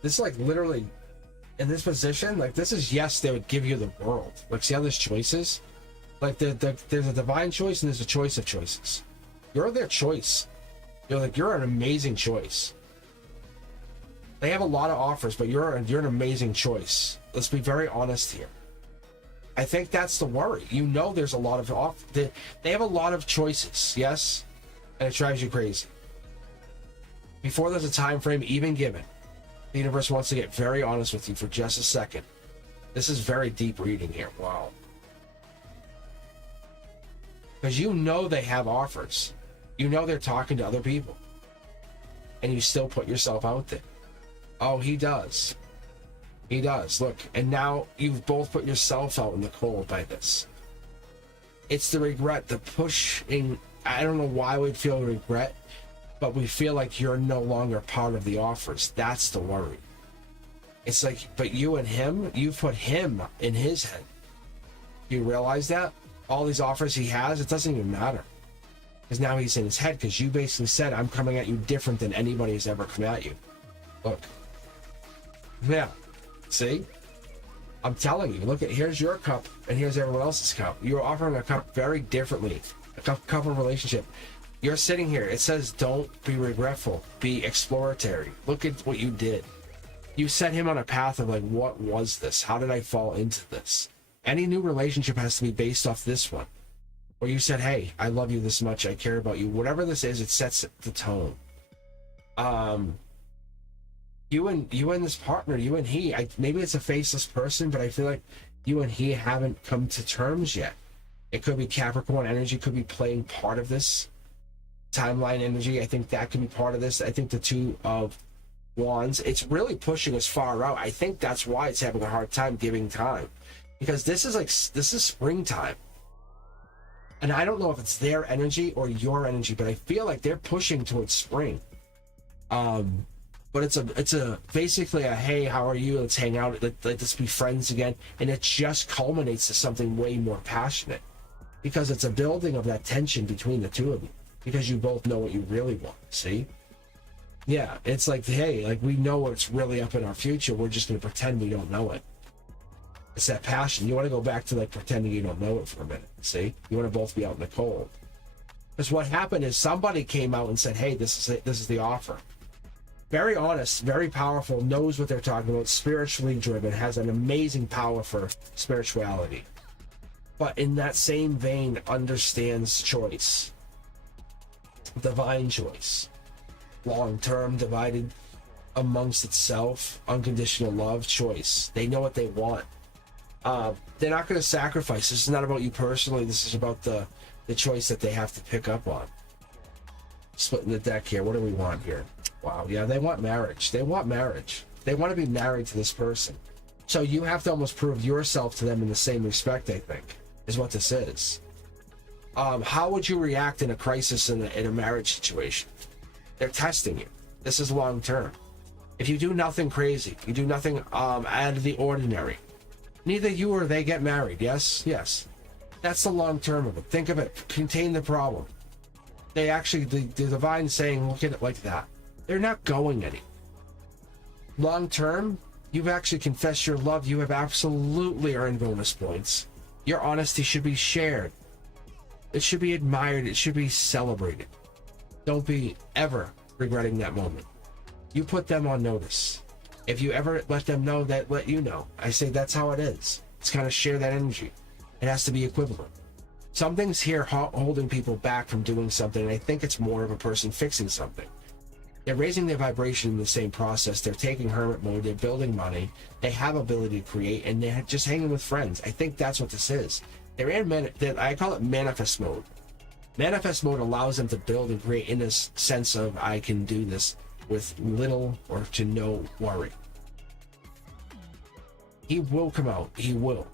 This is like literally in this position. Like this is yes, they would give you the world. Like see how there's choices. Like there's a divine choice and there's a choice of choices. You're their choice. You're an amazing choice. They have a lot of offers, but you're an amazing choice. Let's be very honest here. I think that's the worry. You know there's a lot of they have a lot of choices, yes? And it drives you crazy. Before there's a time frame even given, the universe wants to get very honest with you for just a second. This is very deep reading here. Wow. Because you know they have offers. You know they're talking to other people. And you still put yourself out there. Oh, he does. He does. Look, and now you've both put yourself out in the cold by this. It's the regret, the pushing. I don't know why we'd feel regret, but we feel like you're no longer part of the offers. That's the worry. It's like, but you and him, you put him in his head. Do you realize that? All these offers he has, it doesn't even matter. Because now he's in his head, because you basically said, I'm coming at you different than anybody has ever come at you. Look. Yeah. See? I'm telling you, look at, here's your cup, and here's everyone else's cup. You're offering a cup very differently. A couple relationship. You're sitting here, it says, don't be regretful, be exploratory. Look at what you did. You set him on a path of like, what was this? How did I fall into this? Any new relationship has to be based off this one. Where you said, hey, I love you this much, I care about you. Whatever this is, it sets the tone. You and this partner, you and he, maybe it's a faceless person, but I feel like you and he haven't come to terms yet. It could be Capricorn energy, could be playing part of this. Timeline energy, I think that could be part of this. I think the Two of Wands, it's really pushing us far out. I think that's why it's having a hard time giving time. Because this is springtime. And I don't know if it's their energy or your energy, but I feel like they're pushing towards spring. But it's a basically a, hey, how are you? Let's hang out. Let's be friends again. And it just culminates to something way more passionate. Because it's a building of that tension between the two of you. Because you both know what you really want. See? Yeah, it's like, hey, like we know what's really up in our future. We're just going to pretend we don't know it. It's that passion. You want to go back to like pretending you don't know it for a minute. See, you want to both be out in the cold. Because what happened is somebody came out and said, "Hey, this is it. This is the offer." Very honest, very powerful, knows what they're talking about, spiritually driven, has an amazing power for spirituality. But in that same vein, understands choice. Divine choice. Long-term, divided amongst itself, unconditional love, choice. They know what they want. They're not going to sacrifice. This is not about you personally. This is about the choice that they have to pick up on. Splitting the deck here. What do we want here? Wow, yeah, they want marriage. They want marriage. They want to be married to this person. So you have to almost prove yourself to them in the same respect, I think, is what this is. How would you react in a crisis in a marriage situation? They're testing you. This is long term. If you do nothing crazy, you do nothing out of the ordinary, neither you or they get married. Yes, yes. That's the long term of it. Think of it. Contain the problem. They actually, the divine saying, look at it like that. They're not going any. Long term, you've actually confessed your love. You have absolutely earned bonus points. Your honesty should be shared. It should be admired. It should be celebrated. Don't be ever regretting that moment. You put them on notice. If you ever let them know, that let you know. I say that's how it is. It's kind of share that energy. It has to be equivalent. Something's here holding people back from doing something, and I think it's more of a person fixing something. They're raising their vibration in the same process. They're taking hermit mode. They're building money. They have ability to create, and they're just hanging with friends. I think that's what this is. They're in I call it manifest mode. Manifest mode allows them to build and create in this sense of I can do this with little or to no worry. He will come out. He will.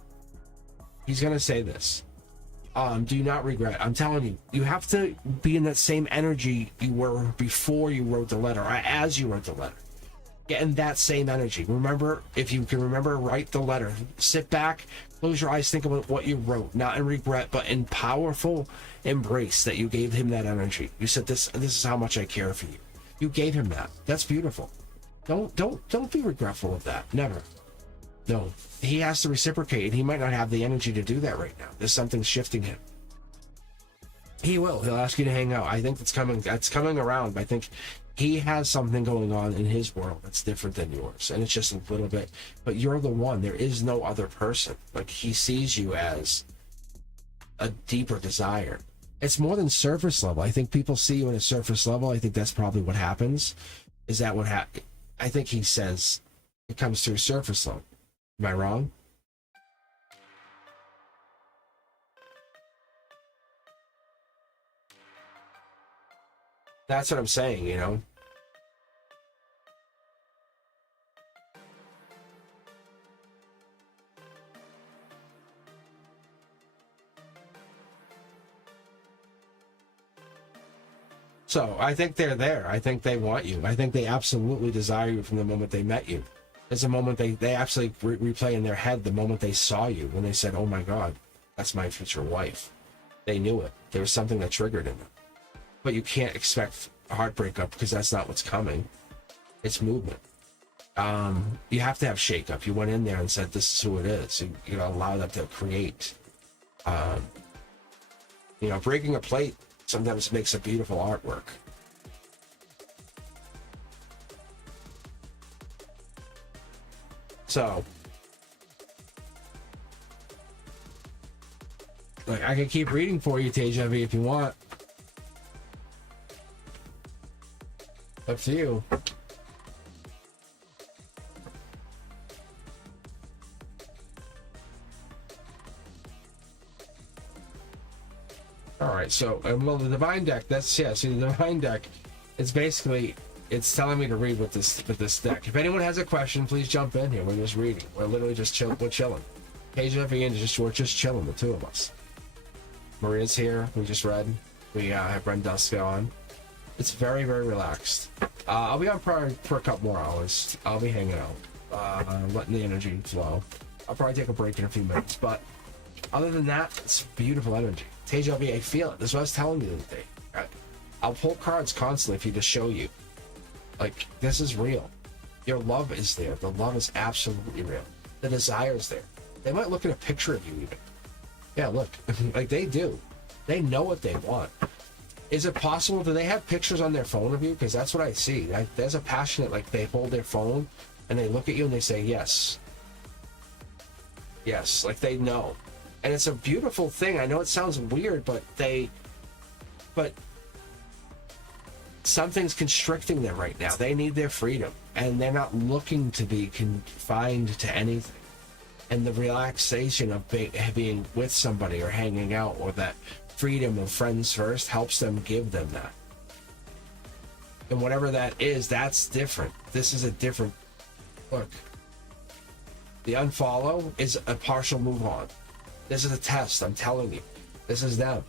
He's going to say this. Do not regret. I'm telling you, you have to be in that same energy you were before you wrote the letter, or as you wrote the letter. Get in that same energy. Remember, if you can remember, write the letter. Sit back, close your eyes, think about what you wrote, not in regret, but in powerful embrace that you gave him that energy. You said, this is how much I care for you. You gave him that. That's beautiful. Don't be regretful of that. Never. No, he has to reciprocate, and he might not have the energy to do that right now. There's something shifting him. He will. He'll ask you to hang out. I think that's coming around. I think he has something going on in his world that's different than yours, and it's just a little bit. But you're the one. There is no other person. Like, he sees you as a deeper desire. It's more than surface level. I think people see you in a surface level. I think that's probably what happens. Is that what happens? I think he says it comes through surface level. Am I wrong? That's what I'm saying, you know? So I think they're there. I think they want you. I think they absolutely desire you from the moment they met you. It's a moment they absolutely replay in their head the moment they saw you, when they said, oh my God, that's my future wife. They knew it. There was something that triggered in them. But you can't expect a heartbreak up, because that's not what's coming. It's movement. You have to have shake up. You went in there and said, this is who it is. You know, allow them to create. You know, breaking a plate sometimes makes a beautiful artwork. So, like, I can keep reading for you, Tejavi, if you want. Up to you. All right, so, well, the divine deck, see, the divine deck, it's basically, it's telling me to read with this deck. If anyone has a question, please jump in here. We're just reading. We're literally just chilling. We're chilling. Tejavi and we're just chilling, the two of us. Maria's here. We just read. We have Brenduska on. It's very, very relaxed. I'll be on for a couple more hours. I'll be hanging out, letting the energy flow. I'll probably take a break in a few minutes, but other than that, it's beautiful energy. Tejavi, I feel it. That's what I was telling you the other day. I'll pull cards constantly for you to show you. Like, this is real. Your love is there. The love is absolutely real. The desire is there. They might look at a picture of you even. Yeah, look, like they do. They know what they want. Is it possible? Do they have pictures on their phone of you? Because that's what I see. There's a passionate, like they hold their phone and they look at you and they say yes. Yes, like they know. And it's a beautiful thing. I know it sounds weird, but something's constricting them right now. They need their freedom, and they're not looking to be confined to anything. And the relaxation of being with somebody or hanging out, or that freedom of friends first, helps them give them that. And whatever that is, that's different. This is a different look. The unfollow is a partial move on. This is a test, I'm telling you. This is them.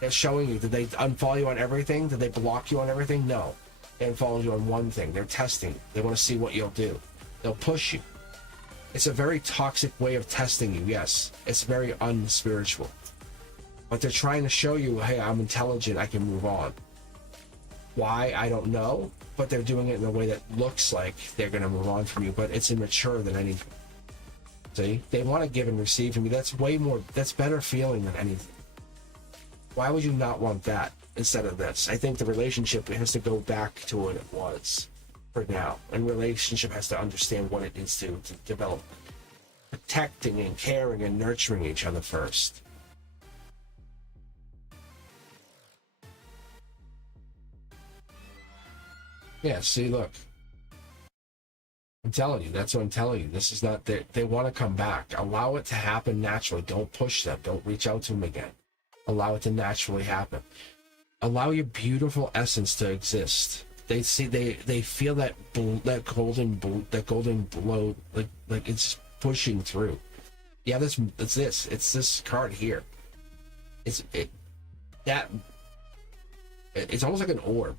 They're showing you. Did they unfollow you on everything? Did they block you on everything? No. They unfollow you on one thing. They're testing. They want to see what you'll do. They'll push you. It's a very toxic way of testing you, yes. It's very unspiritual. But they're trying to show you, hey, I'm intelligent, I can move on. Why? I don't know. But they're doing it in a way that looks like they're going to move on from you, but it's immature than anything. See? They want to give and receive from you. That's way more, that's better feeling than anything. Why would you not want that instead of this? I think the relationship has to go back to what it was for now. And relationship has to understand what it needs to develop. Protecting and caring and nurturing each other first. Yeah, see, look. I'm telling you, that's what I'm telling you. This is not, they want to come back. Allow it to happen naturally. Don't push them. Don't reach out to them again. Allow it to naturally happen. Allow your beautiful essence to exist. They see, they feel that golden blow, like it's pushing through. Yeah, it's this card here. It's almost like an orb.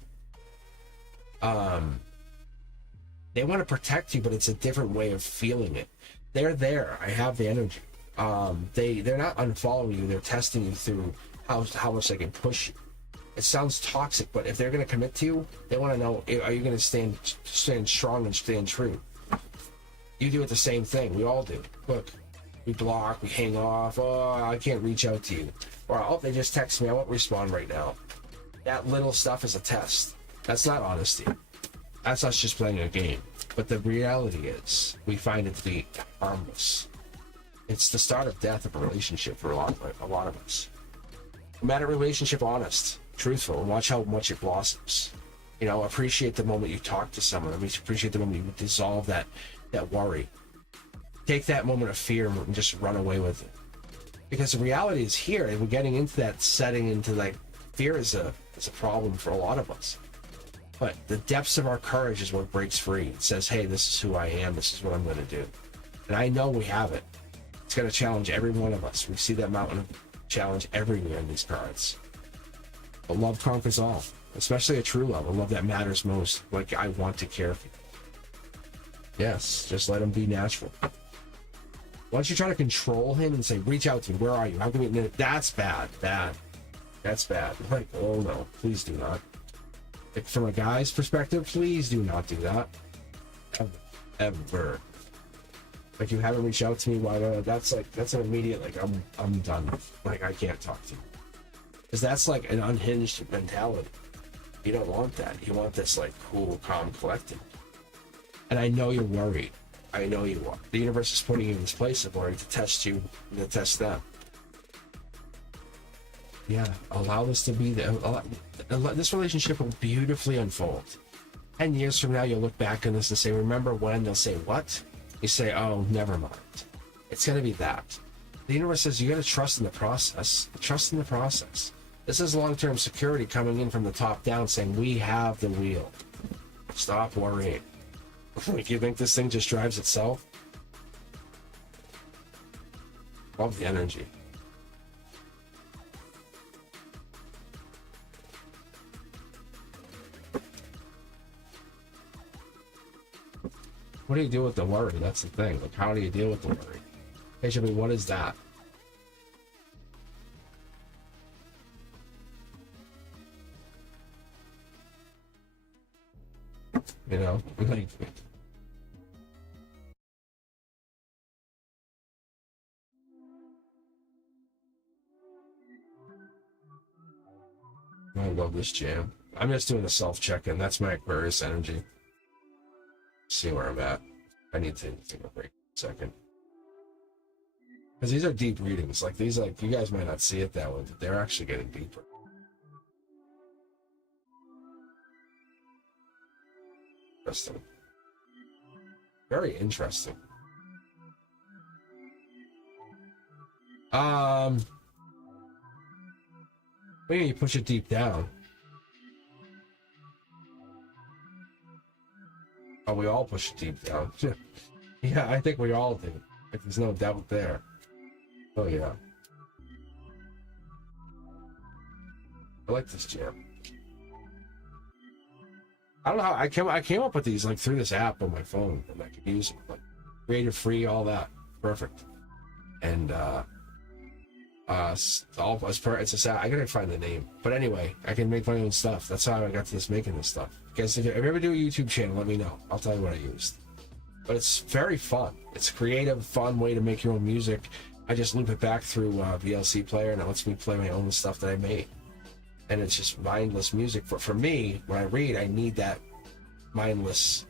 They want to protect you, but it's a different way of feeling it. They're there. I have the energy. They're not unfollowing you. They're testing you through how much they can push you. It sounds toxic, but if they're going to commit to you, they want to know, are you going to stand strong and stand true? You do it the same thing. We all do. Look, we block, we hang off. Oh, I can't reach out to you. Or, oh, they just text me. I won't respond right now. That little stuff is a test. That's not honesty. That's us just playing a game. But the reality is, we find it to be harmless. It's the start of death of a relationship for a lot of us. Make a relationship honest, truthful, and watch how much it blossoms. You know, appreciate the moment you talk to someone. Appreciate the moment you dissolve that worry. Take that moment of fear and just run away with it. Because the reality is here, and we're getting into that setting into like fear is a problem for a lot of us. But the depths of our courage is what breaks free. It says, hey, this is who I am. This is what I'm going to do. And I know we have it. It's going to challenge every one of us. We see that mountain of challenge everywhere in these cards. But love conquers all, especially a true love, a love that matters most. Like, I want to care for you. Yes, just let him be natural. Once you try to control him and say, reach out to me, where are you? How can we? That's bad. That's bad. Like, oh no, please do not. Like, from a guy's perspective, please do not do that. Ever. Like, you haven't reached out to me, why that's an immediate, like, I'm done. Like, I can't talk to you. Because that's like an unhinged mentality. You don't want that. You want this, like, cool, calm, collected. And I know you're worried. I know you are. The universe is putting you in this place of worry to test you and to test them. Yeah, allow this to be this relationship will beautifully unfold. 10 years from now, you'll look back on this and say, remember when? They'll say, what? You say, oh, never mind. It's going to be that. The universe says you got to trust in the process. Trust in the process. This is long-term security coming in from the top down saying, we have the wheel. Stop worrying. Like, you think this thing just drives itself? Love the energy. What do you do with the worry? That's the thing. Like, how do you deal with the worry? Hey, Jimmy, what is that? You know, like, I love this jam. I'm just doing a self check-in. That's my Aquarius energy. See where I'm at. I need to take a break a second. Because these are deep readings. Like these, like you guys might not see it that way, but they're actually getting deeper. Interesting. Very interesting. Maybe you push it deep down. Oh, we all push it deep down. Yeah, I think we all do. Like, there's no doubt there. Oh yeah. I like this jam. I don't know how I came up with these like through this app on my phone, and I could use them. Like creative free, all that. Perfect. And it's a sad. I gotta find the name, but anyway, I can make my own stuff. That's how I got to this making this stuff. Because if you ever do a YouTube channel, let me know. I'll tell you what I used. But it's very fun. It's a creative, fun way to make your own music. I just loop it back through VLC player, and it lets me play my own stuff that I made. And it's just mindless music. For me, when I read, I need that mindless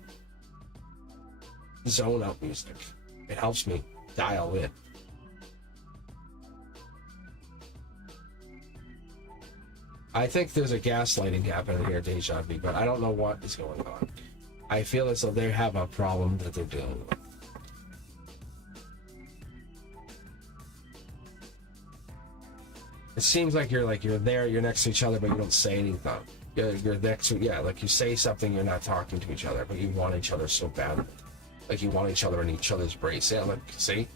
zone out music. It helps me dial in. I think there's a gaslighting happening here, Deja Vu, but I don't know what is going on. I feel as though they have a problem that they're dealing with. It seems like you're there, you're next to each other, but you don't say anything. You're next to, yeah, like you say something, you're not talking to each other, but you want each other so badly. Like you want each other in each other's brace. Yeah, like, see?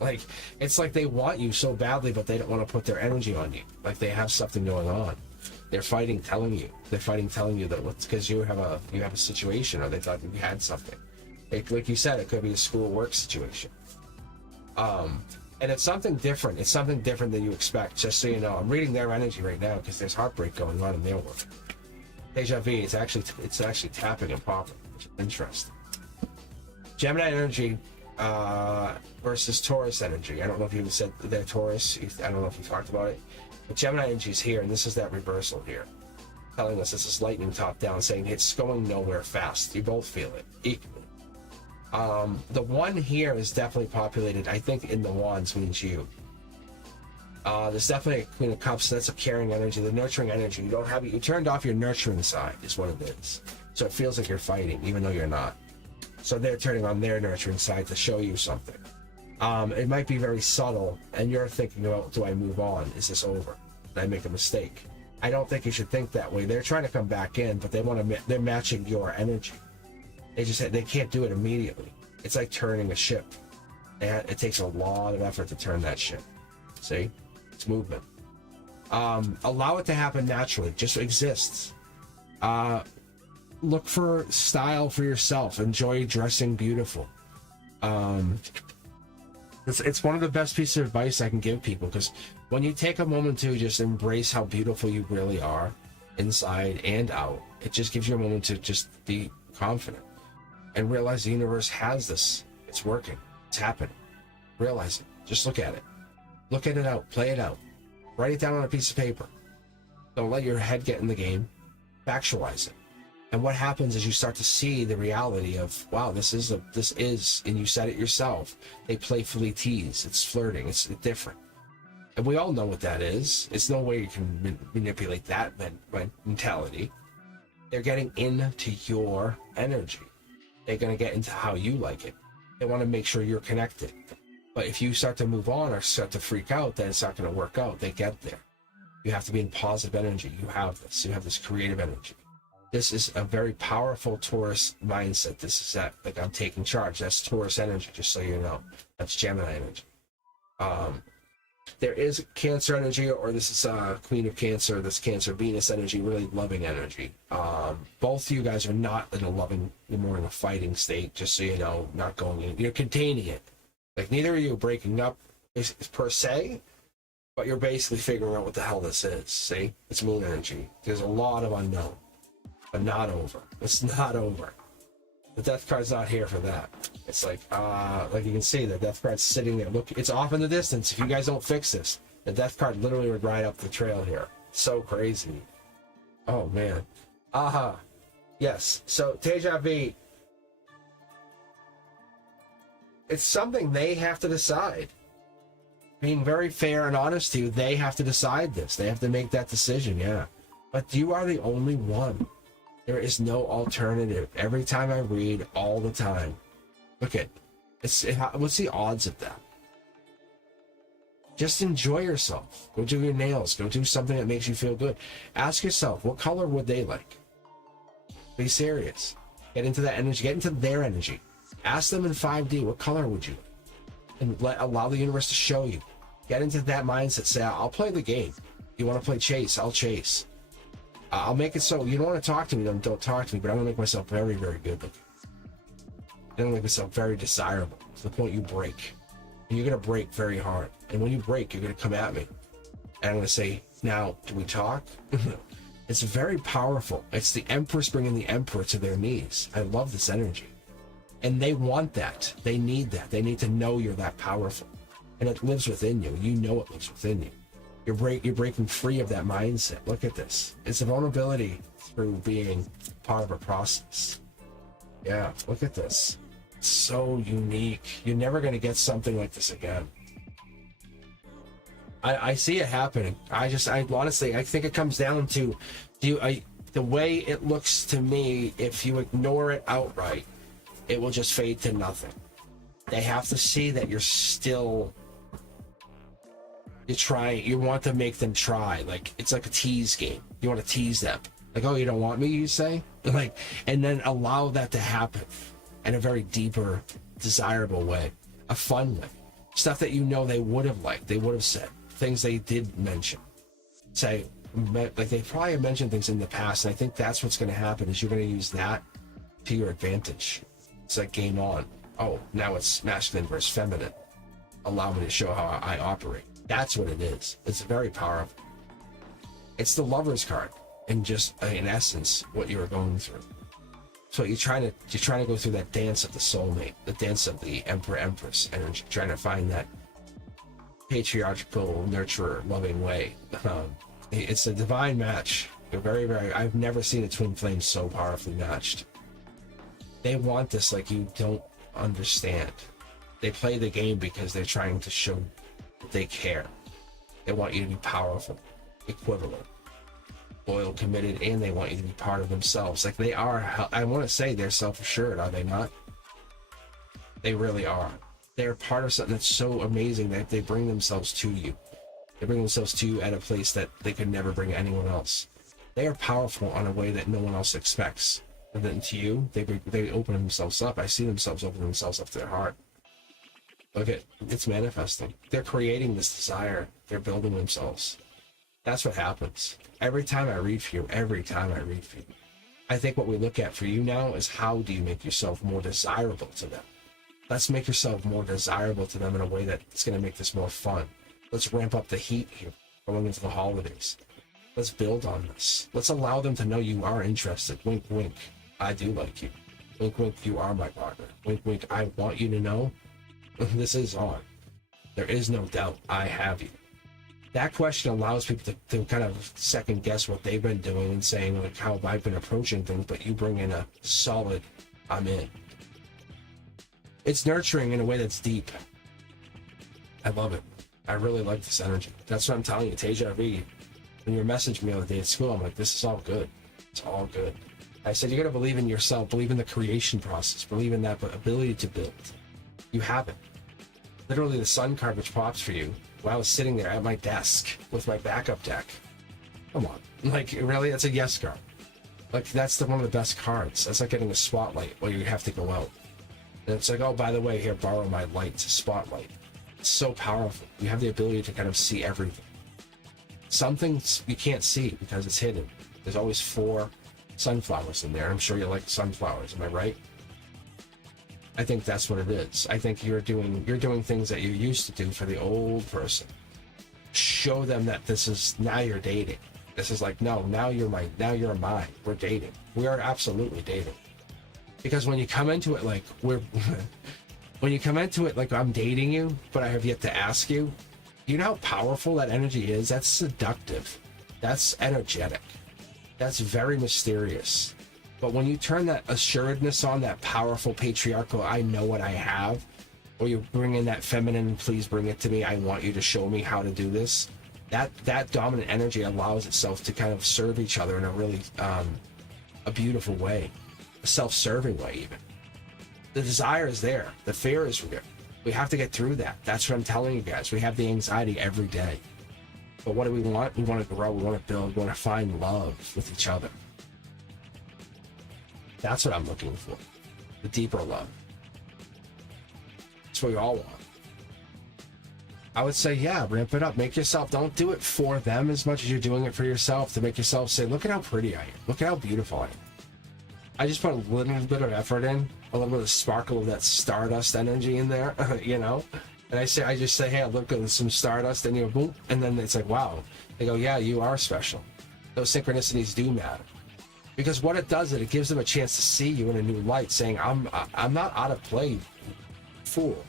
Like, it's like they want you so badly, but they don't want to put their energy on you. Like they have something going on. They're fighting telling you that it's because you have a situation, or they thought you had something. Like you said, it could be a school work situation. And it's something different. It's something different than you expect, just so you know. I'm reading their energy right now because there's heartbreak going on in their work. Deja vu, it's actually tapping and popping, which is interesting. Gemini energy versus Taurus energy. I don't know if you said they're Taurus. I don't know if you talked about it. But Gemini energy is here, and this is that reversal here. Telling us this is lightning top down, saying it's going nowhere fast. You both feel it equally. The one here is definitely populated. I think in the wands means you. There's definitely a Queen of Cups. So that's a caring energy, the nurturing energy. You don't have it. You turned off your nurturing side, is what it is. So it feels like you're fighting, even though you're not. So they're turning on their nurturing side to show you something. It might be very subtle, and you're thinking about, do I move on? Is this over? Did I make a mistake? I don't think you should think that way. They're trying to come back in, but they're matching your energy. They can't do it immediately. It's like turning a ship. And it takes a lot of effort to turn that ship. See? It's movement. Allow it to happen naturally. Just exists. Look for style for yourself. Enjoy dressing beautiful. It's one of the best pieces of advice I can give people, because when you take a moment to just embrace how beautiful you really are, inside and out, it just gives you a moment to just be confident and realize the universe has this. It's working. It's happening. Realize it. Just look at it. Look at it out. Play it out. Write it down on a piece of paper. Don't let your head get in the game. Factualize it. And what happens is you start to see the reality of, wow, this is, and you said it yourself, they playfully tease. It's flirting. It's different. And we all know what that is. It's no way you can manipulate that mentality. They're getting into your energy. They're going to get into how you like it. They want to make sure you're connected. But if you start to move on or start to freak out, then it's not going to work out. They get there. You have to be in positive energy. You have this. You have this creative energy. This is a very powerful Taurus mindset. This is that, like, I'm taking charge. That's Taurus energy, just so you know. That's Gemini energy. There is Cancer energy, or this is Queen of Cancer, this Cancer Venus energy, really loving energy. Both of you guys are not in a loving, you're more in a fighting state, just so you know, not going in. You're containing it. Like, neither of you are breaking up per se, but you're basically figuring out what the hell this is. See? It's Moon energy. There's a lot of unknown. But not over. It's not over. The death card's not here for that. It's like you can see, the death card's sitting there. Look, it's off in the distance. If you guys don't fix this, the death card literally would ride up the trail here. So crazy. Oh man. Yes. So Teja V, it's something they have to decide. Being very fair and honest to you, they have to decide this. They have to make that decision, yeah. But you are the only one. There is no alternative. Every time I read, all the time. Look at, what's the odds of that? Just enjoy yourself. Go do your nails. Go do something that makes you feel good. Ask yourself, what color would they like? Be serious. Get into that energy. Get into their energy. Ask them in 5D, what color would you like? And allow the universe to show you. Get into that mindset. Say, I'll play the game. You want to play chase? I'll chase. I'll make it so you don't want to talk to me, then don't talk to me, but I'm going to make myself very, very good looking. I'm going to make myself very desirable to the point you break. And you're going to break very hard. And when you break, you're going to come at me. And I'm going to say, now, do we talk? It's very powerful. It's the Empress bringing the Emperor to their knees. I love this energy. And they want that. They need that. They need to know you're that powerful. And it lives within you. You know it lives within you. You're breaking free of that mindset. Look at this. It's a vulnerability through being part of a process. Yeah, look at this. It's so unique. You're never going to get something like this again. I see it happening. I honestly, I think it comes down to the way it looks to me. If you ignore it outright, it will just fade to nothing. They have to see that you're still, you want to make them try. Like, it's like a tease game. You want to tease them. Like, oh, you don't want me, you say? Like, and then allow that to happen in a very deeper, desirable way, a fun way. Stuff that you know they would have liked, they would have said, things they did mention. Say, like, they probably have mentioned things in the past, and I think that's what's going to happen, is you're going to use that to your advantage. It's like game on. Oh, now it's masculine versus feminine. Allow me to show how I operate. That's what it is. It's very powerful. It's the Lover's card, and just in essence, what you are going through. So you're trying to go through that dance of the soulmate, the dance of the Emperor Empress energy, trying to find that patriarchal, nurturer, loving way. It's a divine match. They're very, very. I've never seen a twin flame so powerfully matched. They want this like you don't understand. They play the game because they're trying to show that they care. They want you to be powerful, equivalent, loyal, committed, and they want you to be part of themselves. Like they are. I want to say they're self-assured, are they not? They really are. They're part of something that's so amazing that they bring themselves to you. They bring themselves to you at a place that they could never bring anyone else. They are powerful on a way that no one else expects. And then to you, they open themselves up. I see themselves open themselves up to their heart. Look at, it's manifesting. They're creating this desire. They're building themselves. That's what happens. Every time I read for you, I think what we look at for you now is how do you make yourself more desirable to them? Let's make yourself more desirable to them in a way that's going to make this more fun. Let's ramp up the heat here going into the holidays. Let's build on this. Let's allow them to know you are interested. Wink, wink. I do like you. Wink, wink. You are my partner. Wink, wink. I want you to know this is on. There is no doubt. I have you. That question allows people to kind of second guess what they've been doing and saying like how I've been approaching things, but you bring in a solid, I'm in. It's nurturing in a way that's deep. I love it. I really like this energy. That's what I'm telling you, Teja V. When you messaged me the other day at school, I'm like, this is all good. It's all good. I said, you got to believe in yourself, believe in the creation process, believe in that ability to build. You have it. Literally the sun card which pops for you while I was sitting there at my desk with my backup deck. Come on. Like, really? That's a yes card. Like, that's one of the best cards. That's like getting a spotlight while you have to go out. And it's like, oh, by the way, here, borrow my light to spotlight. It's so powerful. You have the ability to kind of see everything. Some things you can't see because it's hidden. There's always 4 sunflowers in there. I'm sure you like sunflowers. Am I right? I think that's what it is. I think you're doing things that you used to do for the old person. Show them that this is, now you're dating. This is like, no, now you're mine. We're dating. We are absolutely dating. Because when you come into it like I'm dating you, but I have yet to ask you, you know how powerful that energy is? That's seductive. That's energetic. That's very mysterious. But when you turn that assuredness on, that powerful patriarchal, I know what I have, or you bring in that feminine, please bring it to me, I want you to show me how to do this, that dominant energy allows itself to kind of serve each other in a really a beautiful way, a self-serving way even. The desire is there, the fear is real. We have to get through that. That's what I'm telling you guys. We have the anxiety every day. But what do we want? We want to grow, we want to build, we want to find love with each other. That's what I'm looking for. The deeper love. That's what we all want. I would say, yeah, ramp it up. Make yourself, don't do it for them as much as you're doing it for yourself, to make yourself say, look at how pretty I am. Look at how beautiful I am. I just put a little bit of effort in, a little bit of sparkle of that stardust energy in there, you know? And I just say, hey, look at some stardust, and you go, boom, and then it's like, wow. They go, yeah, you are special. Those synchronicities do matter. Because what it does is it gives them a chance to see you in a new light, saying, I'm not out of play, fool.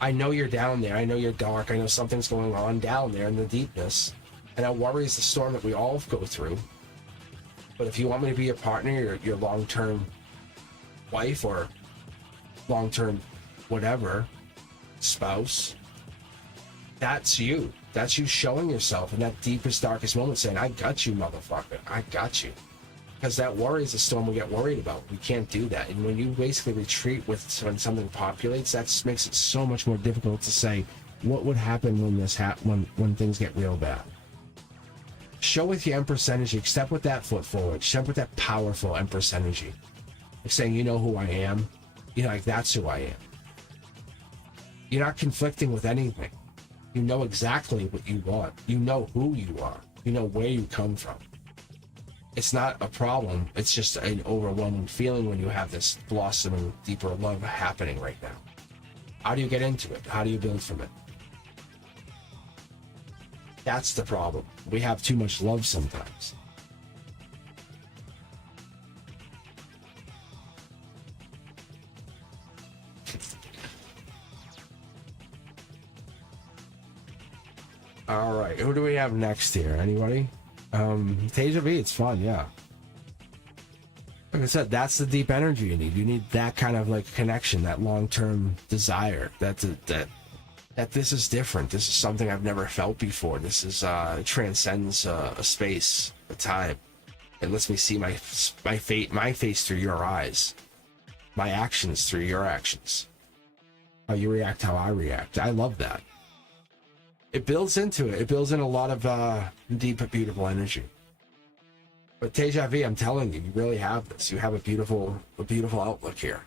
I know you're down there. I know you're dark. I know something's going on down there in the deepness. And that worries the storm that we all go through. But if you want me to be your partner, your long-term wife, or long-term whatever, spouse, that's you. That's you showing yourself in that deepest, darkest moment, saying, I got you, motherfucker. I got you. Because that worry is the storm we get worried about. We can't do that. And when you basically retreat when something populates, that makes it so much more difficult to say, what would happen when this when things get real bad? Show with your Empress energy. Step with that foot forward. Step with that powerful Empress energy. Like saying, you know who I am. You know, like, that's who I am. You're not conflicting with anything. You know exactly what you want. You know who you are. You know where you come from. It's not a problem. It's just an overwhelming feeling when you have this blossoming, deeper love happening right now. How do you get into it? How do you build from it? That's the problem. We have too much love sometimes. All right, who do we have next here? Anybody? Tasia V, it's fun, yeah. Like I said, that's the deep energy you need. You need that kind of like connection, that long-term desire. That this is different. This is something I've never felt before. This is it transcends a space, a time. It lets me see my face through your eyes, my actions through your actions. How you react, how I react. I love that. It builds into it. It builds in a lot of deep, beautiful energy. But Tasia V, I'm telling you, you really have this. You have a beautiful outlook here.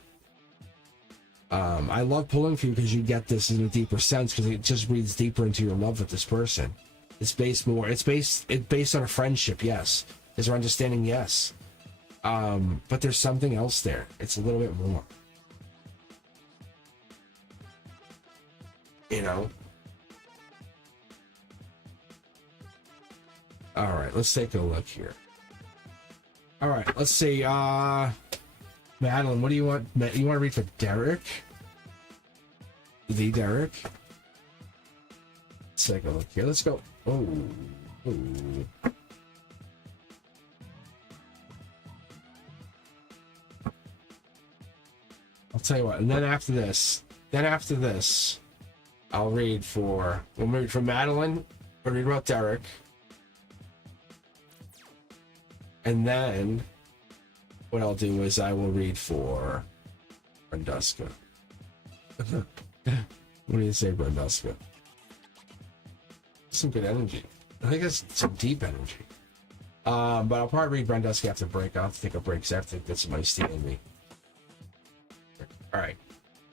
I love pulling for you because you get this in a deeper sense, because it just reads deeper into your love with this person. It's based on a friendship, yes. Is there understanding? Yes. But there's something else there. It's a little bit more. You know? All right, let's take a look here. All right, let's see. Madeline, what do you want? You want to read for Derek? The Derek? Let's take a look here. Let's go. Oh. Ooh. I'll tell you what. And then after this, we'll read for Madeline. We'll read about Derek. And then what I'll do is I will read for Branduska. What do you say, Branduska? Some good energy. I think that's some deep energy. But I'll probably read Branduska after the break. I'll have to take a break because I have to get some iced tea in me. All right,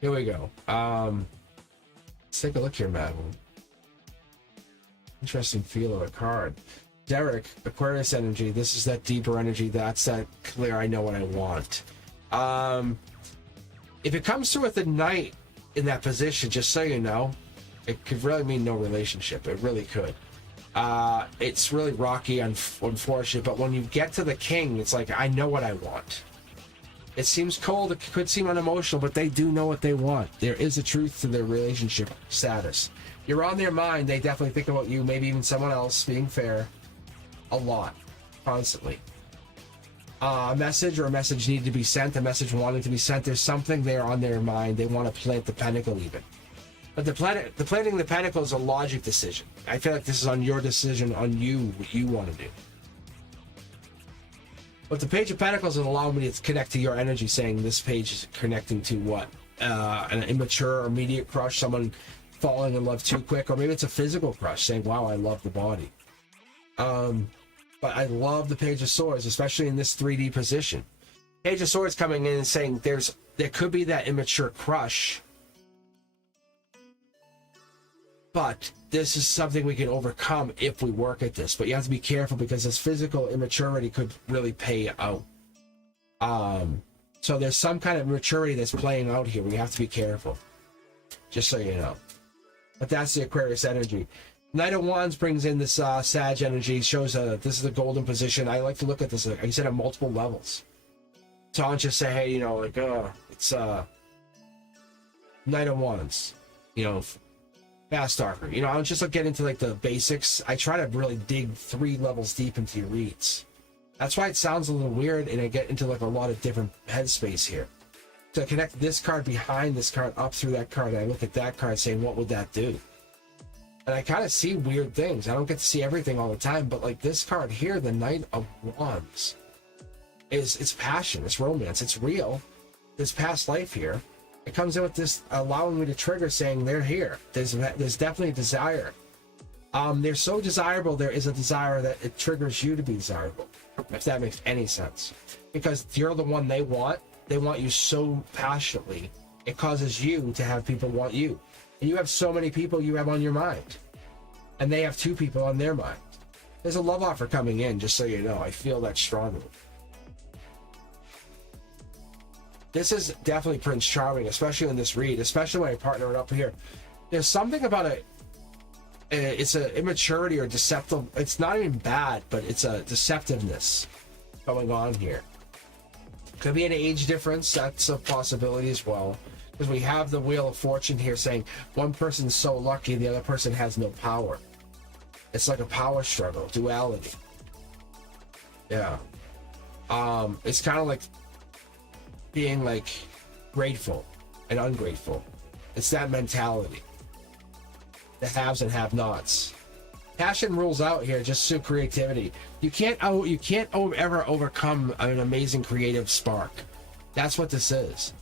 here we go. Let's take a look here, Madeline. Interesting feel of a card. Derek, Aquarius energy. This is that deeper energy. That's that clear, I know what I want. If it comes through with the Knight in that position, just so you know, it could really mean no relationship. It really could. It's really rocky, unfortunate, but when you get to the King, it's like, I know what I want. It seems cold, it could seem unemotional, but they do know what they want. There is a truth to their relationship status. You're on their mind, they definitely think about you, maybe even someone else, being fair. A lot. constantly. A message or a message needed to be sent, a message wanting to be sent. There's something there on their mind. They want to plant the pentacle even. But the planting the pentacle is a logic decision. I feel like this is on your decision, on you, what you want to do. But the Page of Pentacles will allow me to connect to your energy, saying this page is connecting to what? An immature or immediate crush, someone falling in love too quick, or maybe it's a physical crush, saying, wow, I love the body. But I love the Page of Swords, especially in this 3D position. Page of Swords coming in and saying there could be that immature crush, but this is something we can overcome if we work at this. But you have to be careful because this physical immaturity could really pay out. So there's some kind of maturity that's playing out here. We have to be careful, just so you know. But that's the Aquarius energy. Knight of Wands brings in this Sag energy, shows this is a golden position. I like to look at this, like I said, at multiple levels. So I don't just say, hey, you know, like, it's Knight of Wands, you know, fast darker. You know, I don't just like get into like the basics. I try to really dig 3 levels deep into your reads. That's why it sounds a little weird, and I get into like a lot of different headspace here. So I connect this card behind this card up through that card, and I look at that card saying, what would that do? And I kind of see weird things. I don't get to see everything all the time, but like this card here, the Knight of Wands, it's passion, it's romance, it's real. This past life here, it comes in with this allowing me to trigger, saying they're here. There's definitely a desire. They're so desirable. There is a desire that it triggers you to be desirable, if that makes any sense. Because you're the one they want. They want you so passionately. It causes you to have people want you. And you have so many people you have on your mind. And they have 2 people on their mind. There's a love offer coming in, just so you know. I feel that strongly. This is definitely Prince Charming, especially in this read, especially when I partner it up here. There's something about it's an immaturity or deceptive. It's not even bad, but it's a deceptiveness going on here. Could be an age difference. That's a possibility as well. Because we have the Wheel of Fortune here saying one person's so lucky, the other person has no power. It's like a power struggle, duality. Yeah. It's kind of like being like grateful and ungrateful. It's that mentality. The haves and have-nots. Passion rules out here, just through creativity. You can't ever overcome an amazing creative spark. That's what this is.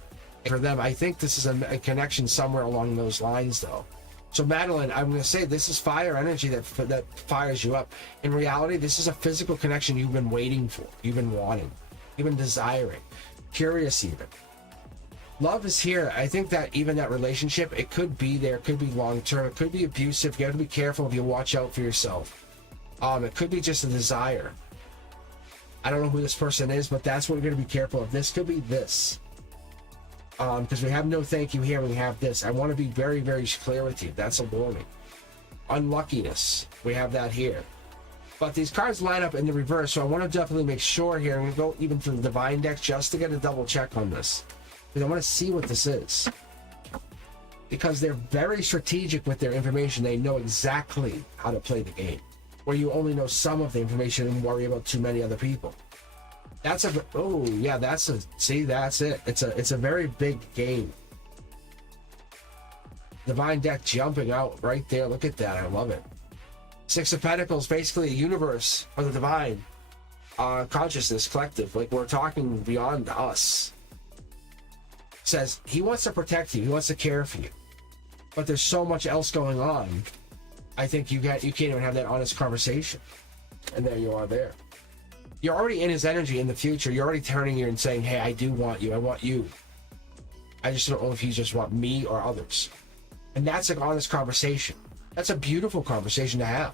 For them, I think this is a connection somewhere along those lines, though. So Madeline, I'm going to say this is fire energy that fires you up. In reality, this is a physical connection you've been waiting for, you've been wanting, you've been desiring, curious even. Love is here. I think that even that relationship, it could be there, it could be long-term, it could be abusive. You have to be careful if you watch out for yourself. It could be just a desire. I don't know who this person is, but that's what we're going to be careful of. This could be this. Because we have no thank you here, we have this. I want to be very, very clear with you. That's a warning. Unluckiness, we have that here. But these cards line up in the reverse, so I want to definitely make sure here, and go even to the Divine deck just to get a double check on this. Because I want to see what this is. Because they're very strategic with their information. They know exactly how to play the game. Where you only know some of the information and worry about too many other people. That's it. It's a very big game. Divine deck jumping out right there. Look at that. I love it. 6 of Pentacles, basically a universe or the divine consciousness, collective. Like we're talking beyond us. Says he wants to protect you. He wants to care for you. But there's so much else going on. I think you can't even have that honest conversation. And there you are there. You're already in his energy in the future. You're already turning here and saying, hey, I do want you. I want you. I just don't know if you just want me or others. And that's an honest conversation. That's a beautiful conversation to have.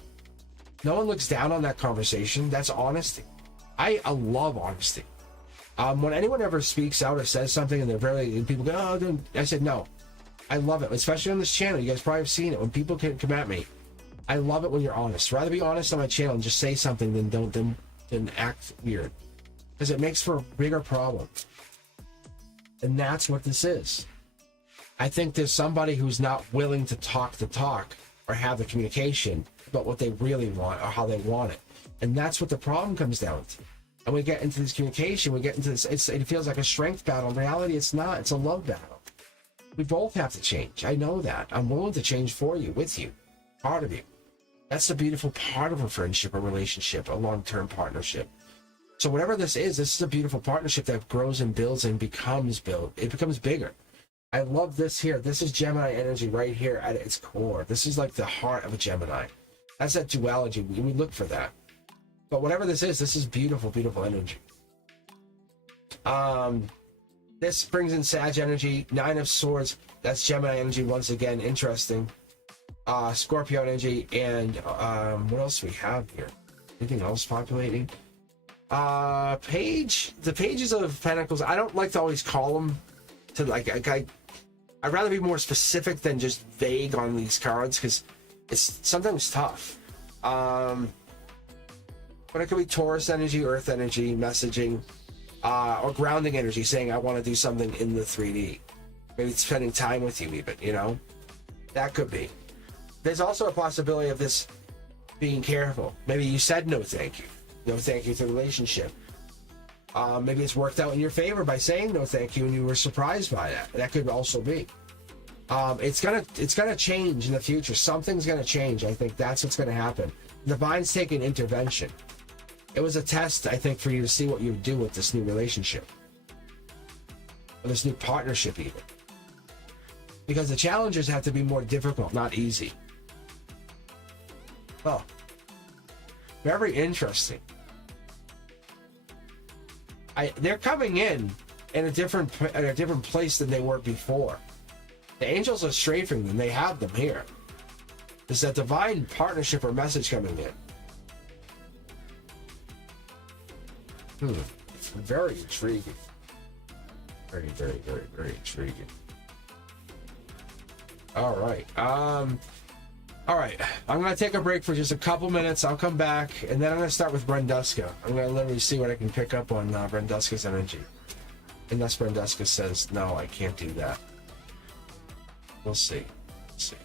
No one looks down on that conversation. That's honesty. I love honesty. When anyone ever speaks out or says something and people go, oh, don't, I said, no. I love it, especially on this channel. You guys probably have seen it. When people can come at me, I love it when you're honest. Rather be honest on my channel and just say something than act weird, because it makes for a bigger problem. And that's what this is. I think there's somebody who's not willing to talk or have the communication about what they really want or how they want it. And that's what the problem comes down to. And we get into this communication, we get into this, it feels like a strength battle. In reality, it's not. It's a love battle. We both have to change. I know that. I'm willing to change for you, with you, part of you. That's the beautiful part of a friendship, a relationship, a long-term partnership. So whatever this is a beautiful partnership that grows and builds and becomes built. It becomes bigger. I love this here. This is Gemini energy right here at its core. This is like the heart of a Gemini. That's that duality. We look for that. But whatever this is beautiful, beautiful energy. This brings in Sag energy, 9 of Swords. That's Gemini energy once again. Interesting. Scorpio energy, and what else do we have here? Anything else populating? The pages of Pentacles. I don't like to always call them to I'd rather be more specific than just vague on these cards because it's sometimes tough. But it could be Taurus energy, Earth energy, messaging, or grounding energy, saying I want to do something in the 3D. Maybe spending time with you, even, you know? That could be. There's also a possibility of this being careful. Maybe you said no thank you. No thank you to the relationship. Maybe it's worked out in your favor by saying no thank you and you were surprised by that. That could also be. It's gonna change in the future. Something's gonna change. I think that's what's gonna happen. Divine's taking intervention. It was a test, I think, for you to see what you would do with this new relationship. Or this new partnership even. Because the challenges have to be more difficult, not easy. Oh. Very interesting. They're coming in a different place than they were before. The angels are strafing them. They have them here. There's that divine partnership or message coming in. Very intriguing. Very, very, very, very intriguing. All right. All right. I'm going to take a break for just a couple minutes. I'll come back, and then I'm going to start with Brenduska. I'm going to literally see what I can pick up on Brenduska's energy. Unless Brenduska says, no, I can't do that. We'll see. Let's see.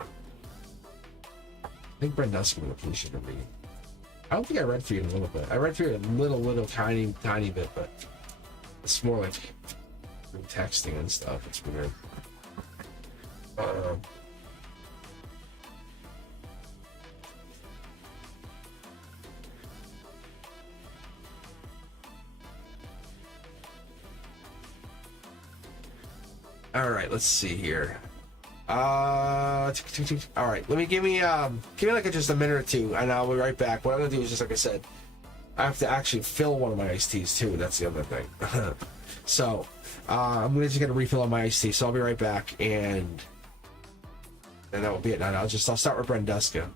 I think Brenduska would appreciate a reading. I don't think I read for you in a little bit. I read for you a little tiny bit, but it's more like texting and stuff. It's weird. All right, let's see here. All right, give me like just a minute or two, and I'll be right back. What I'm gonna do is just like I said, I have to actually fill one of my iced teas too. That's the other thing. So I'm just gonna refill on my iced tea. So I'll be right back, and that will be it. I'll start with Brenduska.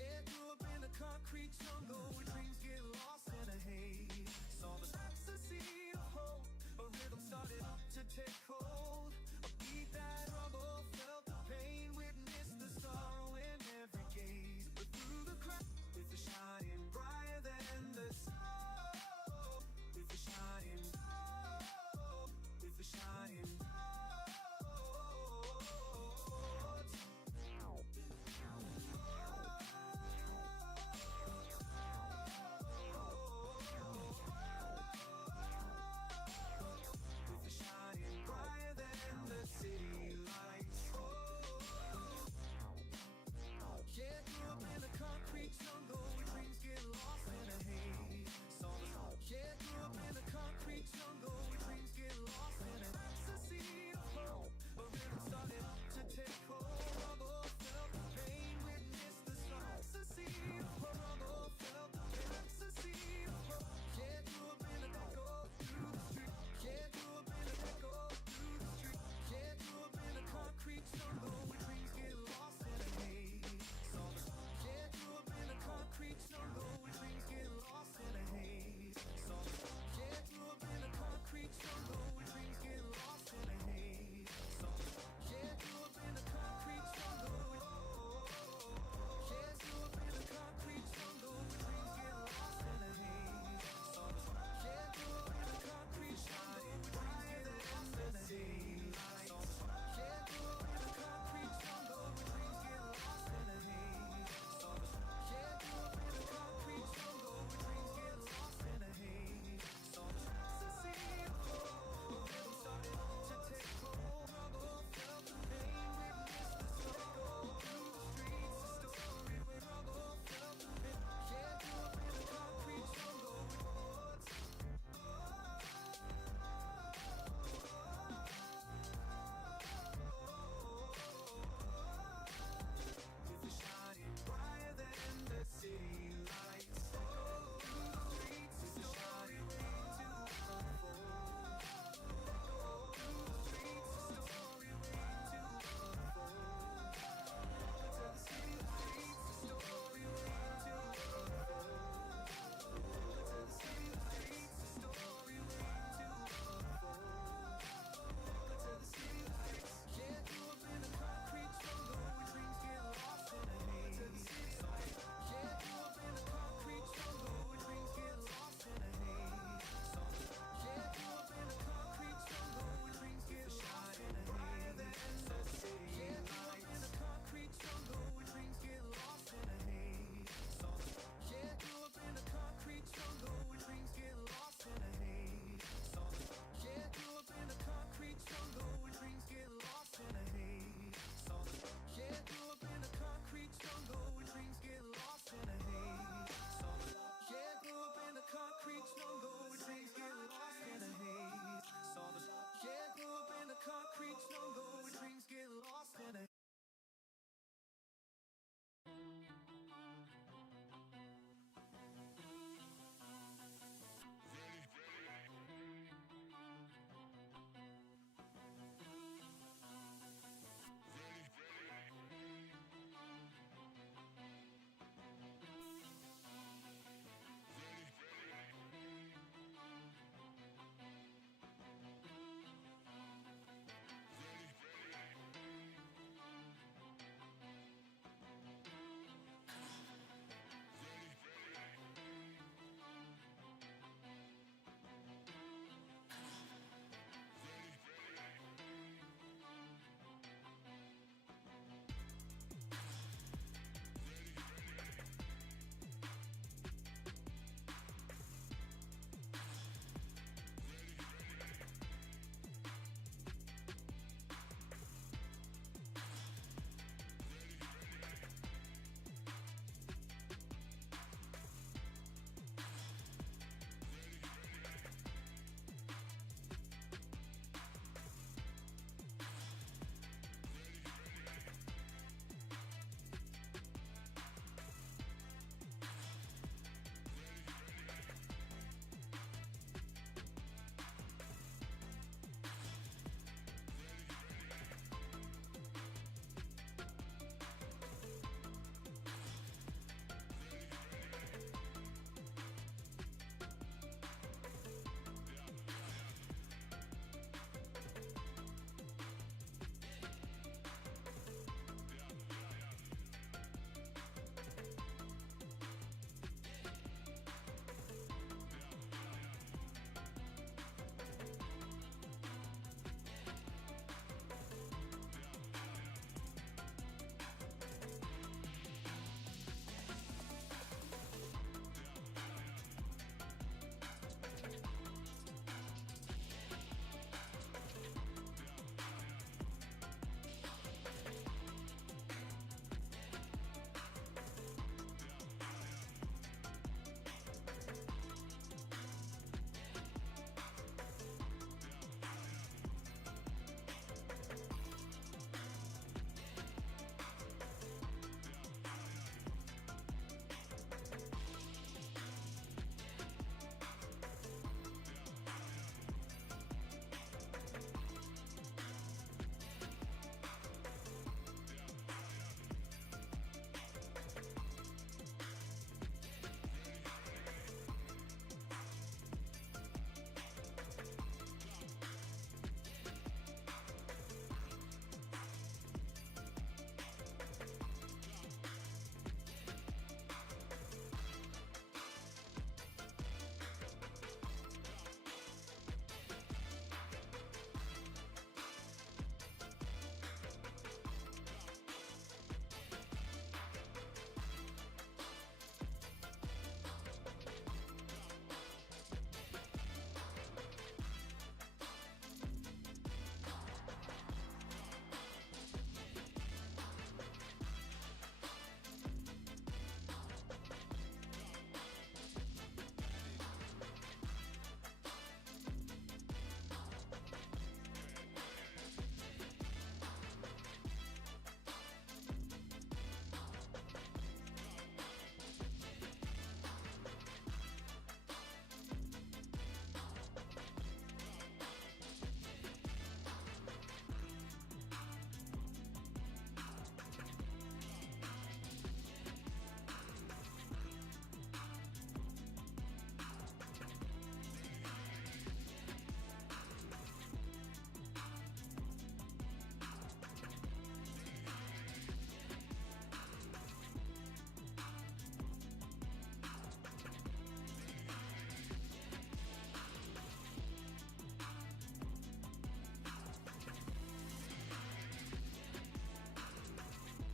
Yeah, grew up in a concrete jungle where dreams get lost in a haze. Saw the ecstasy of hope, a rhythm started to take hold. A beat that rumble, felt the pain, witnessed the sorrow in every gaze. But through the cracks, with a shining brighter than the sun. With a shining, with a shining.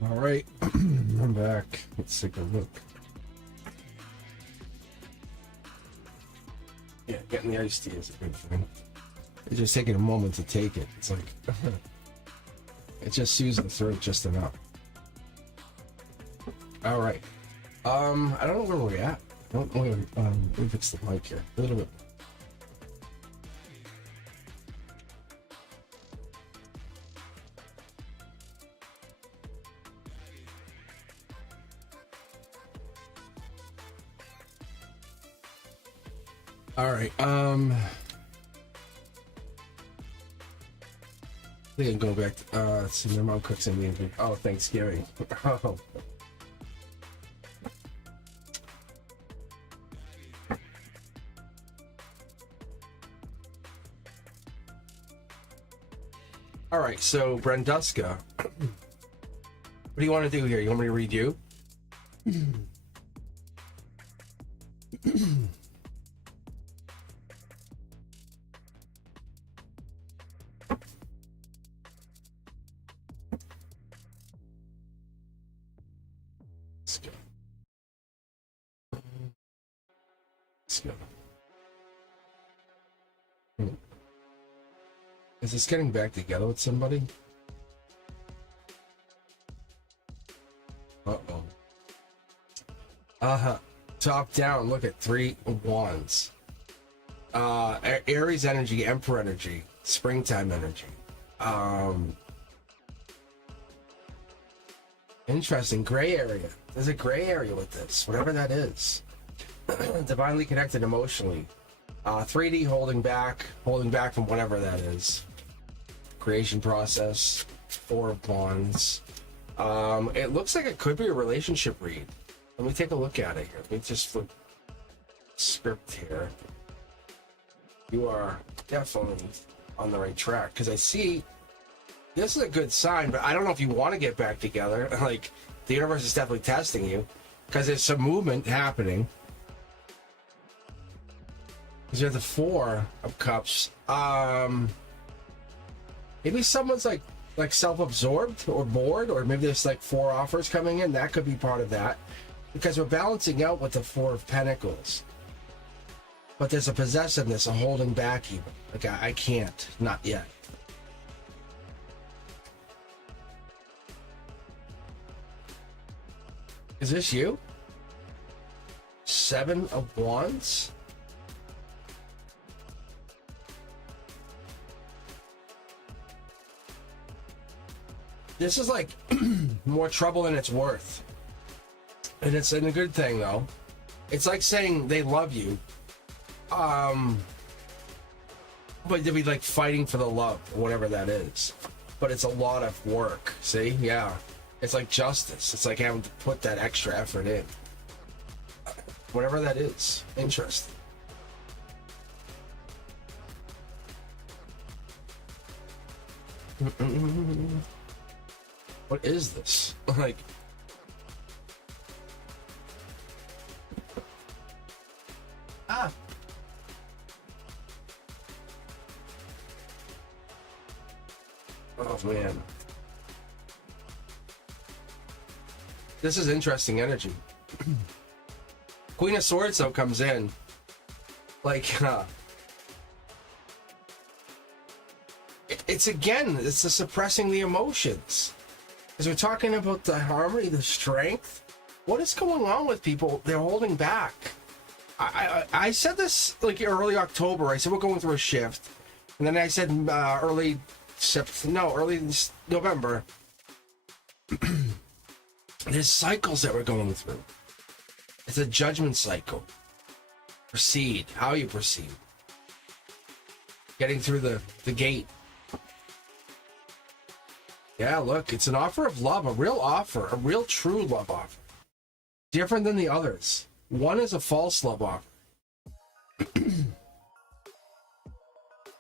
All right, I'm back. Let's take a look. Yeah, getting the iced tea is a good thing. It's just taking a moment to take it. It's like it just soothes the throat just enough. All right. I don't know where we're at. I don't know. Let me fix the mic here a little bit. All right. I think I'm going back to, let's see, my mom cooks in the oh, Thanksgiving. Oh. All right, so Brenduska, what do you want to do here? You want me to read you? Let's go. Let's go. Is this getting back together with somebody? Uh-oh. Top down, look at 3 wands. Aries energy, Emperor energy, springtime energy. Interesting, gray area. There's a gray area with this, whatever that is. Divinely connected emotionally. 3D holding back from whatever that is. Creation process, 4 of wands. It looks like it could be a relationship read. Let me take a look at it here. Let me just flip script here. You are definitely on the right track because I see this is a good sign, but I don't know if you want to get back together. Like the universe is definitely testing you because there's some movement happening. Because you have the 4 of cups. Maybe someone's like self-absorbed or bored, or maybe there's like 4 offers coming in. That could be part of that. Because we're balancing out with the 4 of Pentacles. But there's a possessiveness, a holding back even. Like I can't, not yet. Is this you? 7 of wands? This is like more trouble than it's worth. And it's a good thing though. It's like saying they love you. But they'll be like fighting for the love, whatever that is. But it's a lot of work. See? Yeah. It's like justice. It's like having to put that extra effort in. Whatever that is. Interesting. What is this? Like, ah. Oh man. This is interesting energy. Queen of Swords though comes in. Like, it's the suppressing the emotions. Because we're talking about the harmony, the strength. What is going on with people? They're holding back. I said this like early October. I said we're going through a shift. And then I said early November. There's cycles that we're going through. It's a judgment cycle. Proceed. How you proceed. Getting through the gate. Yeah, look, it's an offer of love, a real offer, a real true love offer. Different than the others. One is a false love offer.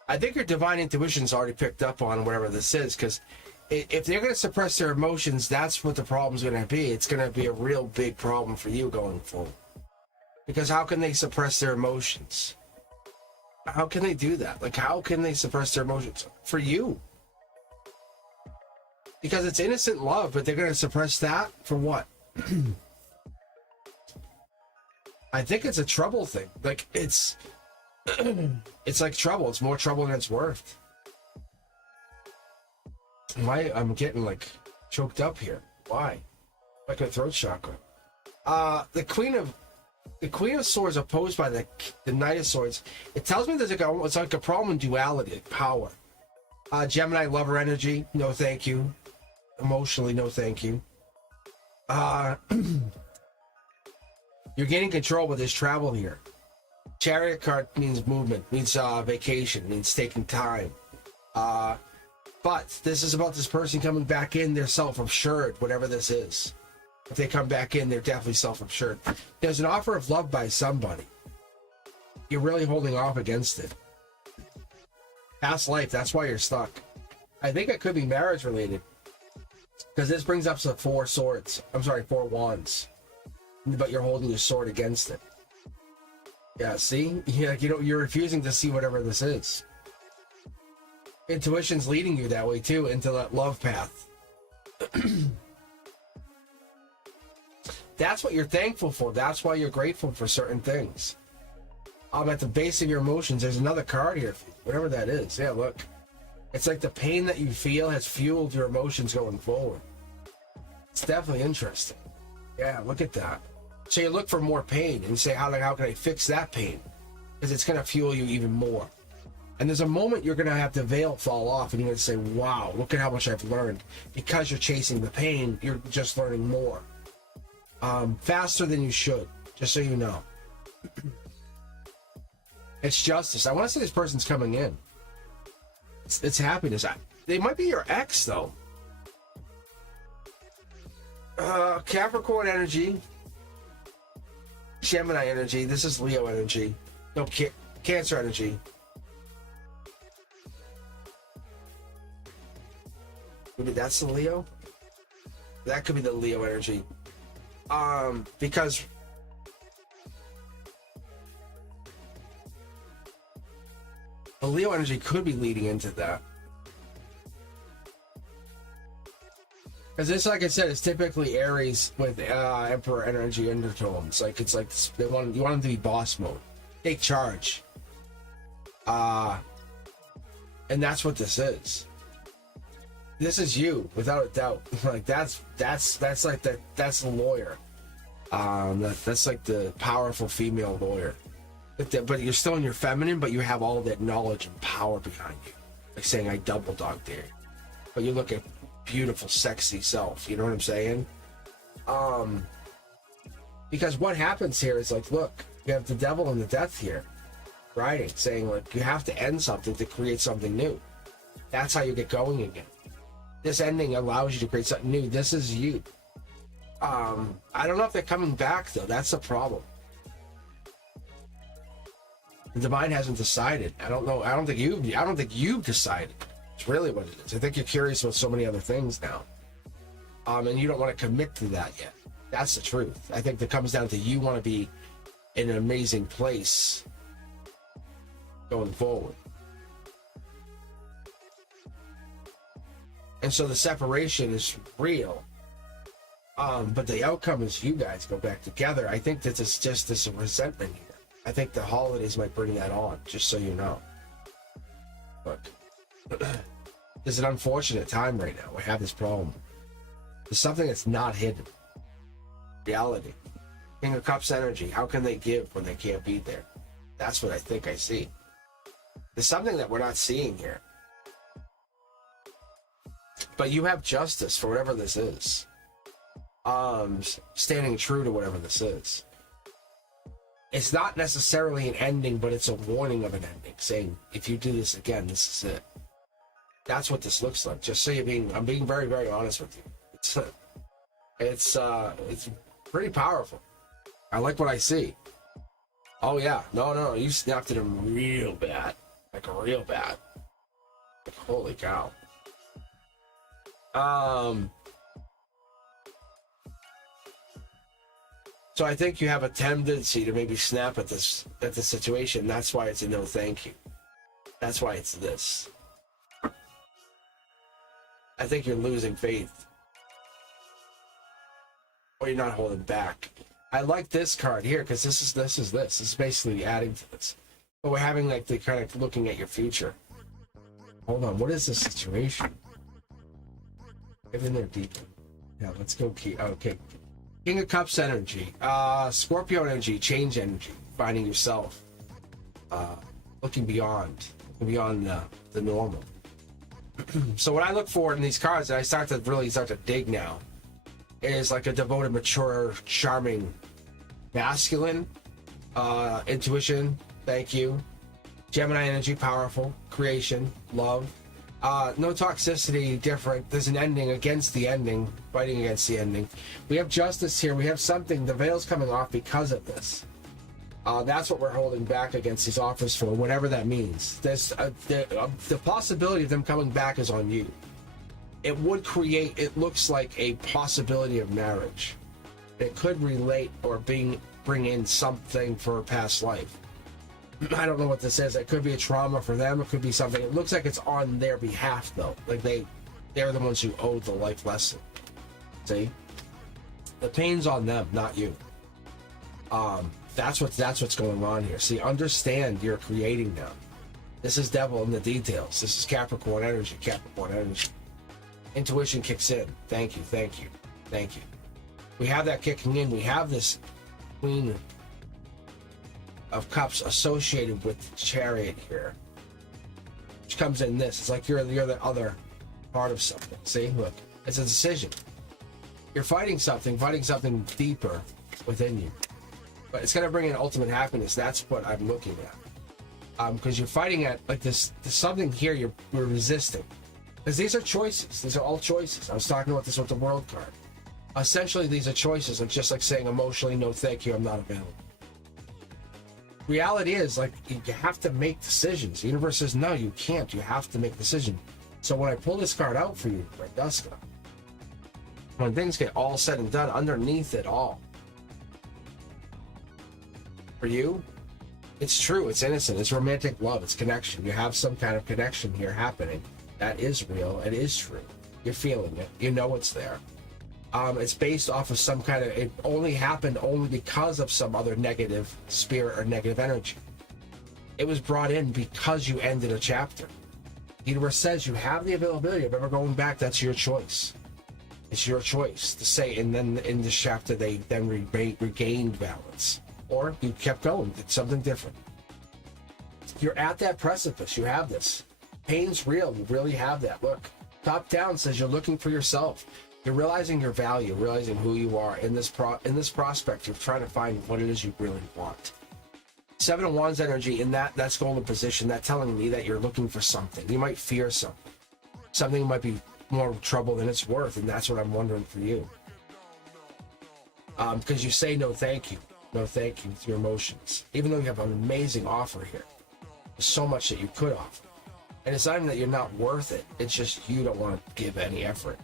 I think your divine intuition's already picked up on whatever this is, because if they're going to suppress their emotions, that's what the problem's going to be. It's going to be a real big problem for you going forward. Because how can they suppress their emotions? How can they do that? Like, how can they suppress their emotions? For you. Because it's innocent love, but they're going to suppress that for what? I think it's a trouble thing. Like, it's it's like trouble. It's more trouble than it's worth. Why I'm getting like choked up here? Why? Like a throat chakra. The Queen of Swords opposed by the Knight of Swords. It tells me there's like it's like a problem in duality, like power. Gemini lover energy. No, thank you. Emotionally, no, thank you. You're gaining control, but there's travel here. Chariot card means movement, means vacation, means taking time. But this is about this person coming back in. They're self-assured, whatever this is. If they come back in, they're definitely self-assured. There's an offer of love by somebody. You're really holding off against it. Past life, that's why you're stuck. I think it could be marriage related. Because this brings up the 4 swords. I'm sorry, 4 wands. But you're holding your sword against it. Yeah, see? Yeah, you're refusing to see whatever this is. Intuition's leading you that way too, into that love path. That's what you're thankful for. That's why you're grateful for certain things. At the base of your emotions, there's another card here, whatever that is. Yeah, look. It's like the pain that you feel has fueled your emotions going forward. It's definitely interesting. Yeah, look at that. So you look for more pain and you say, how can I fix that pain? Because it's going to fuel you even more. And there's a moment you're going to have the veil fall off and you're going to say, wow, look at how much I've learned. Because you're chasing the pain, you're just learning more. Faster than you should, just so you know. It's justice. I want to say this person's coming in. It's happiness. They might be your ex, though. Capricorn energy. Gemini energy. This is Leo energy. No, Cancer energy. Maybe that's the Leo? That could be the Leo energy. Because the Leo energy could be leading into that. Because this, like I said, is typically Aries with Emperor energy undertones. Like it's like you want them to be boss mode, take charge. And that's what this is. This is you, without a doubt. Like that's like that's the lawyer. That's like the powerful female lawyer. But you're still in your feminine, but you have all that knowledge and power behind you. Like saying, I double dog dare. But you look at beautiful, sexy self. You know what I'm saying? Because what happens here is like, look, you have the devil and the death here. Writing, saying like, you have to end something to create something new. That's how you get going again. This ending allows you to create something new. This is you. I don't know if they're coming back though. That's the problem. The divine hasn't decided. I don't know. I don't think you've decided. It's really what it is. I think you're curious about so many other things now. And you don't want to commit to that yet. That's the truth. I think that comes down to you want to be in an amazing place going forward. And so the separation is real. But the outcome is you guys go back together. I think that it's just this resentment here. I think the holidays might bring that on, just so you know. Look, there's an unfortunate time right now. We have this problem. There's something that's not hidden. Reality. King of Cups energy. How can they give when they can't be there? That's what I think I see. There's something that we're not seeing here. But you have justice for whatever this is. Standing true to whatever this is. It's not necessarily an ending, but it's a warning of an ending, saying, if you do this again, this is it. That's what this looks like. Just so I'm being very, very honest with you. It's pretty powerful. I like what I see. Oh yeah, no, you snapped at him real bad. Like real bad. Like, holy cow. So I think you have a tendency to maybe snap at the situation. That's why it's a no thank you. That's why it's this. I I think you're losing faith. Or you're not holding back. I like this card here because this is basically adding to this. But we're having like the kind of looking at your future. Hold on, what is this situation? Get in there deeper. Yeah, let's go key. Okay. King of Cups energy. Scorpio energy, change energy, finding yourself. Looking beyond the normal. So what I look for in these cards, and I start to dig now, is like a devoted, mature, charming, masculine, intuition, thank you. Gemini energy, powerful, creation, love. No toxicity, different. There's an ending against the ending, fighting against the ending. We have justice here. We have something. The veil's coming off because of this. That's what we're holding back against these offers for, whatever that means. There's the possibility of them coming back is on you. It would create, it looks like a possibility of marriage. It could relate or bring in something for a past life. I don't know what this is. It could be a trauma for them. It could be something. It looks like it's on their behalf, though. Like they're the ones who owe the life lesson. See? The pain's on them, not you. That's what's going on here. See, understand you're creating now. This is devil in the details. This is Capricorn energy. Capricorn energy. Intuition kicks in. Thank you, thank you, thank you. We have that kicking in. We have this Queen of Cups associated with the Chariot here, which comes in this. It's like you're the other part of something. See, look, it's a decision. You're fighting something deeper within you, but it's going to bring in ultimate happiness. That's what I'm looking at. Because you're fighting at like this. There's something here you're resisting. Because these are choices. These are all choices. I was talking about this with the World card. Essentially, these are choices. Like just like saying emotionally, no, thank you, I'm not available. Reality is like you have to make decisions. The universe says no, you can't. You have to make a decision. So when I pull this card out for you, Duska, when things get all said and done, underneath it all, for you, it's true. It's innocent. It's romantic love. It's connection. You have some kind of connection here happening. That is real. It is true. You're feeling it. You know it's there. It's based off of some kind of, it only happened only because of some other negative spirit or negative energy. It was brought in because you ended a chapter. The universe says you have the availability of ever going back. That's your choice. It's your choice to say, and then in this chapter they then regained balance. Or you kept going, did something different. You're at that precipice. You have this. Pain's real. You really have that. Look, top down says you're looking for yourself. You're realizing your value, realizing who you are in this prospect. You're trying to find what it is you really want. Seven of Wands energy in that's golden position. That telling me that you're looking for something. You might fear something. Something might be more trouble than it's worth, and that's what I'm wondering for you. Because you say no, thank you. No, thank you to your emotions. Even though you have an amazing offer here, there's so much that you could offer. And it's not even that you're not worth it. It's just you don't want to give any effort.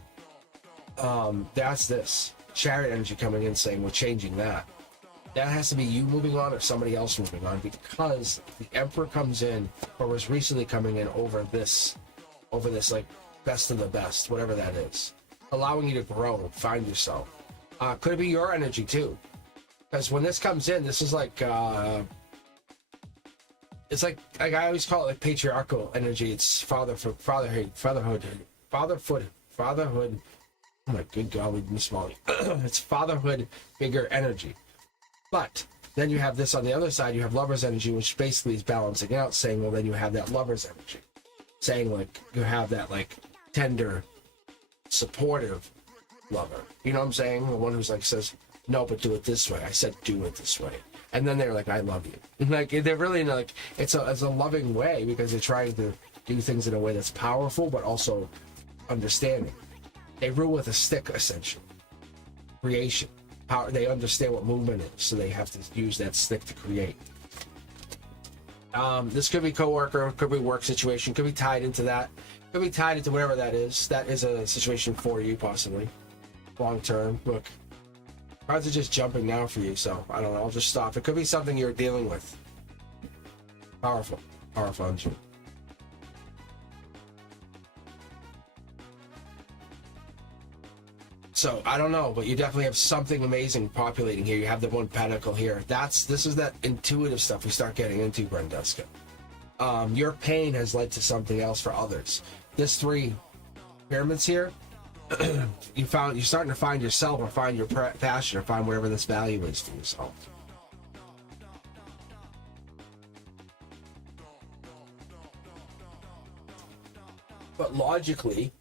That's this. Chariot energy coming in saying we're changing that. That has to be you moving on or somebody else moving on, because the Emperor comes in or was recently coming in over this like best of the best, whatever that is. Allowing you to grow, find yourself. Could it be your energy too? Because when this comes in, this is like it's like I always call it like patriarchal energy. It's fatherhood. Oh my good golly, Miss Molly. It's fatherhood, bigger energy. But then you have this on the other side. You have lover's energy, which basically is balancing out, saying, well, then you have that lover's energy, saying like you have that like tender, supportive lover. You know what I'm saying? The one who's like says, no, but do it this way. I said, do it this way. And then they're like, I love you. And like they're really like it's a loving way, because they're trying to do things in a way that's powerful but also understanding. They rule with a stick, essentially. Creation. Power. They understand what movement is, so they have to use that stick to create. This could be coworker, could be work situation, could be tied into that, could be tied into whatever that is. That is a situation for you, possibly. Long term. Look, cards are just jumping now for you, so I don't know. I'll just stop. It could be something you're dealing with. Powerful. Powerful energy. So I don't know, but you definitely have something amazing populating here. You have the one pentacle here. This is that intuitive stuff we start getting into, Brendeska. Your pain has led to something else for others. This 3 pyramids here, you're starting to find yourself, or find your passion, or find whatever this value is for yourself. But logically,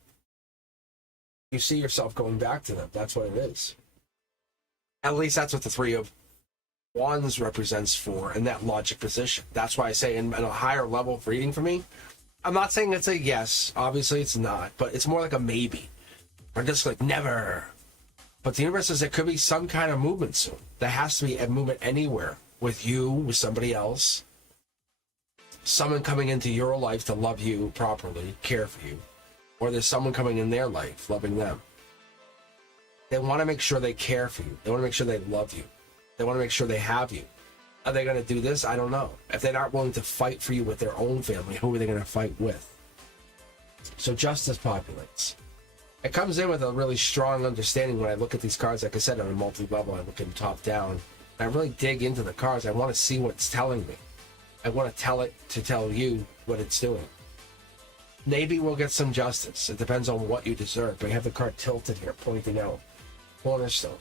you see yourself going back to them. That's what it is. At least that's what the 3 of Wands represents for in that logic position. That's why I say in a higher level of reading for me, I'm not saying it's a yes. Obviously it's not, but it's more like a maybe. Or just like never. But the universe says there could be some kind of movement soon. There has to be a movement anywhere. With you, with somebody else. Someone coming into your life to love you properly, care for you. Or there's someone coming in their life, loving them. They want to make sure they care for you. They want to make sure they love you. They want to make sure they have you. Are they going to do this? I don't know. If they're not willing to fight for you with their own family, who are they going to fight with? So justice populates. It comes in with a really strong understanding when I look at these cards. Like I said, on a multi-level, I look at them top down. And I really dig into the cards. I want to see what it's telling me. I want to tell it to tell you what it's doing. Maybe we'll get some justice. It depends on what you deserve. But I have the card tilted here, pointing out. Cornerstone.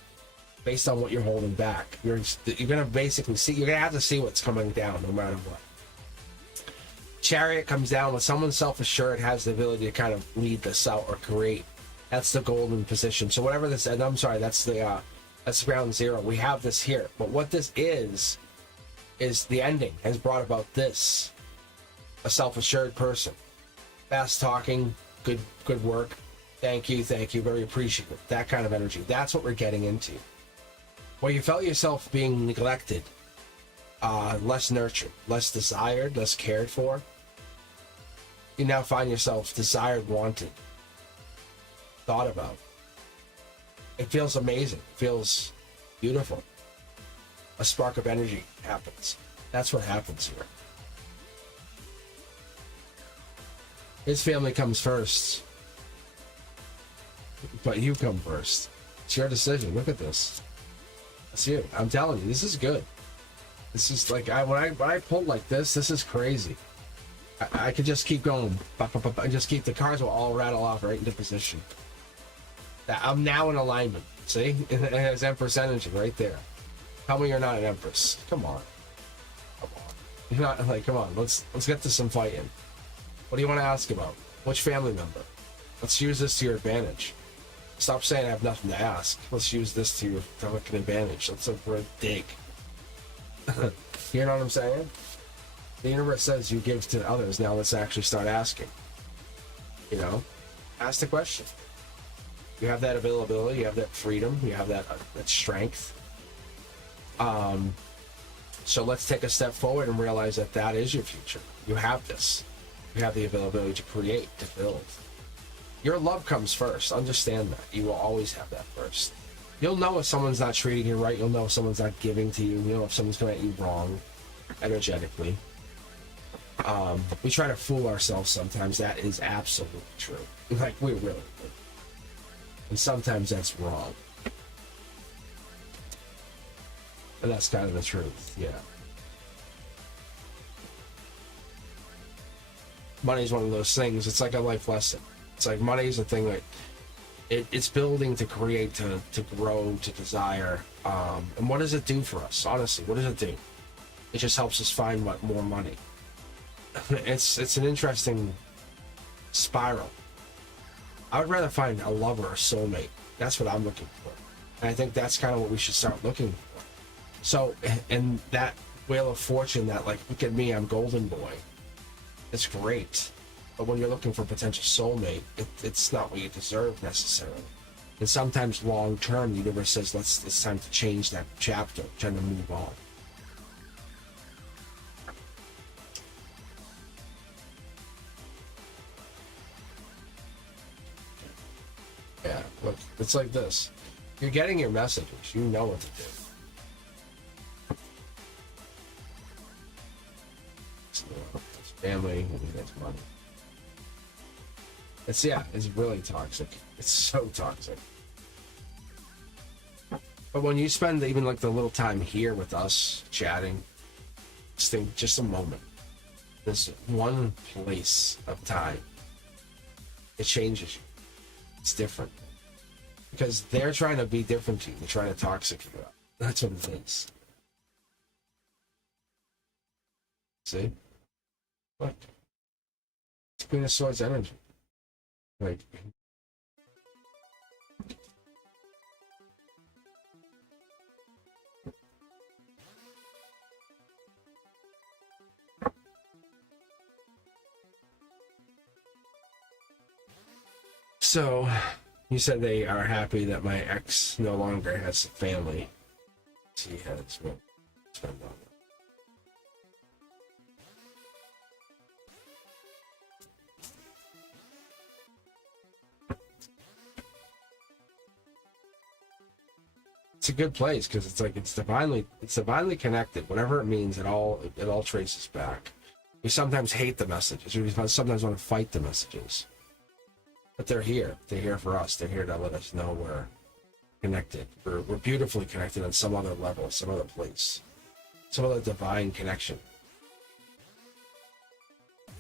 Based on what you're holding back. You're going to basically see, you're going to have to see what's coming down no matter what. Chariot comes down with someone self-assured, has the ability to kind of lead this out or create. That's the golden position. So whatever this, and I'm sorry, that's ground 0. We have this here. But what this is the ending has brought about this. A self-assured person. Fast talking, good work. Thank you, very appreciative. That kind of energy. That's what we're getting into. Where you felt yourself being neglected, less nurtured, less desired, less cared for, you now find yourself desired, wanted, thought about. It feels amazing. It feels beautiful. A spark of energy happens. That's what happens here. His family comes first. But you come first. It's your decision. Look at this. That's you. I'm telling you, this is good. This is like when I pull like this is crazy. I could just keep going. And just keep the cards will all rattle off right into position. I'm now in alignment. See? It has Empress energy right there. Tell me you're not an Empress. Come on. You're not like, come on, let's get to some fighting. What do you want to ask about? Which family member? Let's use this to your advantage. Stop saying I have nothing to ask. Let's use this to your fucking advantage. Let's dig. You know what I'm saying? The universe says you give to others. Now let's actually start asking. You know? Ask the question. You have that availability. You have that freedom. You have that strength. So let's take a step forward and realize that that is your future. You have this. You have the availability to create, to build. Your love comes first. Understand that. You will always have that first. You'll know if someone's not treating you right. You'll know if someone's not giving to you. You'll know if someone's coming at you wrong, energetically. We try to fool ourselves sometimes. That is absolutely true. Like, we really do. And sometimes that's wrong. And that's kind of the truth, yeah. Money's one of those things. It's like a life lesson. It's like money's a thing that it's building to create, to grow, to desire. And what does it do for us? Honestly, what does it do? It just helps us find more money. It's an interesting spiral. I would rather find a lover, a soulmate. That's what I'm looking for. And I think that's kind of what we should start looking for. So, and that Wheel of Fortune, that like, look at me, I'm Golden Boy. It's great. But when you're looking for a potential soulmate, it's not what you deserve necessarily. And sometimes long term, the universe says, it's time to change that chapter, trying to move on. Yeah, look, it's like this. You're getting your messages. You know what to do. It's family, and it's money. It's really toxic. It's so toxic. But when you spend even like the little time here with us chatting, just think just a moment. This one place of time, it changes you. It's different. Because they're trying to be different to you. They're trying to toxic you up. That's what it is. See? Look. It's Queen of Swords energy. Like, so, you said they are happy that my ex no longer has a family. She has well, spent on it. It's a good place because it's like it's divinely connected. Whatever it means, it all traces back. We sometimes hate the messages. We sometimes want to fight the messages. But they're here. They're here for us. They're here to let us know we're connected. We're beautifully connected on some other level, some other place, some other divine connection.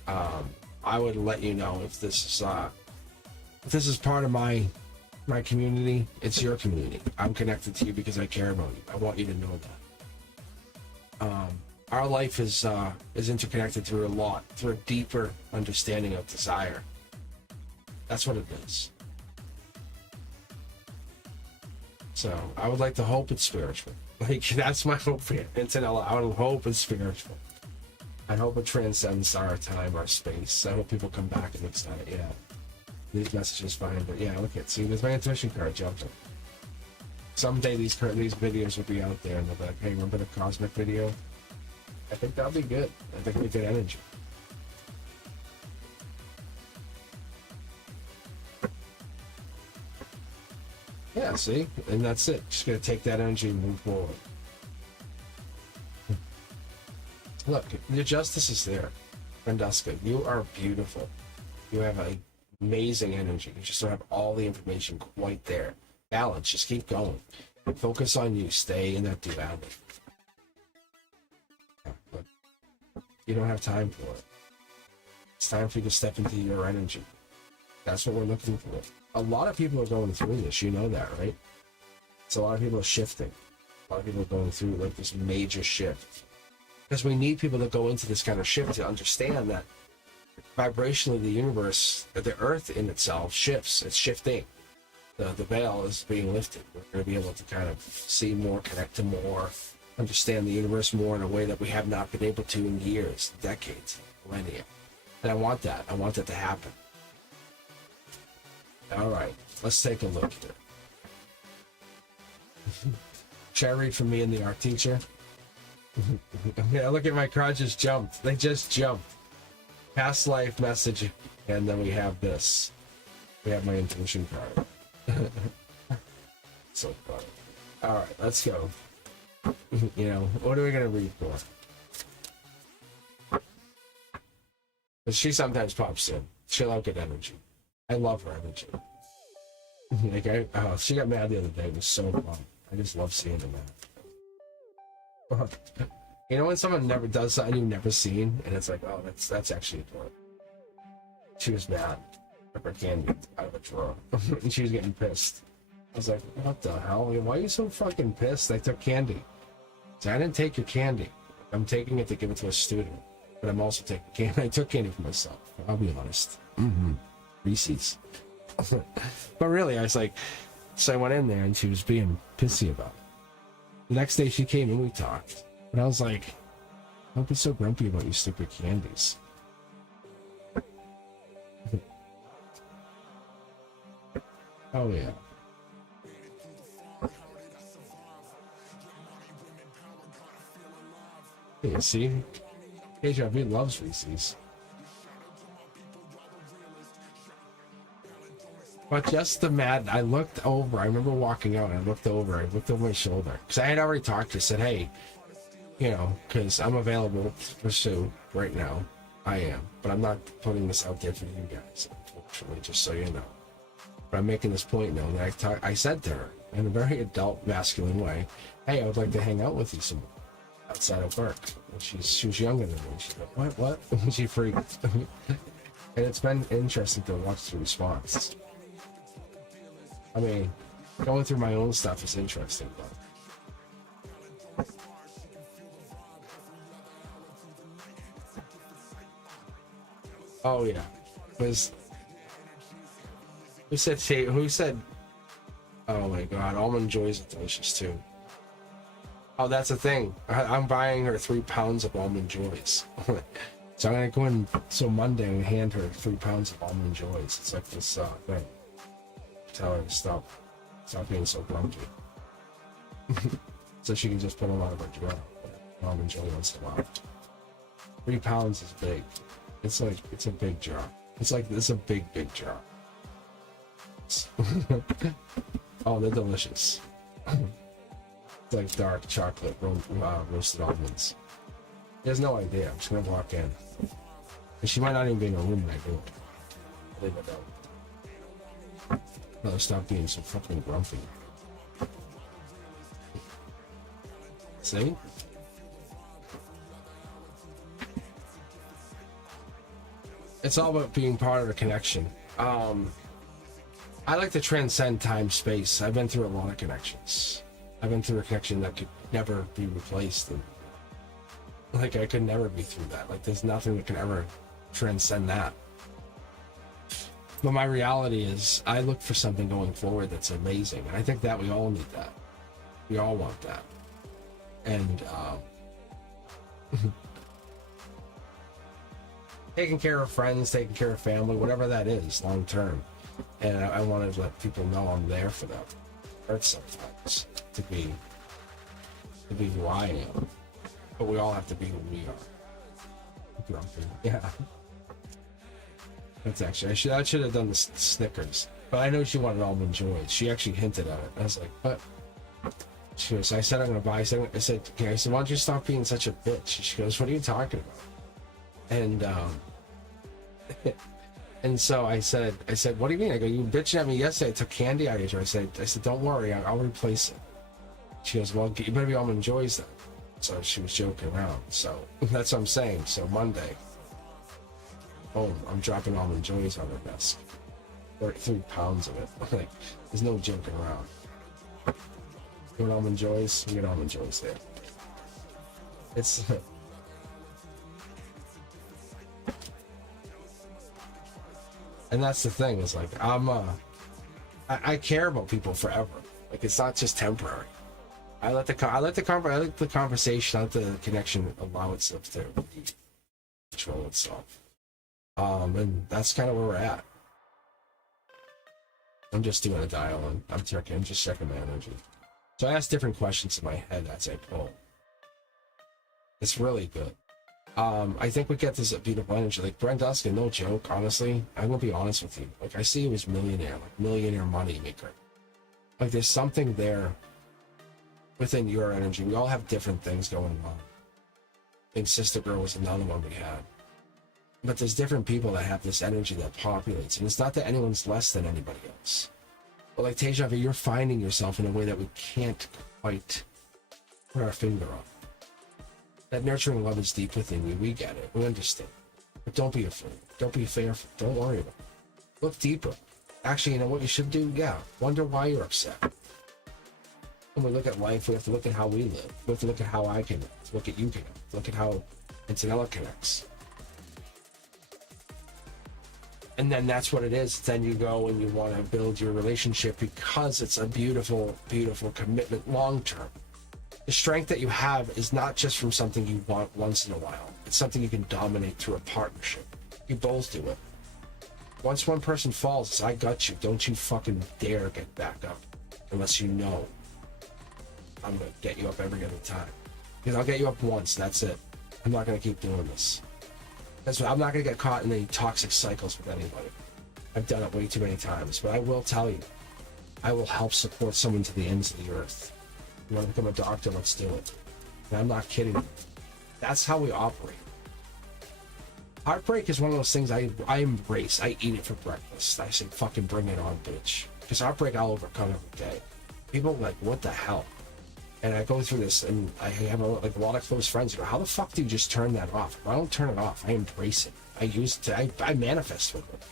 I would let you know if this is part of my community. It's your community. I'm connected to you because I care about you. I want you to know that. Our life is interconnected through a deeper understanding of desire. That's what it is. So I would like to hope it's spiritual. Like that's my hope for you. I would hope it's spiritual. I hope it transcends our time, our space. I hope people come back and look at it. Yeah, these messages fine, but yeah, look at see. There's my intuition card jumping. Someday these videos will be out there, and they'll be like, "Hey, remember the Cosmic video?" I think that'll be good. I think it'll be good energy. Yeah, see? And that's it. Just gonna take that energy and move forward. Look, your justice is there. Franduska, you are beautiful. You have an amazing energy. You just don't have all the information quite there. Balance, just keep going. Focus on you. Stay in that duality. But you don't have time for it. It's time for you to step into your energy. That's what we're looking for. A lot of people are going through this. You know that, right? So a lot of people are shifting. A lot of people are going through like this major shift. Because we need people to go into this kind of shift to understand that vibrationally the universe, the earth in itself shifts. It's shifting. The veil is being lifted. We're going to be able to kind of see more, connect to more, understand the universe more in a way that we have not been able to in years, decades, millennia. And I want that. I want that to happen. All right, let's take a look here. Cherry from me and the art teacher. Yeah, look at my card just jumped. They just jumped. Past life message, and then we have this. We have my intuition card. So funny. All right, let's go. You know, what are we gonna read for? Because she sometimes pops in. She'll have good energy. I love her energy. Like she got mad the other day. It was so fun. I just love seeing her mad. You know when someone never does something you've never seen, and it's like, oh, that's actually adorable. She was mad. Took her candy out of a drawer, and she was getting pissed. I was like, what the hell? Why are you so fucking pissed? I took candy. So I didn't take your candy. I'm taking it to give it to a student, but I'm also taking candy. I took candy for myself. I'll be honest. Reese's. But really, I was like, so I went in there and she was being pissy about it. The next day she came and we talked. But I was like, don't be so grumpy about your stupid candies. Oh yeah. Yeah, see? HRV loves Reese's. But just the mad, I looked over, I remember walking out, I looked over my shoulder. Because I had already talked to her, said, hey, you know, because I'm available to pursue right now. I am. But I'm not putting this out there for you guys, unfortunately, just so you know. But I'm making this point now that I said to her, in a very adult, masculine way. Hey, I would like to hang out with you some outside of work. And she was younger than me. She's like, what? She freaked. And it's been interesting to watch the response. I mean, going through my own stuff is interesting, but oh yeah, was who said? Oh my god, almond joys are delicious too. Oh, that's the thing. I'm buying her 3 pounds of almond joys. So I'm gonna go in. So Monday, and hand her 3 pounds of almond joys. It's like this thing. Tell her to stop being so grumpy. So she can just put a lot of her jar. Almond joy once in a while. 3 pounds is big. It's a big jar. It's a big jar. Oh, they're delicious. It's like dark chocolate roasted almonds. He has no idea. I'm just gonna walk in. And she might not even be in the room when I do it. Leave it out. No, stop being so fucking grumpy. See? It's all about being part of the connection. I like to transcend time, space. I've been through a lot of connections. I've been through a connection that could never be replaced. And like, I could never be through that. Like, there's nothing that can ever transcend that. But my reality is, I look for something going forward that's amazing. And I think that we all need that. We all want that. And, taking care of friends, taking care of family, whatever that is, long term. And I wanted to let people know I'm there for them. It hurts sometimes to be who I am. But we all have to be who we are. Grumpy. Yeah. That's actually, I should have done the Snickers. But I know she wanted almond joys. She actually hinted at it. I was like, what? She goes, I said I'm gonna buy something. I said, okay, why don't you stop being such a bitch? She goes, what are you talking about? And and so I said, what do you mean? I go, you bitching at me yesterday. I took candy out of your jar. I said, don't worry, I'll replace it. She goes, well, you better be almond joys then. So she was joking around. So that's what I'm saying. So Monday, boom, I'm dropping almond joys on her desk. 3 pounds of it. Like, there's no joking around. You want almond joys? You get almond joys there. It's and that's the thing, is like, I care about people forever. Like, it's not just temporary. I let the conversation, I let the connection allow itself to control itself. And that's kind of where we're at. I'm just doing a dial, and I'm just checking my energy. So I ask different questions in my head as I pull. It's really good. I think we get this beautiful energy. Like, Brent Duskin, no joke, honestly, I'm gonna be honest with you. Like, I see you as millionaire money maker. Like, there's something there within your energy. We all have different things going on. I think Sister Girl was another one we had. But there's different people that have this energy that populates. And it's not that anyone's less than anybody else. But like Teja, you're finding yourself in a way that we can't quite put our finger on. That nurturing love is deep within you. We get it. We understand. But don't be afraid. Don't be fearful. Don't worry about it. Look deeper. Actually, you know what you should do? Yeah. Wonder why you're upset. When we look at life, we have to look at how we live. We have to look at how I connect. Look at you connect. Look at how Antonella connects. And then that's what it is. Then you go and you want to build your relationship because it's a beautiful, beautiful commitment long term. The strength that you have is not just from something you want once in a while. It's something you can dominate through a partnership. You both do it. Once one person falls, it's, I got you. Don't you fucking dare get back up. Unless you know I'm going to get you up every other time. Because I'll get you up once. That's it. I'm not going to keep doing this. That's what, I'm not going to get caught in any toxic cycles with anybody. I've done it way too many times. But I will tell you, I will help support someone to the ends of the earth. You want to become a doctor? Let's do it. And I'm not kidding you. That's how we operate. Heartbreak is one of those things I embrace. I eat it for breakfast. I say, fucking bring it on, bitch. Because heartbreak I'll overcome every day. People are like, what the hell? And I go through this, and I have a lot of close friends who go, how the fuck do you just turn that off? I don't turn it off. I embrace it. I use it to, I manifest with it.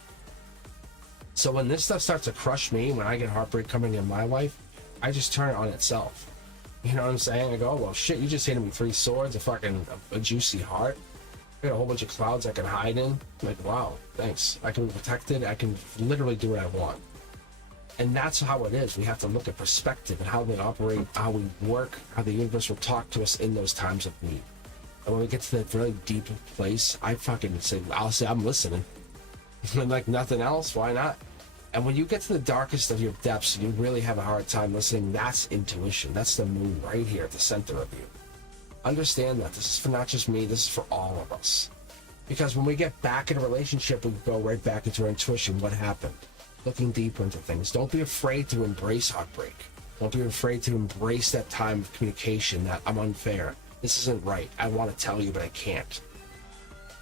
So when this stuff starts to crush me, when I get heartbreak coming in my life, I just turn it on itself. You know what I'm saying? I go, oh, well, shit, you just handed me 3 swords, a juicy heart. I got a whole bunch of clouds I can hide in. I'm like, wow, thanks. I can be protected. I can literally do what I want. And that's how it is. We have to look at perspective and how they operate, how we work, how the universe will talk to us in those times of need. And when we get to that really deep place, I'll say, I'm listening. And like nothing else, why not? And when you get to the darkest of your depths, and you really have a hard time listening, that's intuition. That's the moon right here at the center of you. Understand that. This is for not just me, this is for all of us. Because when we get back in a relationship, we go right back into our intuition. What happened? Looking deeper into things. Don't be afraid to embrace heartbreak. Don't be afraid to embrace that time of communication that I'm unfair. This isn't right. I want to tell you, but I can't.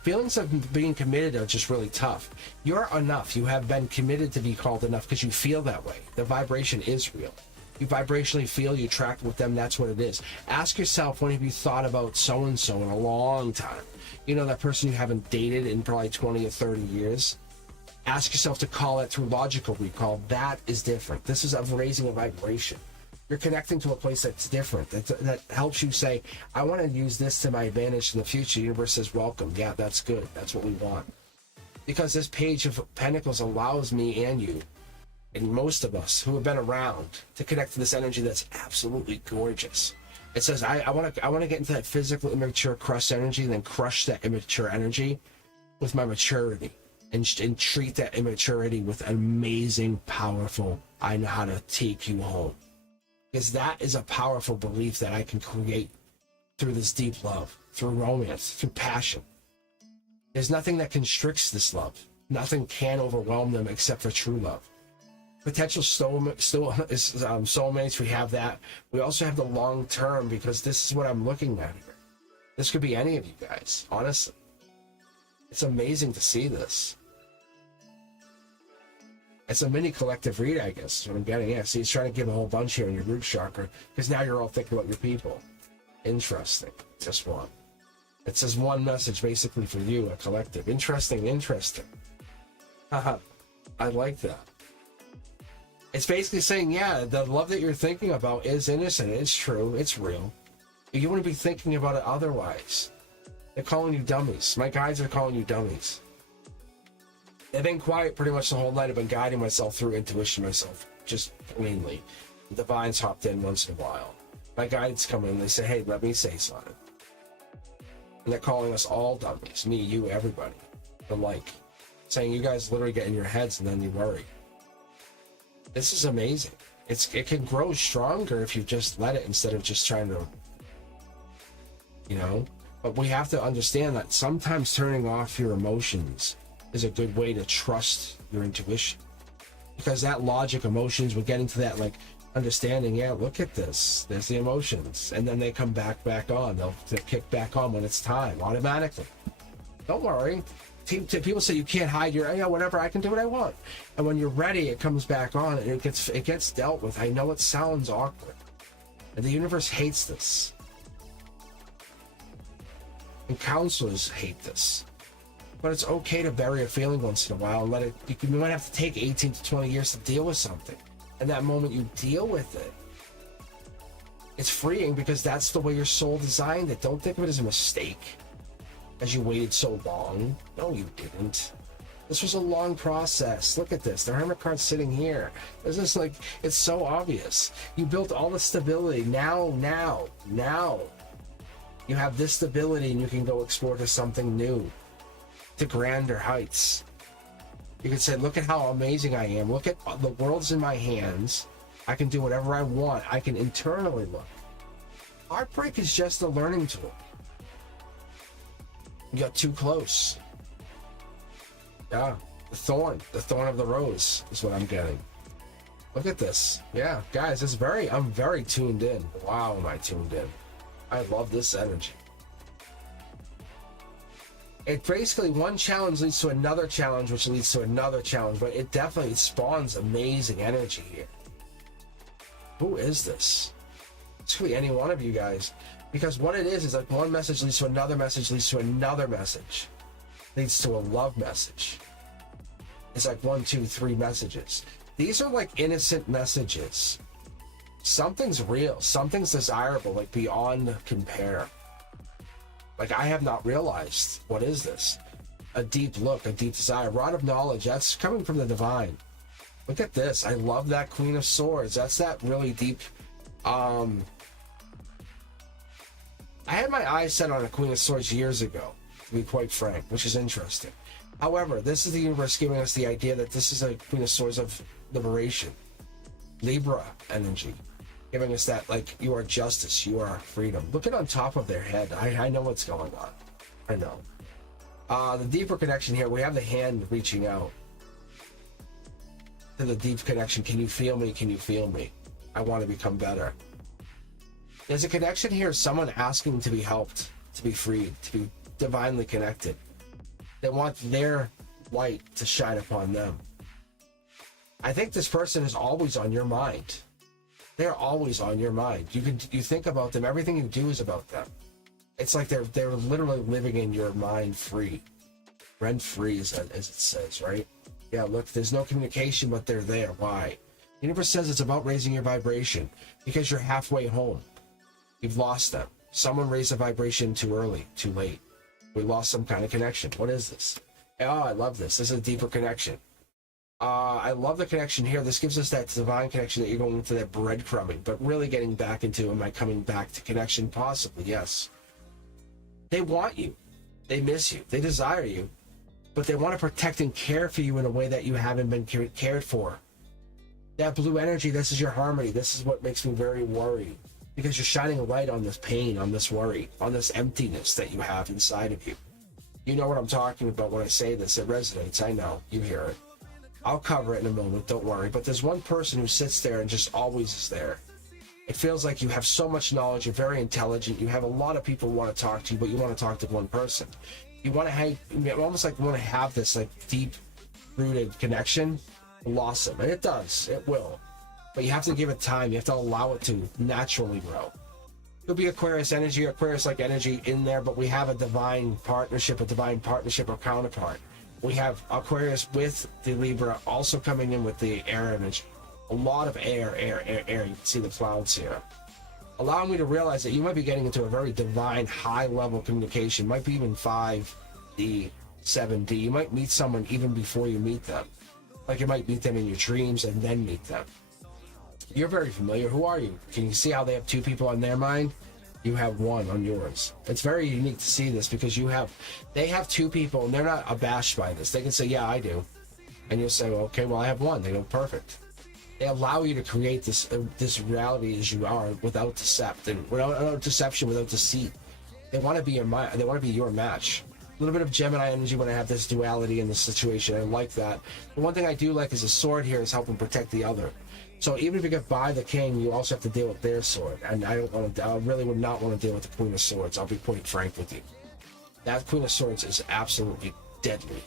Feelings of being committed are just really tough. You're enough. You have been committed to be called enough because you feel that way. The vibration is real. You vibrationally feel, you attract with them, that's what it is. Ask yourself, when have you thought about so-and-so in a long time? You know, that person you haven't dated in probably 20 or 30 years? Ask yourself to call it through logical recall. That is different. This is of raising a vibration. You're connecting to a place that's different, that helps you say, I want to use this to my advantage in the future. The universe says, welcome. Yeah, that's good. That's what we want. Because this page of Pentacles allows me and you, and most of us who have been around, to connect to this energy that's absolutely gorgeous. It says, I want to get into that physical, immature, crushed energy, and then crush that immature energy with my maturity. And treat that immaturity with an amazing, powerful, I know how to take you home. Because that is a powerful belief that I can create through this deep love, through romance, through passion. There's nothing that constricts this love. Nothing can overwhelm them except for true love. Potential soulmates, we have that. We also have the long term, because this is what I'm looking at here. This could be any of you guys, honestly. It's amazing to see this. It's a mini collective read, I guess, is what I'm getting at. See, it's trying to give a whole bunch here in your root chakra, because now you're all thinking about your people. Interesting. Just one. It says one message basically for you, a collective. Interesting. Haha. I like that. It's basically saying, yeah, the love that you're thinking about is innocent. It's true. It's real. You wouldn't be thinking about it otherwise. They're calling you dummies. My guides are calling you dummies. They've been quiet pretty much the whole night. I've been guiding myself through intuition myself, just plainly. The divines hopped in once in a while. My guides come in and they say, hey, let me say something. And they're calling us all dummies. Me, you, everybody. Alike. Saying you guys literally get in your heads and then you worry. This is amazing. It can grow stronger if you just let it instead of just trying to, you know. But we have to understand that sometimes turning off your emotions is a good way to trust your intuition. Because that logic, emotions, we're getting to that like understanding, yeah, look at this. There's the emotions. And then they come back on. They'll kick back on when it's time, automatically. Don't worry. People say you can't hide your, yeah, whatever, I can do what I want. And when you're ready, it comes back on and it gets dealt with. I know it sounds awkward. And the universe hates this. And counselors hate this. But it's okay to bury a feeling once in a while and let it, you might have to take 18 to 20 years to deal with something. And that moment you deal with it, it's freeing because that's the way your soul designed it. Don't think of it as a mistake, as you waited so long. No, you didn't. This was a long process. Look at this. The Hermit card's sitting here. This is like, it's so obvious. You built all the stability. Now. You have this stability and you can go explore to something new, to grander heights. You can say, look at how amazing I am. Look at the world's in my hands. I can do whatever I want. I can internally look. Heartbreak is just a learning tool. You got too close. Yeah, the thorn of the rose is what I'm getting. Look at this. Yeah, guys, I'm very tuned in. Wow, am I tuned in. I love this energy. It basically, one challenge leads to another challenge, which leads to another challenge, but it definitely spawns amazing energy here. Who is this? This could be any one of you guys. Because what it is like one message leads to another message, leads to another message, leads to a love message. It's like 1, 2, 3 messages. These are like innocent messages. Something's real, something's desirable, like beyond compare. Like I have not realized, what is this? A deep look, a deep desire, rod of knowledge, that's coming from the divine. Look at this, I love that Queen of Swords. That's that really deep, I had my eyes set on a Queen of Swords years ago, to be quite frank, which is interesting. However, this is the universe giving us the idea that this is a Queen of Swords of liberation. Libra energy. Giving us that, like, you are justice, you are freedom. Look at on top of their head. I know what's going on. I know. The deeper connection here, we have the hand reaching out to the deep connection. Can you feel me? Can you feel me? I want to become better. There's a connection here, someone asking to be helped, to be freed, to be divinely connected. They want their light to shine upon them. I think this person is always on your mind. They're always on your mind. You think about them, everything you do is about them. It's like they're literally living in your mind free. Rent free, as it says, right? Yeah, look, there's no communication, but they're there. Why? The universe says it's about raising your vibration because you're halfway home. You've lost them. Someone raised the vibration too early, too late. We lost some kind of connection. What is this? Oh, I love this. This is a deeper connection. I love the connection here. This gives us that divine connection that you're going into that breadcrumbing, but really getting back into, am I coming back to connection? Possibly, yes. They want you. They miss you. They desire you. But they want to protect and care for you in a way that you haven't been cared for. That blue energy, this is your harmony. This is what makes me very worried. Because you're shining a light on this pain, on this worry, on this emptiness that you have inside of you. You know what I'm talking about when I say this. It resonates. I know. You hear it. I'll cover it in a moment. Don't worry. But there's one person who sits there and just always is there. It feels like you have so much knowledge. You're very intelligent. You have a lot of people who want to talk to you, but you want to talk to one person. You want to have, almost like you want to have this like deep-rooted connection. Blossom. And it does. It will. But you have to give it time. You have to allow it to naturally grow. It'll be Aquarius energy, Aquarius-like energy in there, but we have a divine partnership or counterpart. We have Aquarius with the Libra also coming in with the air image. A lot of air. You can see the clouds here. Allowing me to realize that you might be getting into a very divine, high-level communication. Might be even 5D, 7D. You might meet someone even before you meet them. Like you might meet them in your dreams and then meet them. You're very familiar. Who are you? Can you see how they have two people on their mind? You have one on yours. It's very unique to see this because they have two people and they're not abashed by this. They can say, yeah, I do. And you'll say, well, okay, well, I have one. They go, perfect. They allow you to create this reality as you are without deception, without deceit. They want to be they want to be your match. A little bit of Gemini energy when I have this duality in this situation. I like that. The one thing I do like is the sword here is helping protect the other. So even if you get by the king, you also have to deal with their sword. And I really would not want to deal with the Queen of Swords. I'll be quite frank with you. That Queen of Swords is absolutely deadly.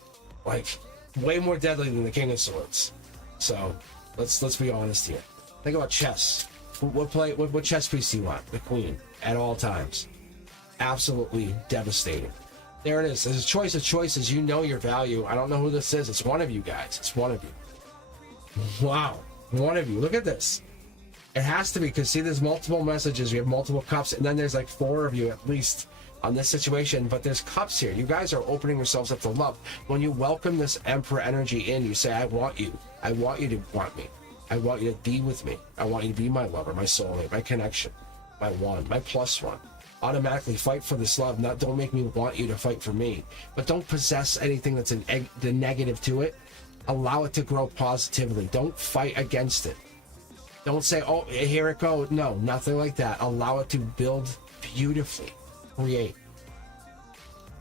Like, way more deadly than the King of Swords. So, let's be honest here. Think about chess. What chess piece do you want? The Queen. At all times. Absolutely devastating. There it is. There's a choice of choices. You know your value. I don't know who this is. It's one of you guys. It's one of you. Wow. One of you. Look at this. It has to be, because see, there's multiple messages. You have multiple cups, and then there's like 4 of you at least on this situation, but there's cups here. You guys are opening yourselves up to love. When you welcome this Emperor energy in, you say, I want you. I want you to want me. I want you to be with me. I want you to be my lover, my soulmate, my connection, my one, my plus one. Automatically fight for this love. Don't make me want you to fight for me. But don't possess anything that's the negative to it. Allow it to grow positively. Don't fight against it. Don't say, oh, here it goes. No, nothing like that. Allow it to build beautifully. Create.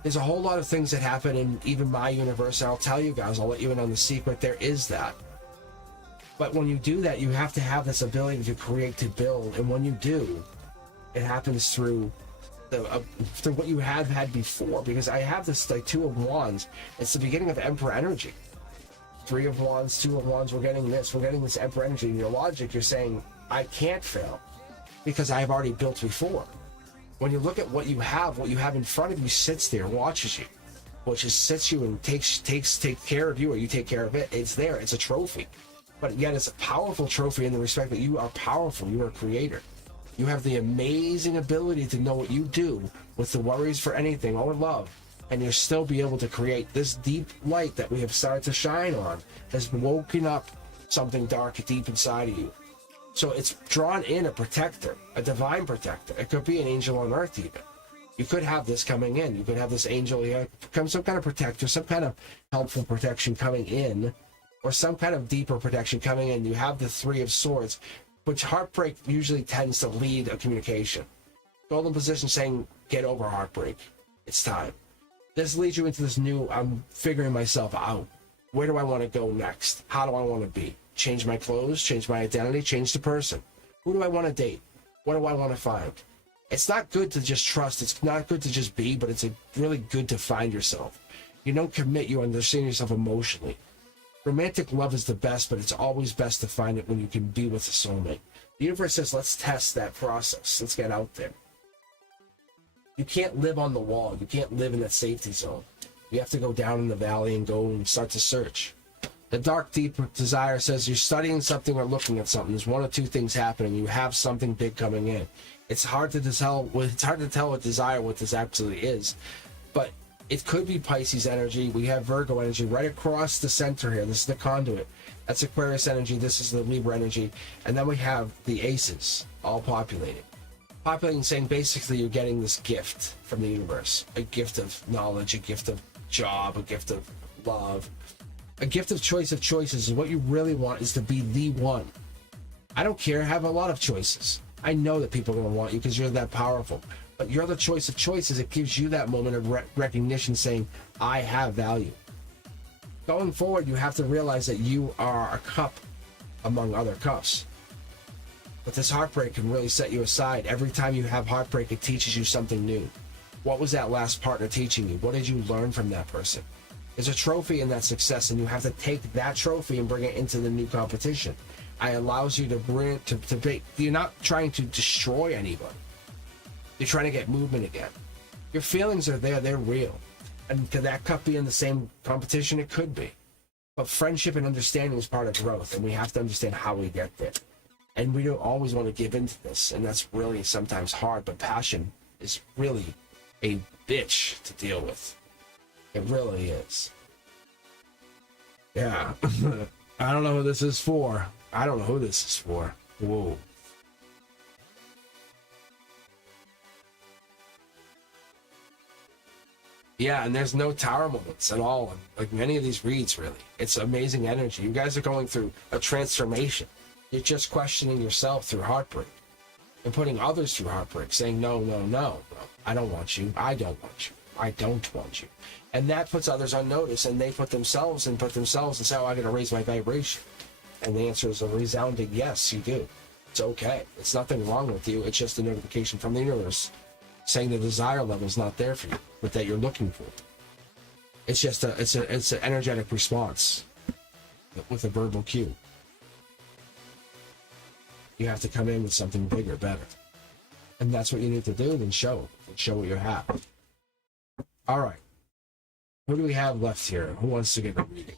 There's a whole lot of things that happen in even my universe. And I'll tell you guys, I'll let you in on the secret. There is that. But when you do that, you have to have this ability to create, to build. And when you do, it happens through what you have had before. Because I have this like 2 of Wands. It's the beginning of Emperor energy. 3 of Wands, 2 of Wands, we're getting this Emperor energy. In your logic, you're saying, I can't fail because I've already built before. When you look at what you have in front of you sits there, watches you, which just sits you and takes care of you, or you take care of it. It's there. It's a trophy. But yet it's a powerful trophy in the respect that you are powerful. You are a creator. You have the amazing ability to know what you do with the worries for anything or love, and you'll still be able to create. This deep light that we have started to shine on has woken up something dark deep inside of you. So it's drawn in a protector, a divine protector. It could be an angel on earth even. You could have this coming in. You could have this angel, some kind of protector, some kind of helpful protection coming in, or some kind of deeper protection coming in. You have the Three of Swords, which heartbreak usually tends to lead a communication. Golden position saying, get over heartbreak. It's time. This leads you into this new, I'm figuring myself out. Where do I want to go next? How do I want to be? Change my clothes, change my identity, change the person. Who do I want to date? What do I want to find? It's not good to just trust. It's not good to just be, but it's really good to find yourself. You don't commit, you understand yourself emotionally. Romantic love is the best, but it's always best to find it when you can be with a soulmate. The universe says, let's test that process. Let's get out there. You can't live on the wall. You can't live in that safety zone. You have to go down in the valley and go and start to search. The dark, deep desire says you're studying something or looking at something. There's one or two things happening. You have something big coming in. It's hard to tell. It's hard to tell with desire what this actually is, but it could be Pisces energy. We have Virgo energy right across the center here. This is the conduit. That's Aquarius energy. This is the Libra energy, and then we have the aces all populating. Populating, saying basically you're getting this gift from the universe, a gift of knowledge, a gift of job, a gift of love. A gift of choice of choices is what you really want is to be the one. I don't care, have a lot of choices. I know that people are going to want you because you're that powerful. But you're the choice of choices. It gives you that moment of recognition saying, I have value. Going forward, you have to realize that you are a cup among other cups. But this heartbreak can really set you aside. Every time you have heartbreak, it teaches you something new. What was that last partner teaching you? What did you learn from that person? There's a trophy in that success, and you have to take that trophy and bring it into the new competition. It allows you to bring it to be. You're not trying to destroy anybody. You're trying to get movement again. Your feelings are there; they're real. And could that cup be in the same competition? It could be. But friendship and understanding is part of growth, and we have to understand how we get there. And we don't always want to give into this, and that's really sometimes hard. But passion is really a bitch to deal with. It really is. Yeah. I don't know who this is for. I don't know who this is for. Whoa. Yeah, and there's no tower moments at all. Like many of these reads, really. It's amazing energy. You guys are going through a transformation. You're just questioning yourself through heartbreak. And putting others through heartbreak. Saying, no, no, no. I don't want you. I don't want you. I don't want you. And that puts others on notice, and they put themselves and say, oh, I got to raise my vibration. And the answer is a resounding yes, you do. It's okay. It's nothing wrong with you. It's just a notification from the universe saying the desire level is not there for you, but that you're looking for. It's just it's an energetic response with a verbal cue. You have to come in with something bigger, better. And that's what you need to do, then show what you have. All right. Who do we have left here? Who wants to get a reading?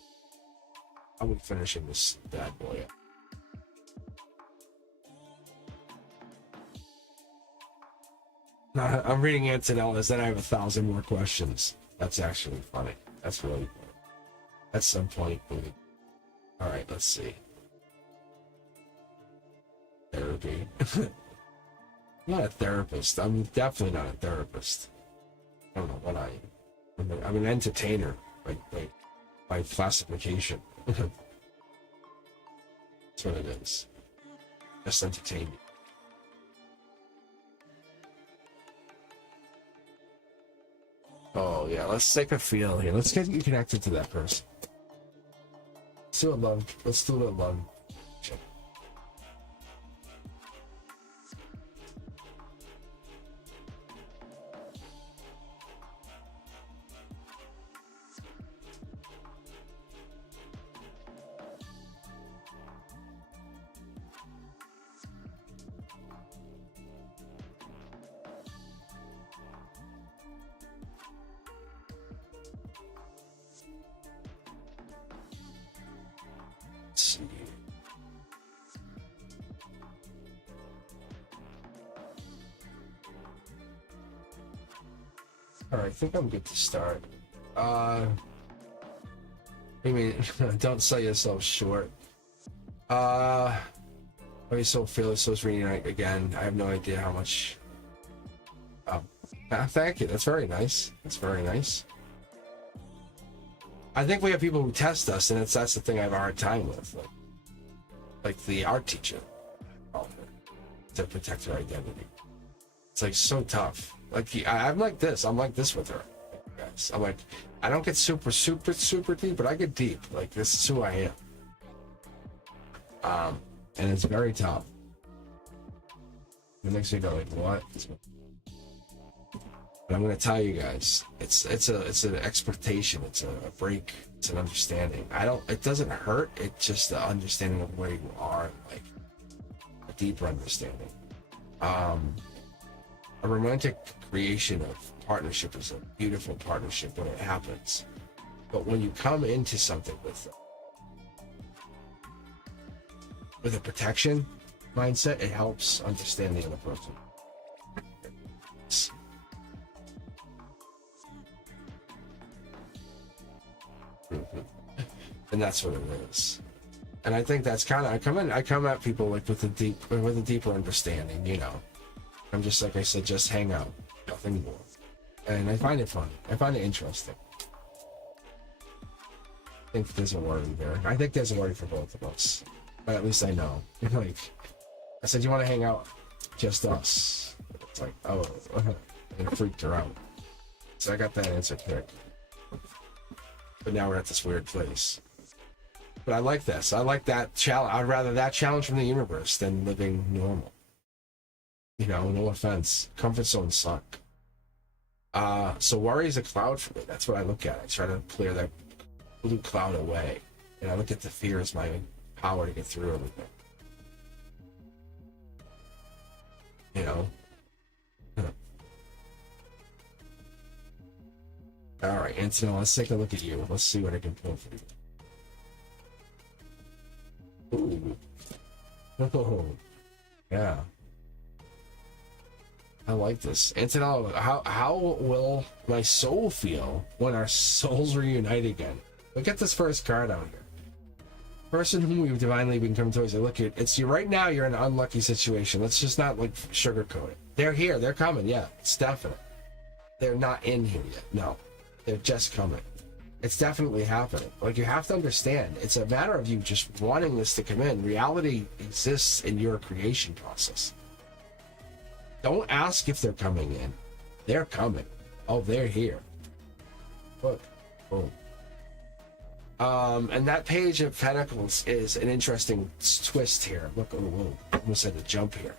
I'm finishing this bad boy up. I'm reading Antonella's, then I have 1,000 more questions. That's actually funny. That's really funny. At some point. All right, let's see. Therapy. I'm not a therapist. I'm definitely not a therapist. I don't know what I am. I'm an entertainer by classification. That's what it is. Just entertainment. Oh yeah, let's take a feel here. Let's get you connected to that person. Let's do a love. Let's do a love check. All right, I think I'm good to start. I mean, don't sell yourself short. Why you so fearless? So it's reading again. I have no idea how much. Thank you. That's very nice. That's very nice. I think we have people who test us, and that's the thing I have a hard time with. Like the art teacher, to protect her identity. It's like so tough. Like I'm like this. I'm like this with her, guys. I'm like, I don't get super deep, but I get deep. Like this is who I am. And it's very tough. It makes me go like, what? But I'm gonna tell you guys, it's an expectation. It's a break. It's an understanding. It doesn't hurt. It's just the understanding of where you are, like a deeper understanding. A romantic creation of partnership is a beautiful partnership when it happens. But when you come into something with a protection mindset, it helps understand the other person. And that's what it is. And I think that's kind of I come at people like with a deeper understanding, you know. I'm just like I said, just hang out, nothing more. And I find it funny. I find it interesting. I think there's a worry there. I think there's a worry for both of us. But at least I know. Like I said, you want to hang out? Just us. It's like, oh, and it freaked her out. So I got that answer quick. But now we're at this weird place. But I like this. I like that challenge. I'd rather that challenge from the universe than living normal. You know, no offense. Comfort zones suck. So worry is a cloud for me. That's what I look at. I try to clear that blue cloud away. And I look at the fear as my power to get through everything. You know? All right, Antonio, let's take a look at you. Let's see what I can pull for you. Ooh. Oh, yeah. I like this. Antonio, how will my soul feel when our souls reunite again? Look at this first card out here. Person whom we've divinely become towards. Look at it's you right now. You're in an unlucky situation. Let's just not like sugarcoat it. They're here. They're coming. Yeah, it's definite. They're not in here yet. No. They're just coming. It's definitely happening. Like, you have to understand, it's a matter of you just wanting this to come in. Reality exists in your creation process. Don't ask if they're coming in. They're coming. Oh, they're here. Look. Boom. And that Page of Pentacles is an interesting twist here. Look, oh, whoa. I almost had to jump here.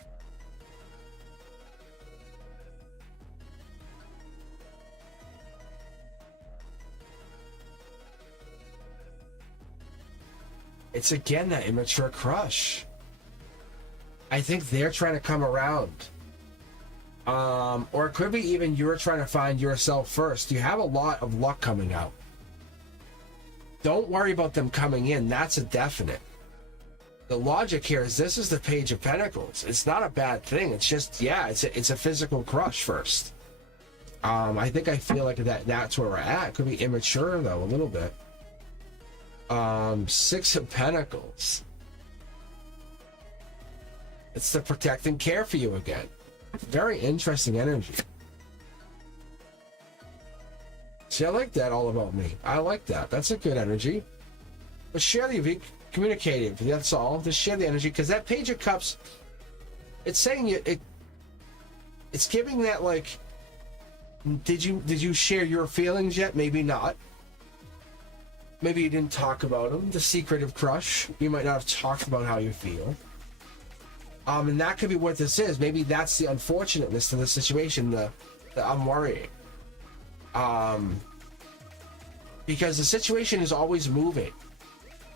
It's again that immature crush. I think they're trying to come around. Or it could be even you're trying to find yourself first. You have a lot of luck coming out. Don't worry about them coming in. That's a definite. The logic here is this is the Page of Pentacles. It's not a bad thing. It's just, yeah, it's a physical crush first. I think I feel like that's where we're at. It could be immature though, a little bit. Six of Pentacles. It's to protect and care for you again. Very interesting energy. See, I like that all about me. I like that. That's a good energy. But share the communicative. That's all. Just share the energy, because that Page of Cups, it's saying it's giving that like, did you share your feelings yet? Maybe not. Maybe you didn't talk about them. The secretive crush. You might not have talked about how you feel. And that could be what this is. Maybe that's the unfortunateness to the situation. The I'm worrying. Because the situation is always moving.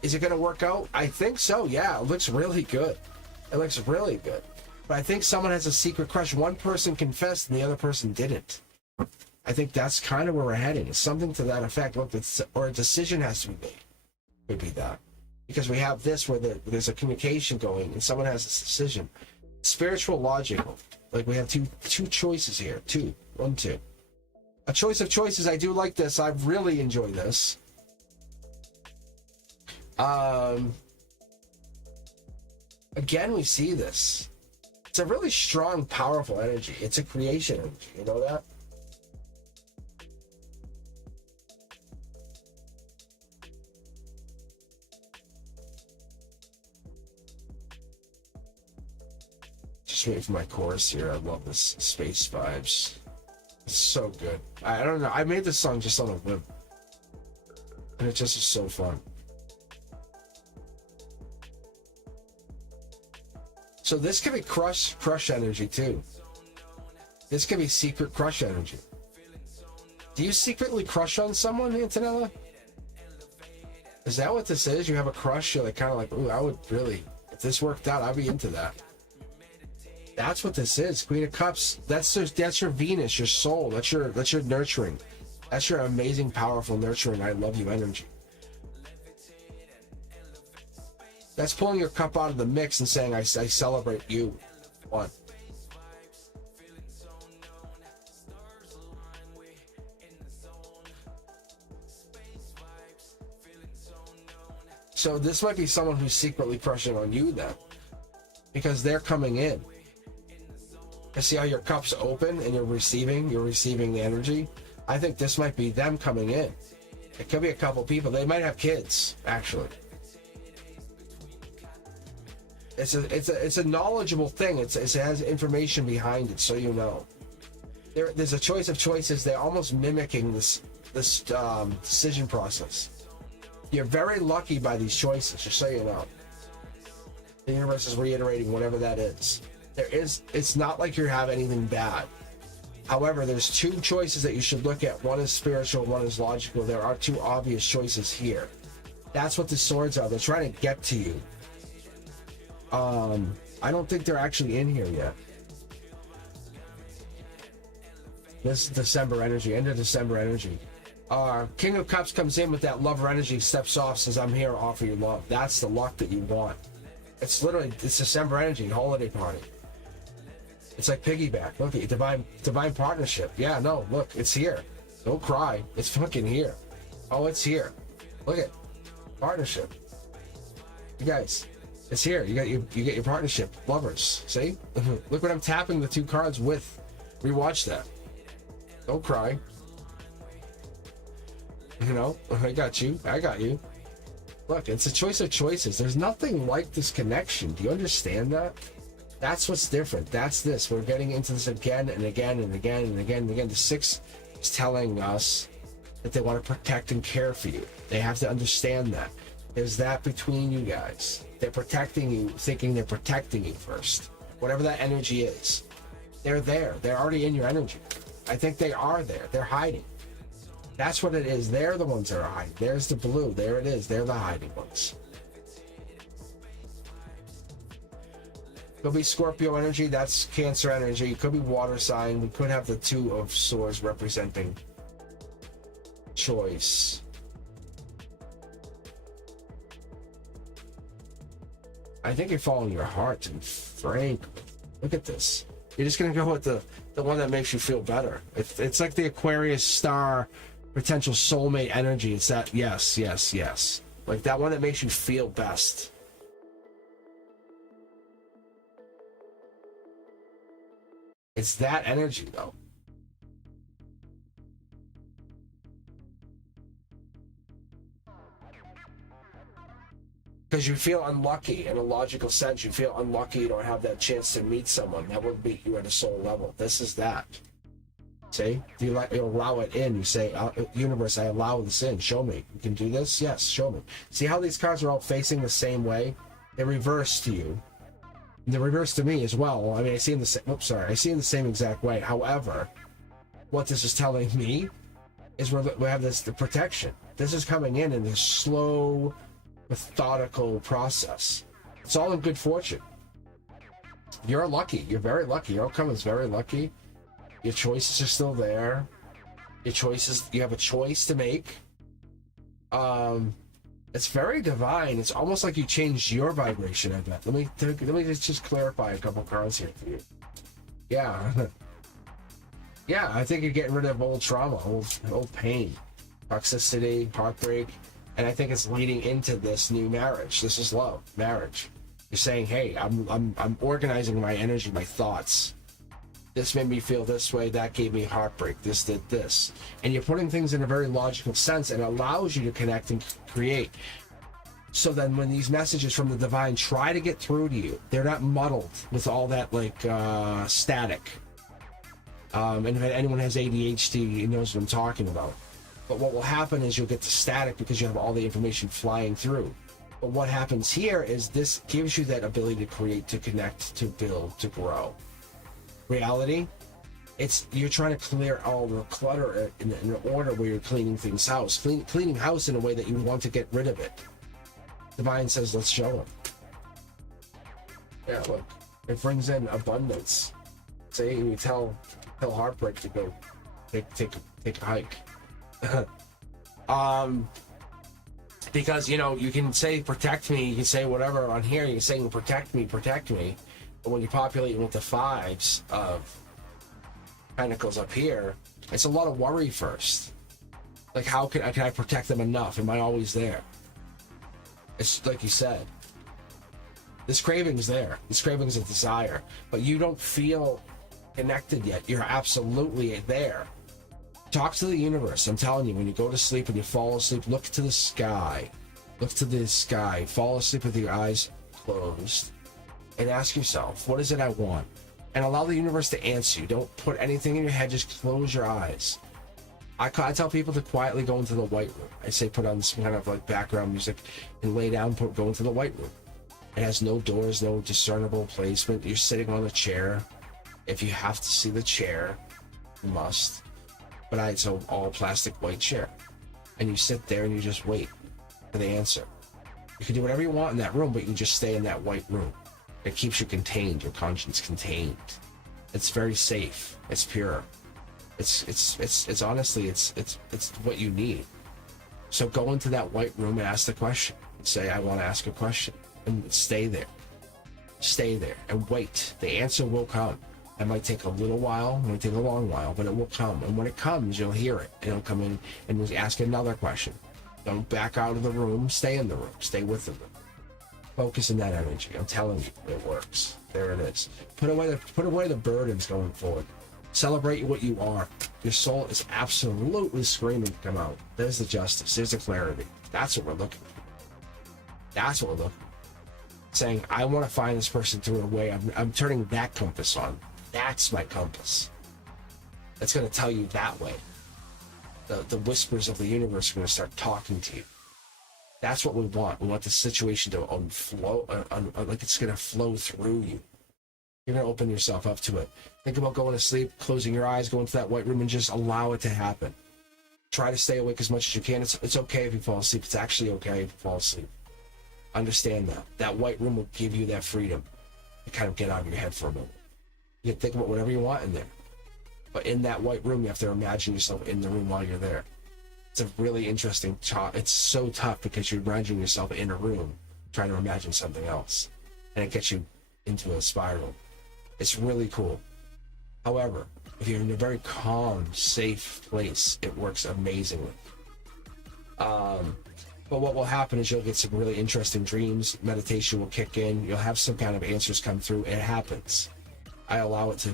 Is it going to work out? I think so. Yeah, it looks really good. It looks really good. But I think someone has a secret crush. One person confessed and the other person didn't. I think that's kind of where we're heading. It's something to that effect. Look, or a decision has to be made. Could be that. Because we have this where there's a communication going and someone has this decision. Spiritual, logical. Like we have two choices here. Two. A choice of choices. I do like this. I really enjoy this. Again, we see this. It's a really strong, powerful energy. It's a creation energy. You know that? Just waiting for my chorus here. I love this space vibes. It's so good. I don't know. I made this song just on a whim. And it just is so fun. So this could be crush energy too. This could be secret crush energy. Do you secretly crush on someone, Antonella? Is that what this is? You have a crush, you're like kind of like, ooh, I would really, if this worked out, I'd be into that. That's what this is. Queen of Cups. That's your Venus, your soul. That's your nurturing. That's your amazing, powerful, nurturing, I love you energy. That's pulling your cup out of the mix and saying, I celebrate you. One. So this might be someone who's secretly crushing on you then, because they're coming in. I see how your cup's open and you're receiving the energy. I think this might be them coming in. It could be a couple people. They might have kids, actually. It's a knowledgeable thing. It has information behind it, so you know. There's a choice of choices. They're almost mimicking this decision process. You're very lucky by these choices, just so you know. The universe is reiterating whatever that is. It's not like you have anything bad. However, there's two choices that you should look at. One is spiritual, one is logical. There are two obvious choices here. That's what the swords are. They're trying to get to you. I don't think they're actually in here yet. This is December energy, end of December energy. King of Cups comes in with that lover energy, steps off, says, I'm here to offer you love. That's the luck that you want. It's December energy, holiday party. It's like piggyback. Look at divine partnership. Yeah, no, look, it's here. Don't cry. It's fucking here. Oh, it's here. Look at partnership. You guys, it's here. You get your partnership. Lovers. See? Look what I'm tapping the two cards with. Rewatch that. Don't cry. You know, I got you. I got you. Look, it's a choice of choices. There's nothing like this connection. Do you understand that? That's what's different. That's this. We're getting into this again and again and again and again and again. The six is telling us that they want to protect and care for you. They have to understand that. There's that between you guys. They're protecting you, thinking they're protecting you first. Whatever that energy is. They're there. They're already in your energy. I think they are there. They're hiding. That's what it is. They're the ones that are hiding. There's the blue. There it is. They're the hiding ones. Could be Scorpio energy. That's Cancer energy. It could be water sign. We could have the Two of Swords representing choice. I think you're following your heart, and frank. Look at this. You're just gonna go with the one that makes you feel better. It's like the Aquarius star potential soulmate energy. It's that yes, yes, yes. Like that one that makes you feel best. It's that energy though. Because you feel unlucky in a logical sense. You feel unlucky you don't have that chance to meet someone that would meet you at a soul level. This is that. See? You allow it in. You say, universe, I allow this in. Show me. You can do this? Yes, show me. See how these cards are all facing the same way? They reverse to you. They reverse to me as well. I mean, I see in the same, I see in the same exact way. However, what this is telling me is we have the protection. This is coming in this slow, methodical process. It's all in good fortune. You're lucky. You're very lucky. Your outcome is very lucky. Your choices are still there. You have a choice to make. It's very divine. It's almost like you changed your vibration, I bet. Let me just clarify a couple cards here for you. Yeah. Yeah, I think you're getting rid of old trauma, old pain, toxicity, heartbreak, and I think it's leading into this new marriage. This is love, marriage. You're saying, hey, I'm organizing my energy, my thoughts. This made me feel this way, that gave me heartbreak, this did this. And you're putting things in a very logical sense, and allows you to connect and create. So then when these messages from the divine try to get through to you, they're not muddled with all that like static. And if anyone has ADHD, knows what I'm talking about. But what will happen is you'll get the static because you have all the information flying through. But what happens here is this gives you that ability to create, to connect, to build, to grow. Reality, it's you're trying to clear all the clutter in an order where you're cleaning things house. Cleaning house in a way that you want to get rid of it. Divine says, let's show him. Yeah, look, it brings in abundance. Say we tell heartbreak to go take a hike. Because you can say protect me, you can say whatever on here, you can say protect me, but when you populate with the fives of pentacles up here, it's a lot of worry first. Like, how can I protect them enough? Am I always there? It's like you said, this craving's there. This craving's a desire, but you don't feel connected yet. You're absolutely there. Talk to the universe. I'm telling you, when you go to sleep and you fall asleep, look to the sky. Look to the sky. Fall asleep with your eyes closed and ask yourself, what is it I want? And allow the universe to answer you. Don't put anything in your head. Just close your eyes. I tell people to quietly go into the white room. I say put on some kind of like background music and lay down, go into the white room. It has no doors, no discernible placement. You're sitting on a chair. If you have to see the chair, you must. But it's an all plastic white chair. And you sit there and you just wait for the answer. You can do whatever you want in that room, but you can just stay in that white room. It keeps you contained, your conscience contained. It's very safe. It's pure. It's honestly, it's what you need. So go into that white room and ask the question. Say, I want to ask a question. And stay there. Stay there and wait. The answer will come. It might take a little while, it might take a long while, but it will come. And when it comes, you'll hear it. And it'll come in and ask another question. Don't back out of the room. Stay in the room. Stay with the room. Focus in that energy. I'm telling you, it works. There it is. Put away the burdens going forward. Celebrate what you are. Your soul is absolutely screaming to come out. There's the justice. There's the clarity. That's what we're looking for. That's what we're looking for. Saying, I want to find this person through a way. I'm turning that compass on. That's my compass. It's going to tell you that way. The whispers of the universe are going to start talking to you. That's what we want. We want the situation to flow, like it's going to flow through you. You're going to open yourself up to it. Think about going to sleep, closing your eyes, going to that white room, and just allow it to happen. Try to stay awake as much as you can. It's okay if you fall asleep. It's actually okay if you fall asleep. Understand that. That white room will give you that freedom to kind of get out of your head for a moment. You can think about whatever you want in there. But in that white room, you have to imagine yourself in the room while you're there. It's a really interesting it's so tough because you imagine yourself in a room trying to imagine something else. And it gets you into a spiral. It's really cool. However, if you're in a very calm, safe place, it works amazingly. But what will happen is you'll get some really interesting dreams. Meditation will kick in. You'll have some kind of answers come through. It happens. I allow it to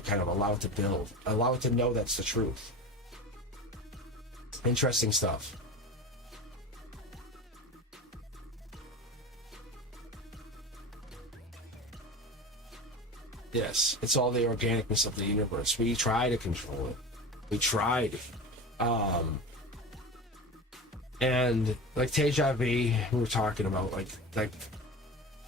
build. Allow it to know that's the truth. Interesting stuff. Yes, it's all the organicness of the universe. We try to control it. We tried. And like Teja V, we were talking about, like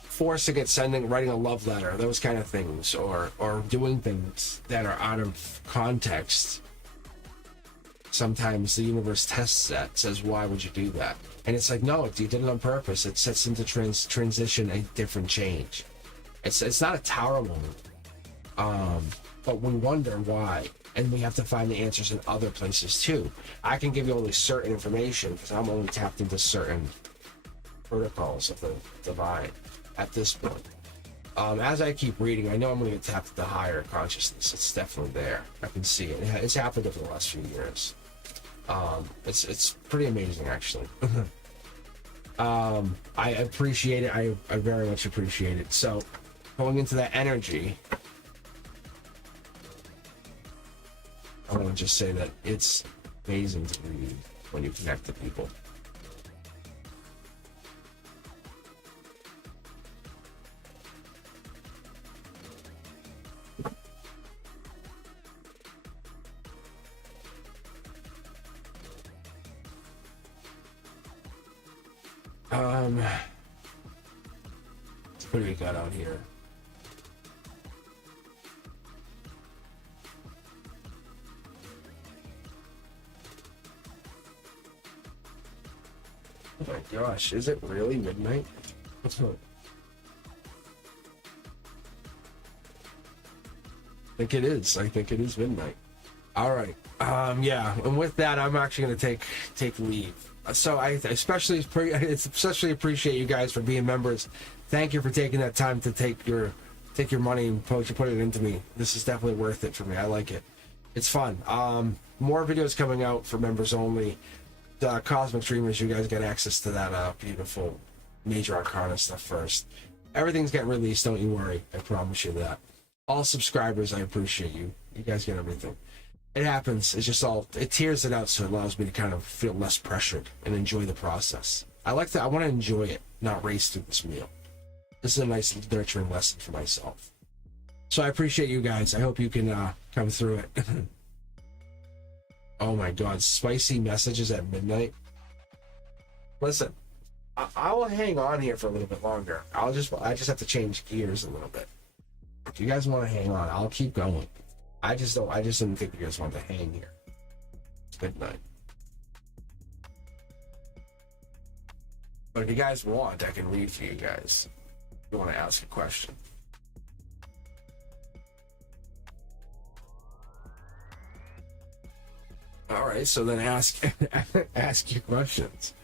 forcing it, writing a love letter, those kind of things, or doing things that are out of context. Sometimes the universe tests that, says, why would you do that? And it's like, no, you did it on purpose. It sets into transition a different change. It's not a tower moment. But we wonder why, and we have to find the answers in other places too. I can give you only certain information because I'm only tapped into certain protocols of the divine at this point. As I keep reading, I know I'm going to get tapped at the higher consciousness. It's definitely there. I can see it. It's happened over the last few years. It's pretty amazing, actually. I appreciate it. I very much appreciate it. So, going into that energy, I want to just say that it's amazing to read when you connect to people. What do we got out here? Oh my gosh, is it really midnight? What's up? I think it is. I think it is midnight. All right. Yeah, and with that, I'm actually going to take leave. So I especially appreciate you guys for being members. Thank you for taking that time to take your money and put it into me. This is definitely worth it for me. I like it. It's fun. More videos coming out for members only. Cosmic Streamers, you guys get access to that beautiful Major Arcana stuff first. Everything's getting released, don't you worry. I promise you that. All subscribers, I appreciate you. You guys get everything. It happens. It's just it tears it out, so it allows me to kind of feel less pressured and enjoy the process. I want to enjoy it, not race through this meal. This is a nice nurturing lesson for myself. So I appreciate you guys. I hope you can come through it. Oh my God, spicy messages at midnight. Listen, I will hang on here for a little bit longer. I just have to change gears a little bit. If you guys want to hang on, I'll keep going. I just didn't think you guys want to hang here. It's midnight. But if you guys want, I can read for you guys. If you want to ask a question. All right, so then ask your questions.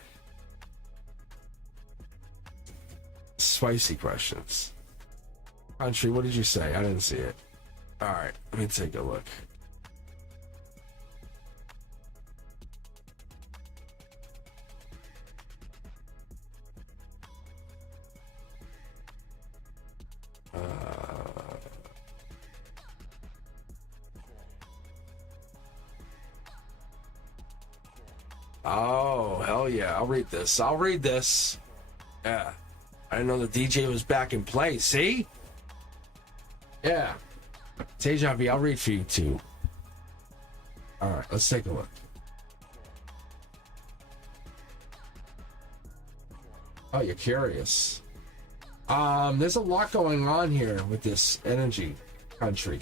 Spicy questions. Country, what did you say? I didn't see it. All right, let me take a look. Oh, hell yeah. I'll read this. Yeah. I didn't know the DJ was back in play. See? Yeah. Deja vu, I'll read for you too. All right, let's take a look. Oh, you're curious. There's a lot going on here with this energy country.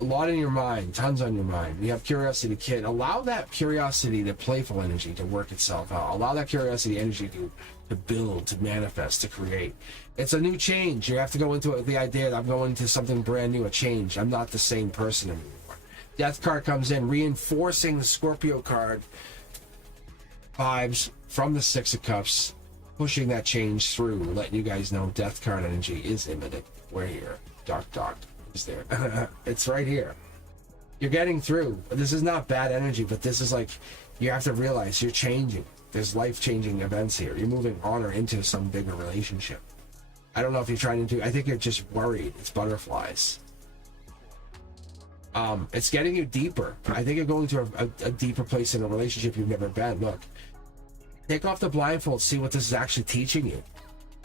A lot in your mind, tons on your mind. You have curiosity, kid. Allow that curiosity, the playful energy, to work itself out. Allow that curiosity energy to build, to manifest, to create. It's a new change. You have to go into it with the idea that I'm going into something brand new, a change. I'm not the same person anymore. Death card comes in, reinforcing the Scorpio card vibes from the Six of Cups, pushing that change through, letting you guys know Death card energy is imminent. We're here. Dark is there. It's right here. You're getting through. This is not bad energy, but this is like, you have to realize you're changing. There's life-changing events here. You're moving on or into some bigger relationship. I don't know if you're trying to do, I think you're just worried. It's butterflies. It's getting you deeper. I think you're going to a deeper place in a relationship you've never been. Look, take off the blindfold, see what this is actually teaching you.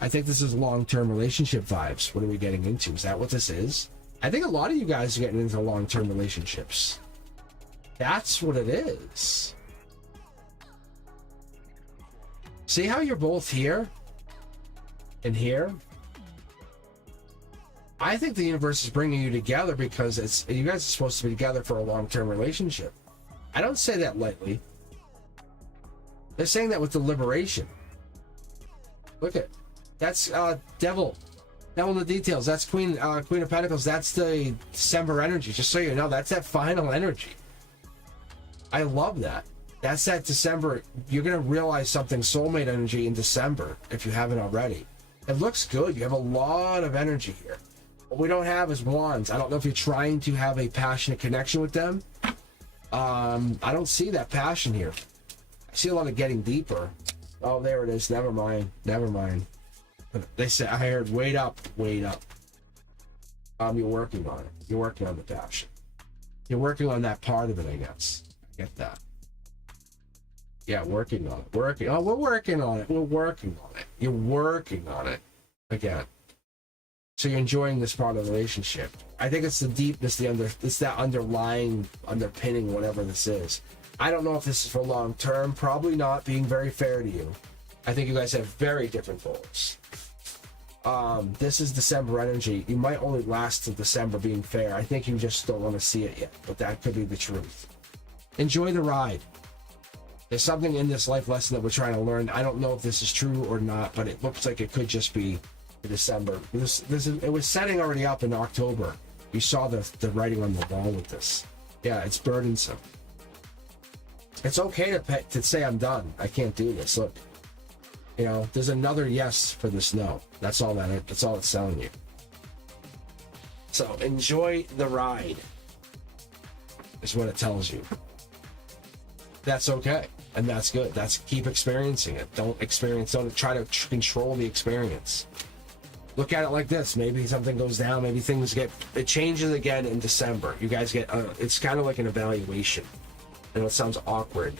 I think this is long-term relationship vibes. What are we getting into? Is that what this is? I think a lot of you guys are getting into long-term relationships. That's what it is. See how you're both here and here? I think the universe is bringing you together because you guys are supposed to be together for a long-term relationship. I don't say that lightly. They're saying that with deliberation. Look at, that's Devil in the details. That's Queen of Pentacles. That's the December energy. Just so you know, that's that final energy. I love that. That's that December. You're gonna realize something, soulmate energy in December if you haven't already. It looks good. You have a lot of energy here. What we don't have is wands. I don't know if you're trying to have a passionate connection with them. I don't see that passion here. I see a lot of getting deeper. Oh, there it is. Never mind. Never mind. They say, I heard, wait up, wait up. You're working on it. You're working on the passion. You're working on that part of it, I guess. I get that. Yeah, working on it. Working. Oh, we're working on it. We're working on it. You're working on it. Again. So you're enjoying this part of the relationship. I think it's the deepness, it's that underlying, underpinning, whatever this is. I don't know if this is for long term. Probably not, being very fair to you. I think you guys have very different goals. This is December energy. You might only last till December, being fair. I think you just don't want to see it yet, but that could be the truth. Enjoy the ride. There's something in this life lesson that we're trying to learn. I don't know if this is true or not, but it looks like it could just be December. It was setting already up in October. You saw the writing on the wall with this. Yeah, it's burdensome. It's okay to say I'm done. I can't do this. Look, you know, there's another yes for this no. That's all it's telling you. So enjoy the ride is what it tells you. That's okay, and that's good. That's keep experiencing it. Don't try to control the experience. Look at it like this. Maybe something goes down. Maybe it changes again in December. You guys get, it's kind of like an evaluation. I know it sounds awkward.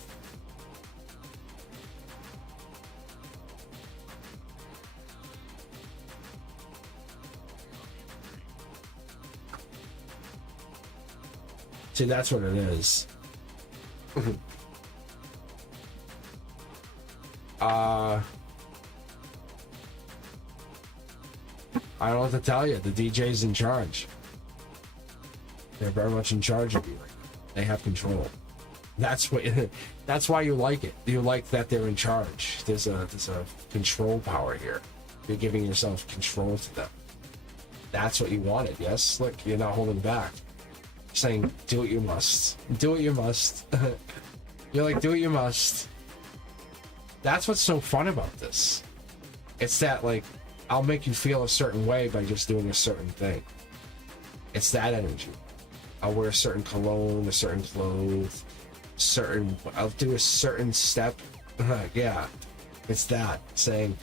See, that's what it is. I don't know what to tell you. The DJ's in charge. They're very much in charge of you. They have control. That's why you like it. You like that they're in charge. There's a control power here. You're giving yourself control to them. That's what you wanted, yes? Look, you're not holding back. You're saying, do what you must. Do what you must. You're like, do what you must. That's what's so fun about this. It's that, like, I'll make you feel a certain way by just doing a certain thing. It's that energy. I'll wear a certain cologne, a certain clothes, I'll do a certain step. Yeah, it's that saying,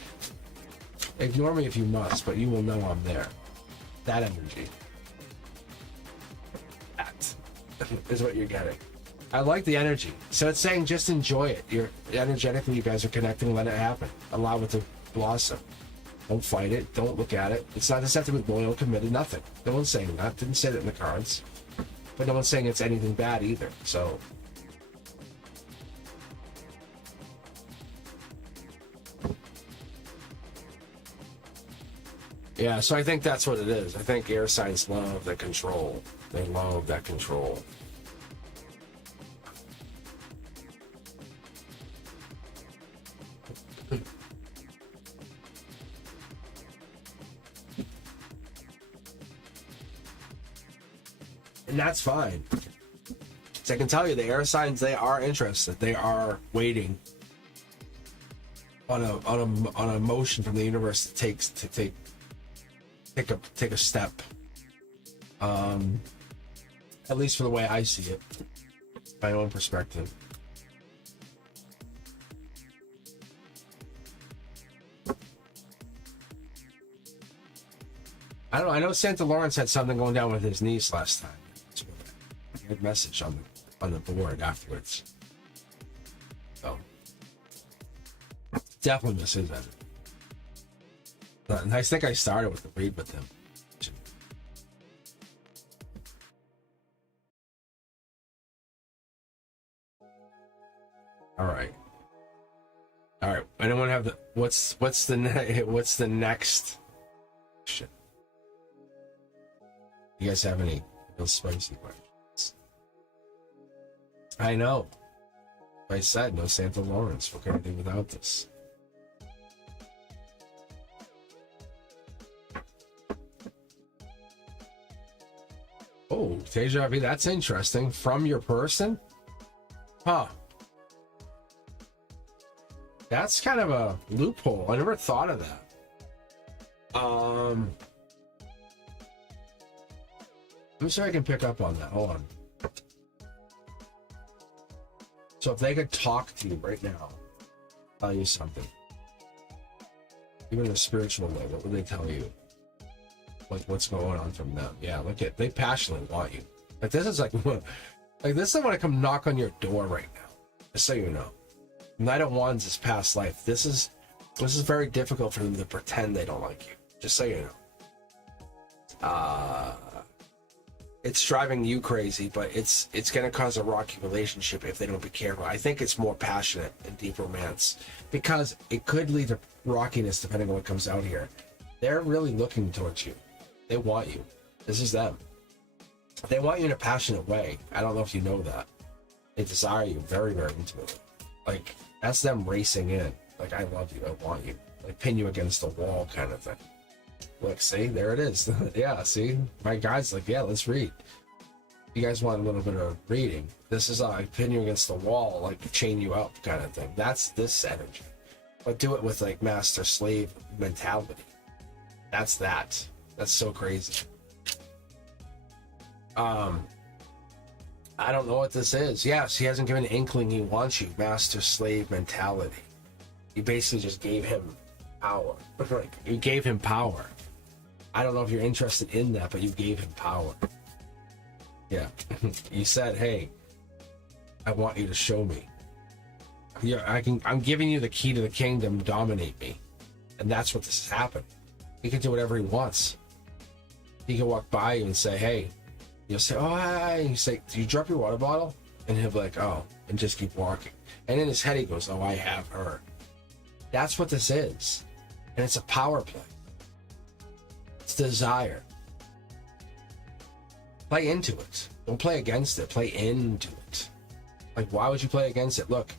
ignore me if you must, but you will know I'm there. That energy. That is what you're getting. I like the energy. So it's saying just enjoy it. You're energetically, you guys are connecting, let it happen. Allow it to blossom. Don't fight it. Don't look at it. It's not deceptive with loyal, committed, nothing. No one's saying that. Didn't say that in the cards. But no one's saying it's anything bad either. So yeah, so I think that's what it is. I think air signs love the control. They love that control. And that's fine. So I can tell you, the air signs, they are interested. They are waiting on a motion from the universe to take a step. At least for the way I see it, my own perspective. I don't know. I know Santa Lawrence had something going down with his niece last time. I had a message on the board afterwards. So definitely miss his energy. And I think I started with the read with him. All right. Anyone have the what's the next question? You guys have any real spicy questions? I know. I said no Santa Lawrence. What can I do without this? Oh, Deja vu, that's interesting. From your person? Huh. That's kind of a loophole. I never thought of that. I'm sure I can pick up on that. Hold on. So if they could talk to you right now, tell you something, even in a spiritual way, what would they tell you? Like what's going on from them? Yeah, look at, they passionately want you. Like this is like this is want to come knock on your door right now. Just so you know, Knight of Wands is past life. This is very difficult for them to pretend they don't like you. Just so you know. It's driving you crazy, but it's going to cause a rocky relationship if they don't be careful. I think it's more passionate and deep romance because it could lead to rockiness depending on what comes out here. They're really looking towards you. They want you. This is them. They want you in a passionate way. I don't know if you know that. They desire you very, very intimately. Like, that's them racing in. Like, I love you. I want you. Like, pin you against the wall kind of thing. Look, see, there it is. Yeah, see, my guy's like, yeah, let's read. You guys want a little bit of reading? This is I pin you against the wall, like chain you up kind of thing. That's this energy, but do it with like master slave mentality. That's that. That's so crazy. I don't know what this is. Yes, he hasn't given an inkling he wants you. Master slave mentality. You basically just gave him power. Like you gave him power. I don't know if you're interested in that, but you gave him power. Yeah. You said, hey, I want you to show me. Yeah, I'm giving you the key to the kingdom, dominate me. And that's what this has happened. He can do whatever he wants. He can walk by you and say, hey, you'll say, oh, hi. You say, do you drop your water bottle? And he'll be like, oh, and just keep walking. And in his head, he goes, oh, I have her. That's what this is. And it's a power play. It's desire. Play into it. Don't play against it. Play into it. Like, why would you play against it? Look,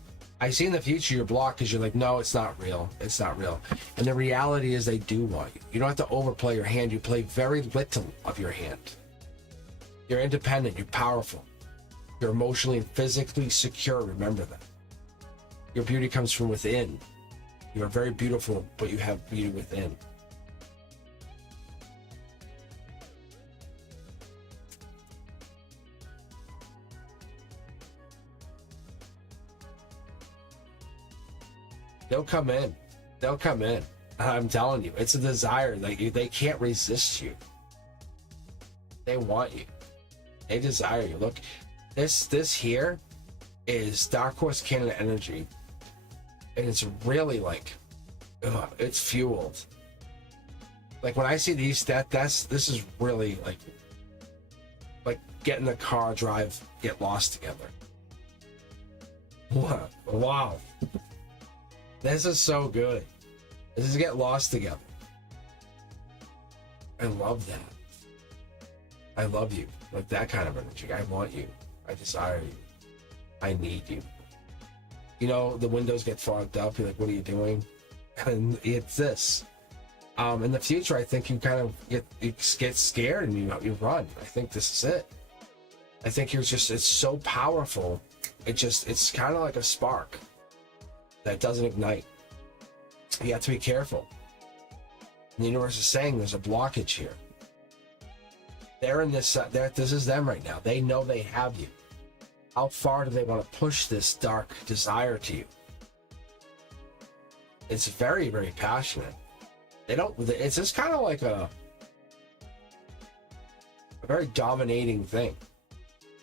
I see in the future you're blocked because you're like, no, it's not real. It's not real. And the reality is they do want you. You don't have to overplay your hand. You play very little of your hand. You're independent. You're powerful. You're emotionally and physically secure. Remember that. Your beauty comes from within. You are very beautiful, but you have beauty within. They'll come in. They'll come in. I'm telling you, it's a desire. Like they can't resist you. They want you. They desire you. Look, this here is Dark Horse Cannon energy, and it's really like, it's fueled. Like when I see these, this is really like get in the car, drive, get lost together. Wow. This is so good. This is get lost together. I love that. I love you. Like that kind of energy. I want you. I desire you. I need you. You know, the windows get fogged up. You're like, what are you doing? And it's this. In the future, I think you kind of get scared and you run. I think this is it. I think it's so powerful. It's kind of like a spark that doesn't ignite. You have to be careful. The universe is saying there's a blockage here. They're in this. This is them right now. They know they have you. How far do they want to push this dark desire to you? It's very, very passionate. They don't. It's just kind of like a very dominating thing.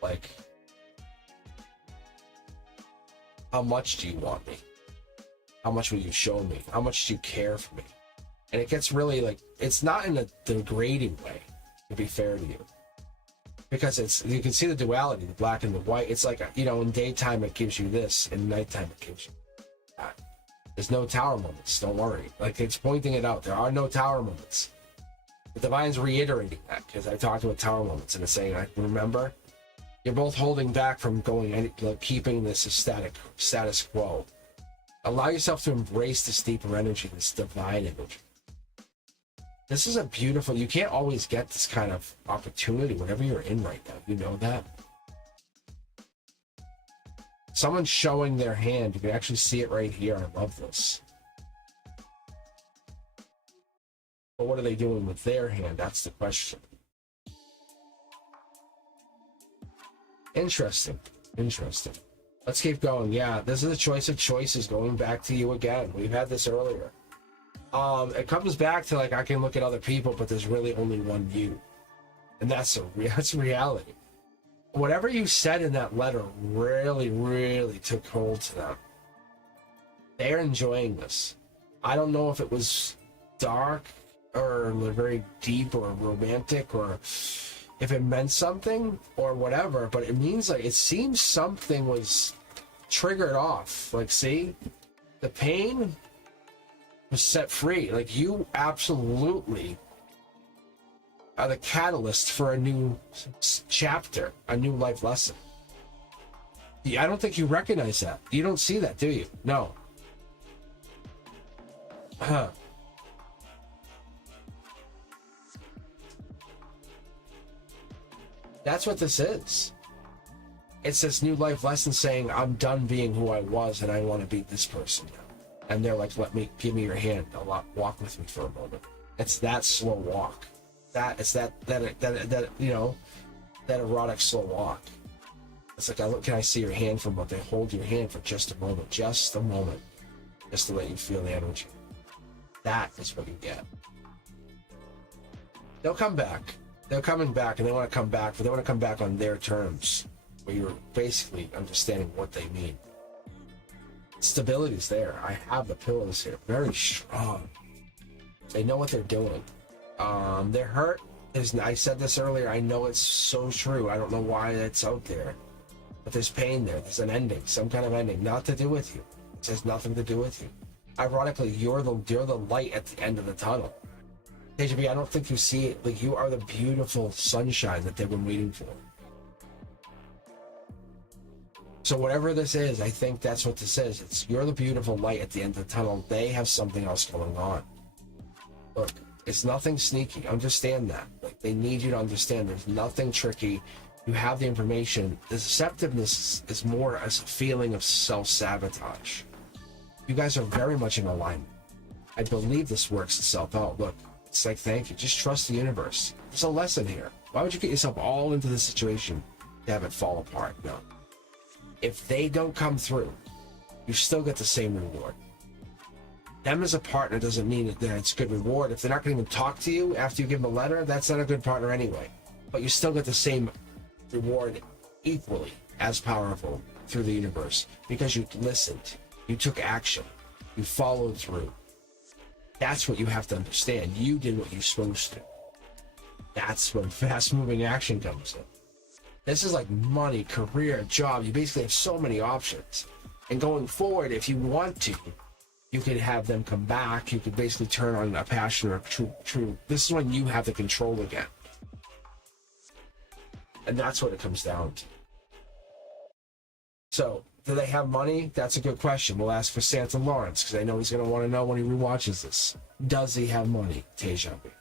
Like, how much do you want me? How much will you show me? How much do you care for me? And it gets really like, it's not in a degrading way, to be fair to you. Because you can see the duality, the black and the white. It's like, in daytime it gives you this, in nighttime it gives you that. There's no tower moments, don't worry. Like, it's pointing it out. There are no tower moments. The Divine's reiterating that, because I talked about tower moments, and it's saying, remember, you're both holding back from keeping this status quo. Allow yourself to embrace this deeper energy, this divine energy. This is a beautiful, you can't always get this kind of opportunity whenever you're in right now. You know that? Someone's showing their hand. You can actually see it right here. I love this. But what are they doing with their hand? That's the question. Interesting. Interesting. Let's keep going. Yeah, this is a choice of choices going back to you again. We've had this earlier. It comes back to like I can look at other people, but there's really only one you. And that's reality. Whatever you said in that letter really, really took hold to them. They're enjoying this. I don't know if it was dark or very deep or romantic or if it meant something or whatever, but it means like it seems something was triggered off. Like, see, the pain was set free. Like, you absolutely are the catalyst for a new chapter, a new life lesson. I don't think you recognize that. You don't see that, do you? No. That's what this is. It's this new life lesson saying, I'm done being who I was and I want to be this person now. And they're like, give me your hand. Walk with me for a moment. It's that slow walk. That you know, that erotic slow walk. It's like, can I see your hand for a moment? They hold your hand for just a moment, just to let you feel the energy. That is what you get. They'll come back. They're coming back, and they want to come back, but they want to come back on their terms, where you're basically understanding what they mean. Stability's there. I have the pillars here, very strong. They know what they're doing. They're hurt. I said this earlier. I know it's so true. I don't know why it's out there, but there's pain there. There's an ending, some kind of ending, not to do with you. It has nothing to do with you. Ironically, you're the light at the end of the tunnel. KGB, I don't think you see it. Like, you are the beautiful sunshine that they've been waiting for. So whatever this is, I think that's what this is. You're the beautiful light at the end of the tunnel. They have something else going on. Look, it's nothing sneaky. Understand that. Like, they need you to understand there's nothing tricky. You have the information. The deceptiveness is more as a feeling of self-sabotage. You guys are very much in alignment. I believe this works itself out. Look, it's like, thank you. Just trust the universe. There's a lesson here. Why would you get yourself all into this situation to have it fall apart? No. If they don't come through, you still get the same reward. Them as a partner doesn't mean that it's a good reward. If they're not going to even talk to you after you give them a letter, that's not a good partner anyway. But you still get the same reward, equally as powerful, through the universe, because you listened, you took action, you followed through. That's what you have to understand. You did what you're supposed to. That's when fast-moving action comes in. This is like money, career, job. You basically have so many options. And going forward, if you want to, you could have them come back. You could basically turn on a passion or a true. This is when you have the control again. And that's what it comes down to. So, do they have money? That's a good question. We'll ask for Santa Lawrence, because I know he's going to want to know when he rewatches this. Does he have money, Tejabi?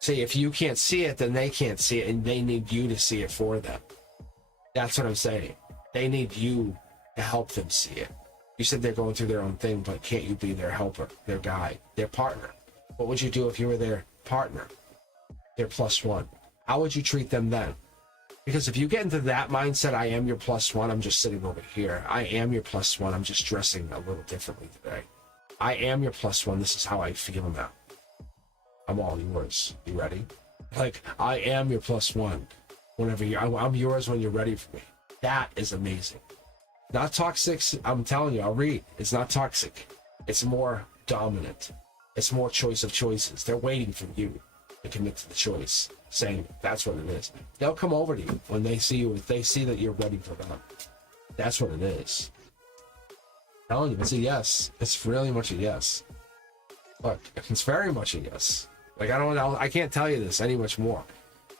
See, if you can't see it, then they can't see it, and they need you to see it for them. That's what I'm saying. They need you to help them see it. You said they're going through their own thing, but can't you be their helper, their guide, their partner? What would you do if you were their partner, their plus one? How would you treat them then? Because if you get into that mindset, I am your plus one, I'm just sitting over here. I am your plus one, I'm just dressing a little differently today. I am your plus one, this is how I feel now. I'm all yours. You ready? Like, I am your plus one. Whenever I'm yours when you're ready for me. That is amazing. Not toxic. I'm telling you, I'll read. It's not toxic. It's more dominant. It's more choice of choices. They're waiting for you to commit to the choice, saying that's what it is. They'll come over to you when they see you, if they see that you're ready for them. That's what it is. I'm telling you, it's a yes. It's really much a yes. Look, it's very much a yes. Like, I can't tell you this any much more.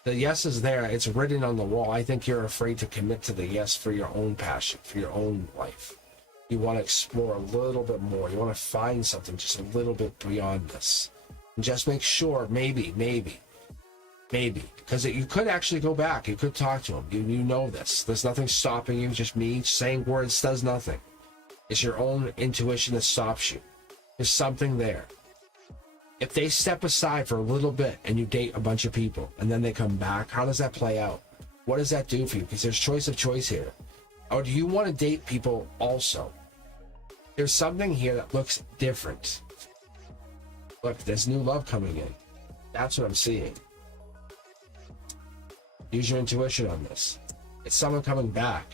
The yes is there. It's written on the wall. I think you're afraid to commit to the yes for your own passion, for your own life. You want to explore a little bit more. You want to find something just a little bit beyond this. And just make sure, maybe, because you could actually go back. You could talk to him. You know this. There's nothing stopping you. Just me saying words does nothing. It's your own intuition that stops you. There's something there. If they step aside for a little bit and you date a bunch of people and then they come back, how does that play out? What does that do for you? Because there's choice here. Or do you want to date people also? There's something here that looks different. Look, there's new love coming in. That's what I'm seeing. Use your intuition on this. It's someone coming back.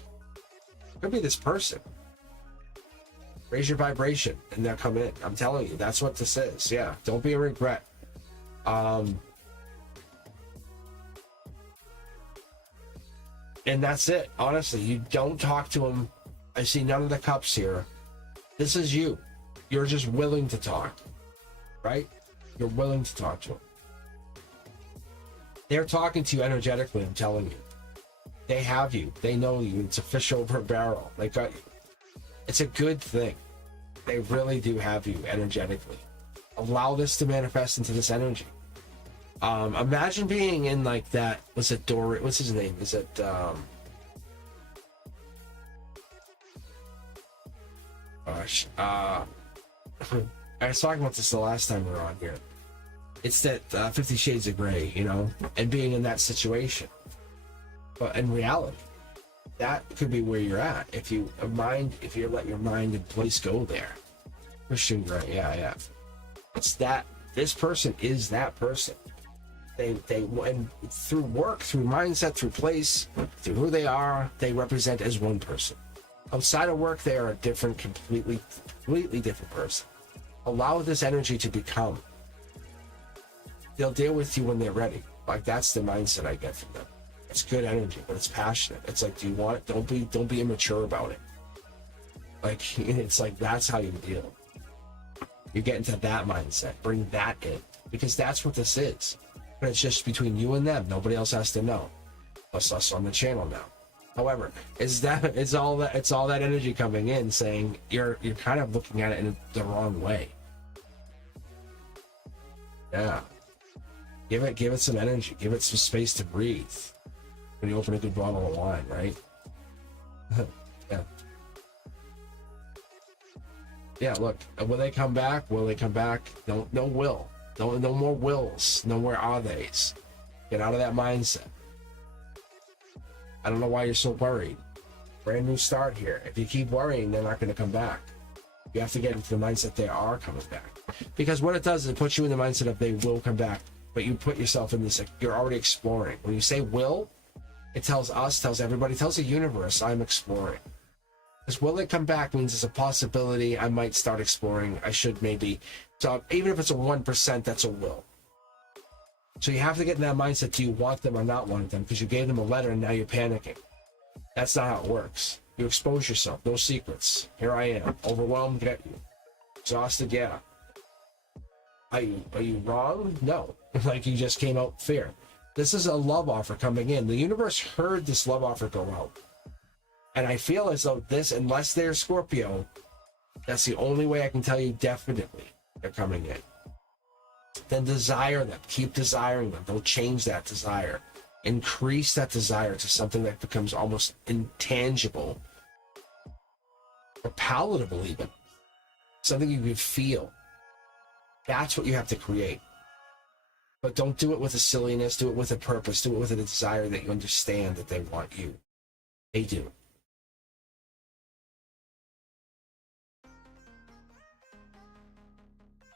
Could be this person. Raise your vibration and they'll come in. I'm telling you, that's what this is. Yeah, don't be a regret. And that's it. Honestly, you don't talk to them. I see none of the cups here. This is you. You're just willing to talk, right? You're willing to talk to them. They're talking to you energetically, I'm telling you. They have you. They know you. It's a fish over a barrel. They got you. It's a good thing. They really do have you energetically. Allow this to manifest into this energy. Imagine being in like that. Was it Dory? What's his name? Is it gosh. I was talking about this the last time we were on here. It's that 50 Shades of Grey, you know, and being in that situation. But in reality, that could be where you're at if you let your mind and place go there. Christian Grey, yeah. It's that this person is that person. They and through work, through mindset, through place, through who they are, they represent as one person. Outside of work, they are a different, completely different person. Allow this energy to become. They'll deal with you when they're ready. Like that's the mindset I get from them. It's good energy, but it's passionate. It's like, do you want it? Don't be immature about it. Like it's like that's how you deal. You get into that mindset. Bring that in because that's what this is. But it's just between you and them. Nobody else has to know. Plus us on the channel now. However, it's all that energy coming in saying you're kind of looking at it in the wrong way. Yeah. Give it some energy. Give it some space to breathe. When you open a good bottle of wine, right? Yeah. Yeah, look. Will they come back? Will they come back? No will. No more wills. No more are theys. Get out of that mindset. I don't know why you're so worried. Brand new start here. If you keep worrying, they're not going to come back. You have to get into the mindset they are coming back. Because what it does is it puts you in the mindset of they will come back. But you put yourself in this, you're already exploring. When you say will, it tells us, tells everybody, tells the universe, I'm exploring. Because will it come back means it's a possibility. I might start exploring. I should maybe. So even if it's a 1%, that's a will. So you have to get in that mindset. Do you want them or not want them? Because you gave them a letter and now you're panicking. That's not how it works. You expose yourself. No secrets. Here I am. Overwhelmed, get you. Exhausted, yeah. Are you wrong? No. Like you just came out fair. This is a love offer coming in. The universe heard this love offer go out. And I feel as though this, unless they're Scorpio, that's the only way I can tell you definitely they're coming in. Then desire them. Keep desiring them. Don't change that desire. Increase that desire to something that becomes almost intangible or palatable even. Something you can feel. That's what you have to create. But don't do it with a silliness. Do it with a purpose. Do it with a desire that you understand that they want you. They do.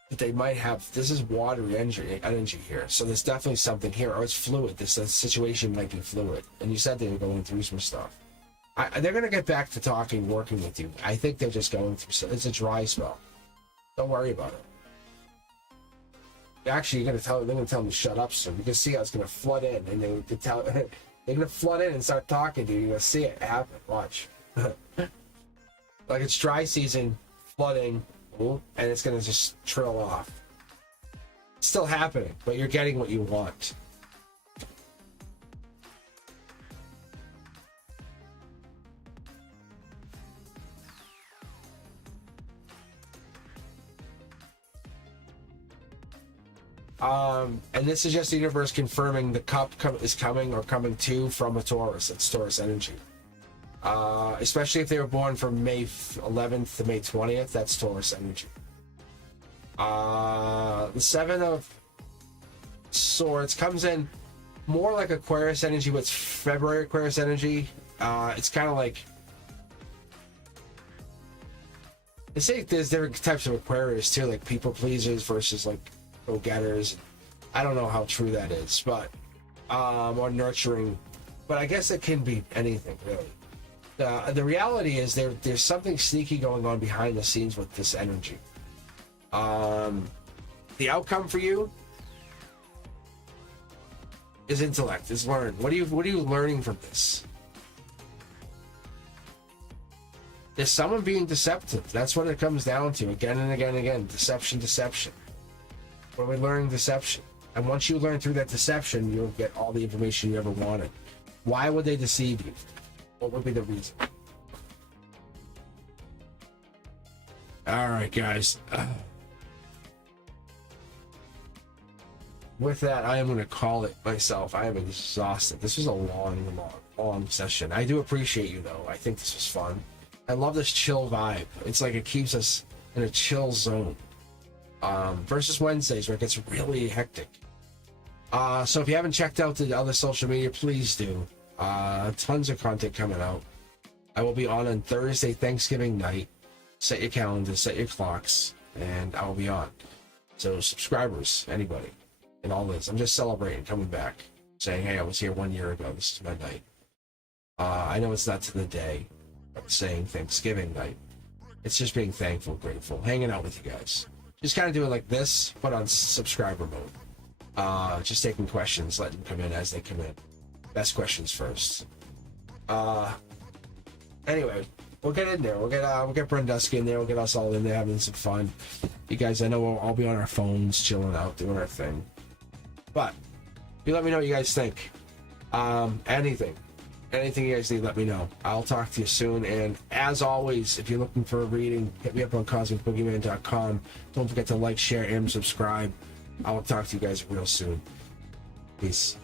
But they might have, this is watery energy here. So there's definitely something here. Or it's fluid. This situation might be fluid. And you said they were going through some stuff. They're going to get back to talking, working with you. I think they're just going through, it's a dry spell. Don't worry about it. Actually, they're going to tell them to shut up soon. You can see how it's going to flood in, and they're going to flood in and start talking to you. You're going to see it happen. Watch. Like it's dry season, flooding, and it's going to just trail off. It's still happening, but you're getting what you want. And this is just the universe confirming the cup is coming or coming to from a Taurus. It's Taurus energy. Especially if they were born from May 11th to May 20th. That's Taurus energy. The Seven of Swords comes in more like Aquarius energy, what's February Aquarius energy. It's kind of like, they say there's different types of Aquarius too, like people pleasers versus like go-getters. I don't know how true that is, but or nurturing, but I guess it can be anything really. The reality is there's something sneaky going on behind the scenes with this energy. The outcome for you is intellect, is learn. What are you learning from this? There's someone being deceptive. That's what it comes down to, again and again and again. Deception. What are we learning? Deception. And once you learn through that deception, you'll get all the information you ever wanted. Why would they deceive you? What would be the reason? All right, guys. With that, I am going to call it myself. I am exhausted. This was a long session. I do appreciate you, though. I think this was fun. I love this chill vibe. It's like it keeps us in a chill zone. Versus Wednesdays, where it gets really hectic. So if you haven't checked out the other social media, please do. Tons of content coming out. I will be on Thursday, Thanksgiving night. Set your calendars, set your clocks, and I will be on. So subscribers, anybody, and all this. I'm just celebrating coming back, saying, hey, I was here 1 year ago. This is my night. I know it's not to the day, but saying Thanksgiving night. It's just being thankful, grateful, hanging out with you guys. Just kind of doing like this, but on subscriber mode. Just taking questions, letting them come in as they come in. Best questions first. Anyway, we'll get in there. We'll get Brenduski in there. We'll get us all in there having some fun. You guys, I know we'll all be on our phones, chilling out, doing our thing. But you let me know what you guys think. Anything you guys need, let me know. I'll talk to you soon. And as always, if you're looking for a reading, hit me up on cosmicboogeyman.com. Don't forget to like, share, and subscribe. I will talk to you guys real soon. Peace.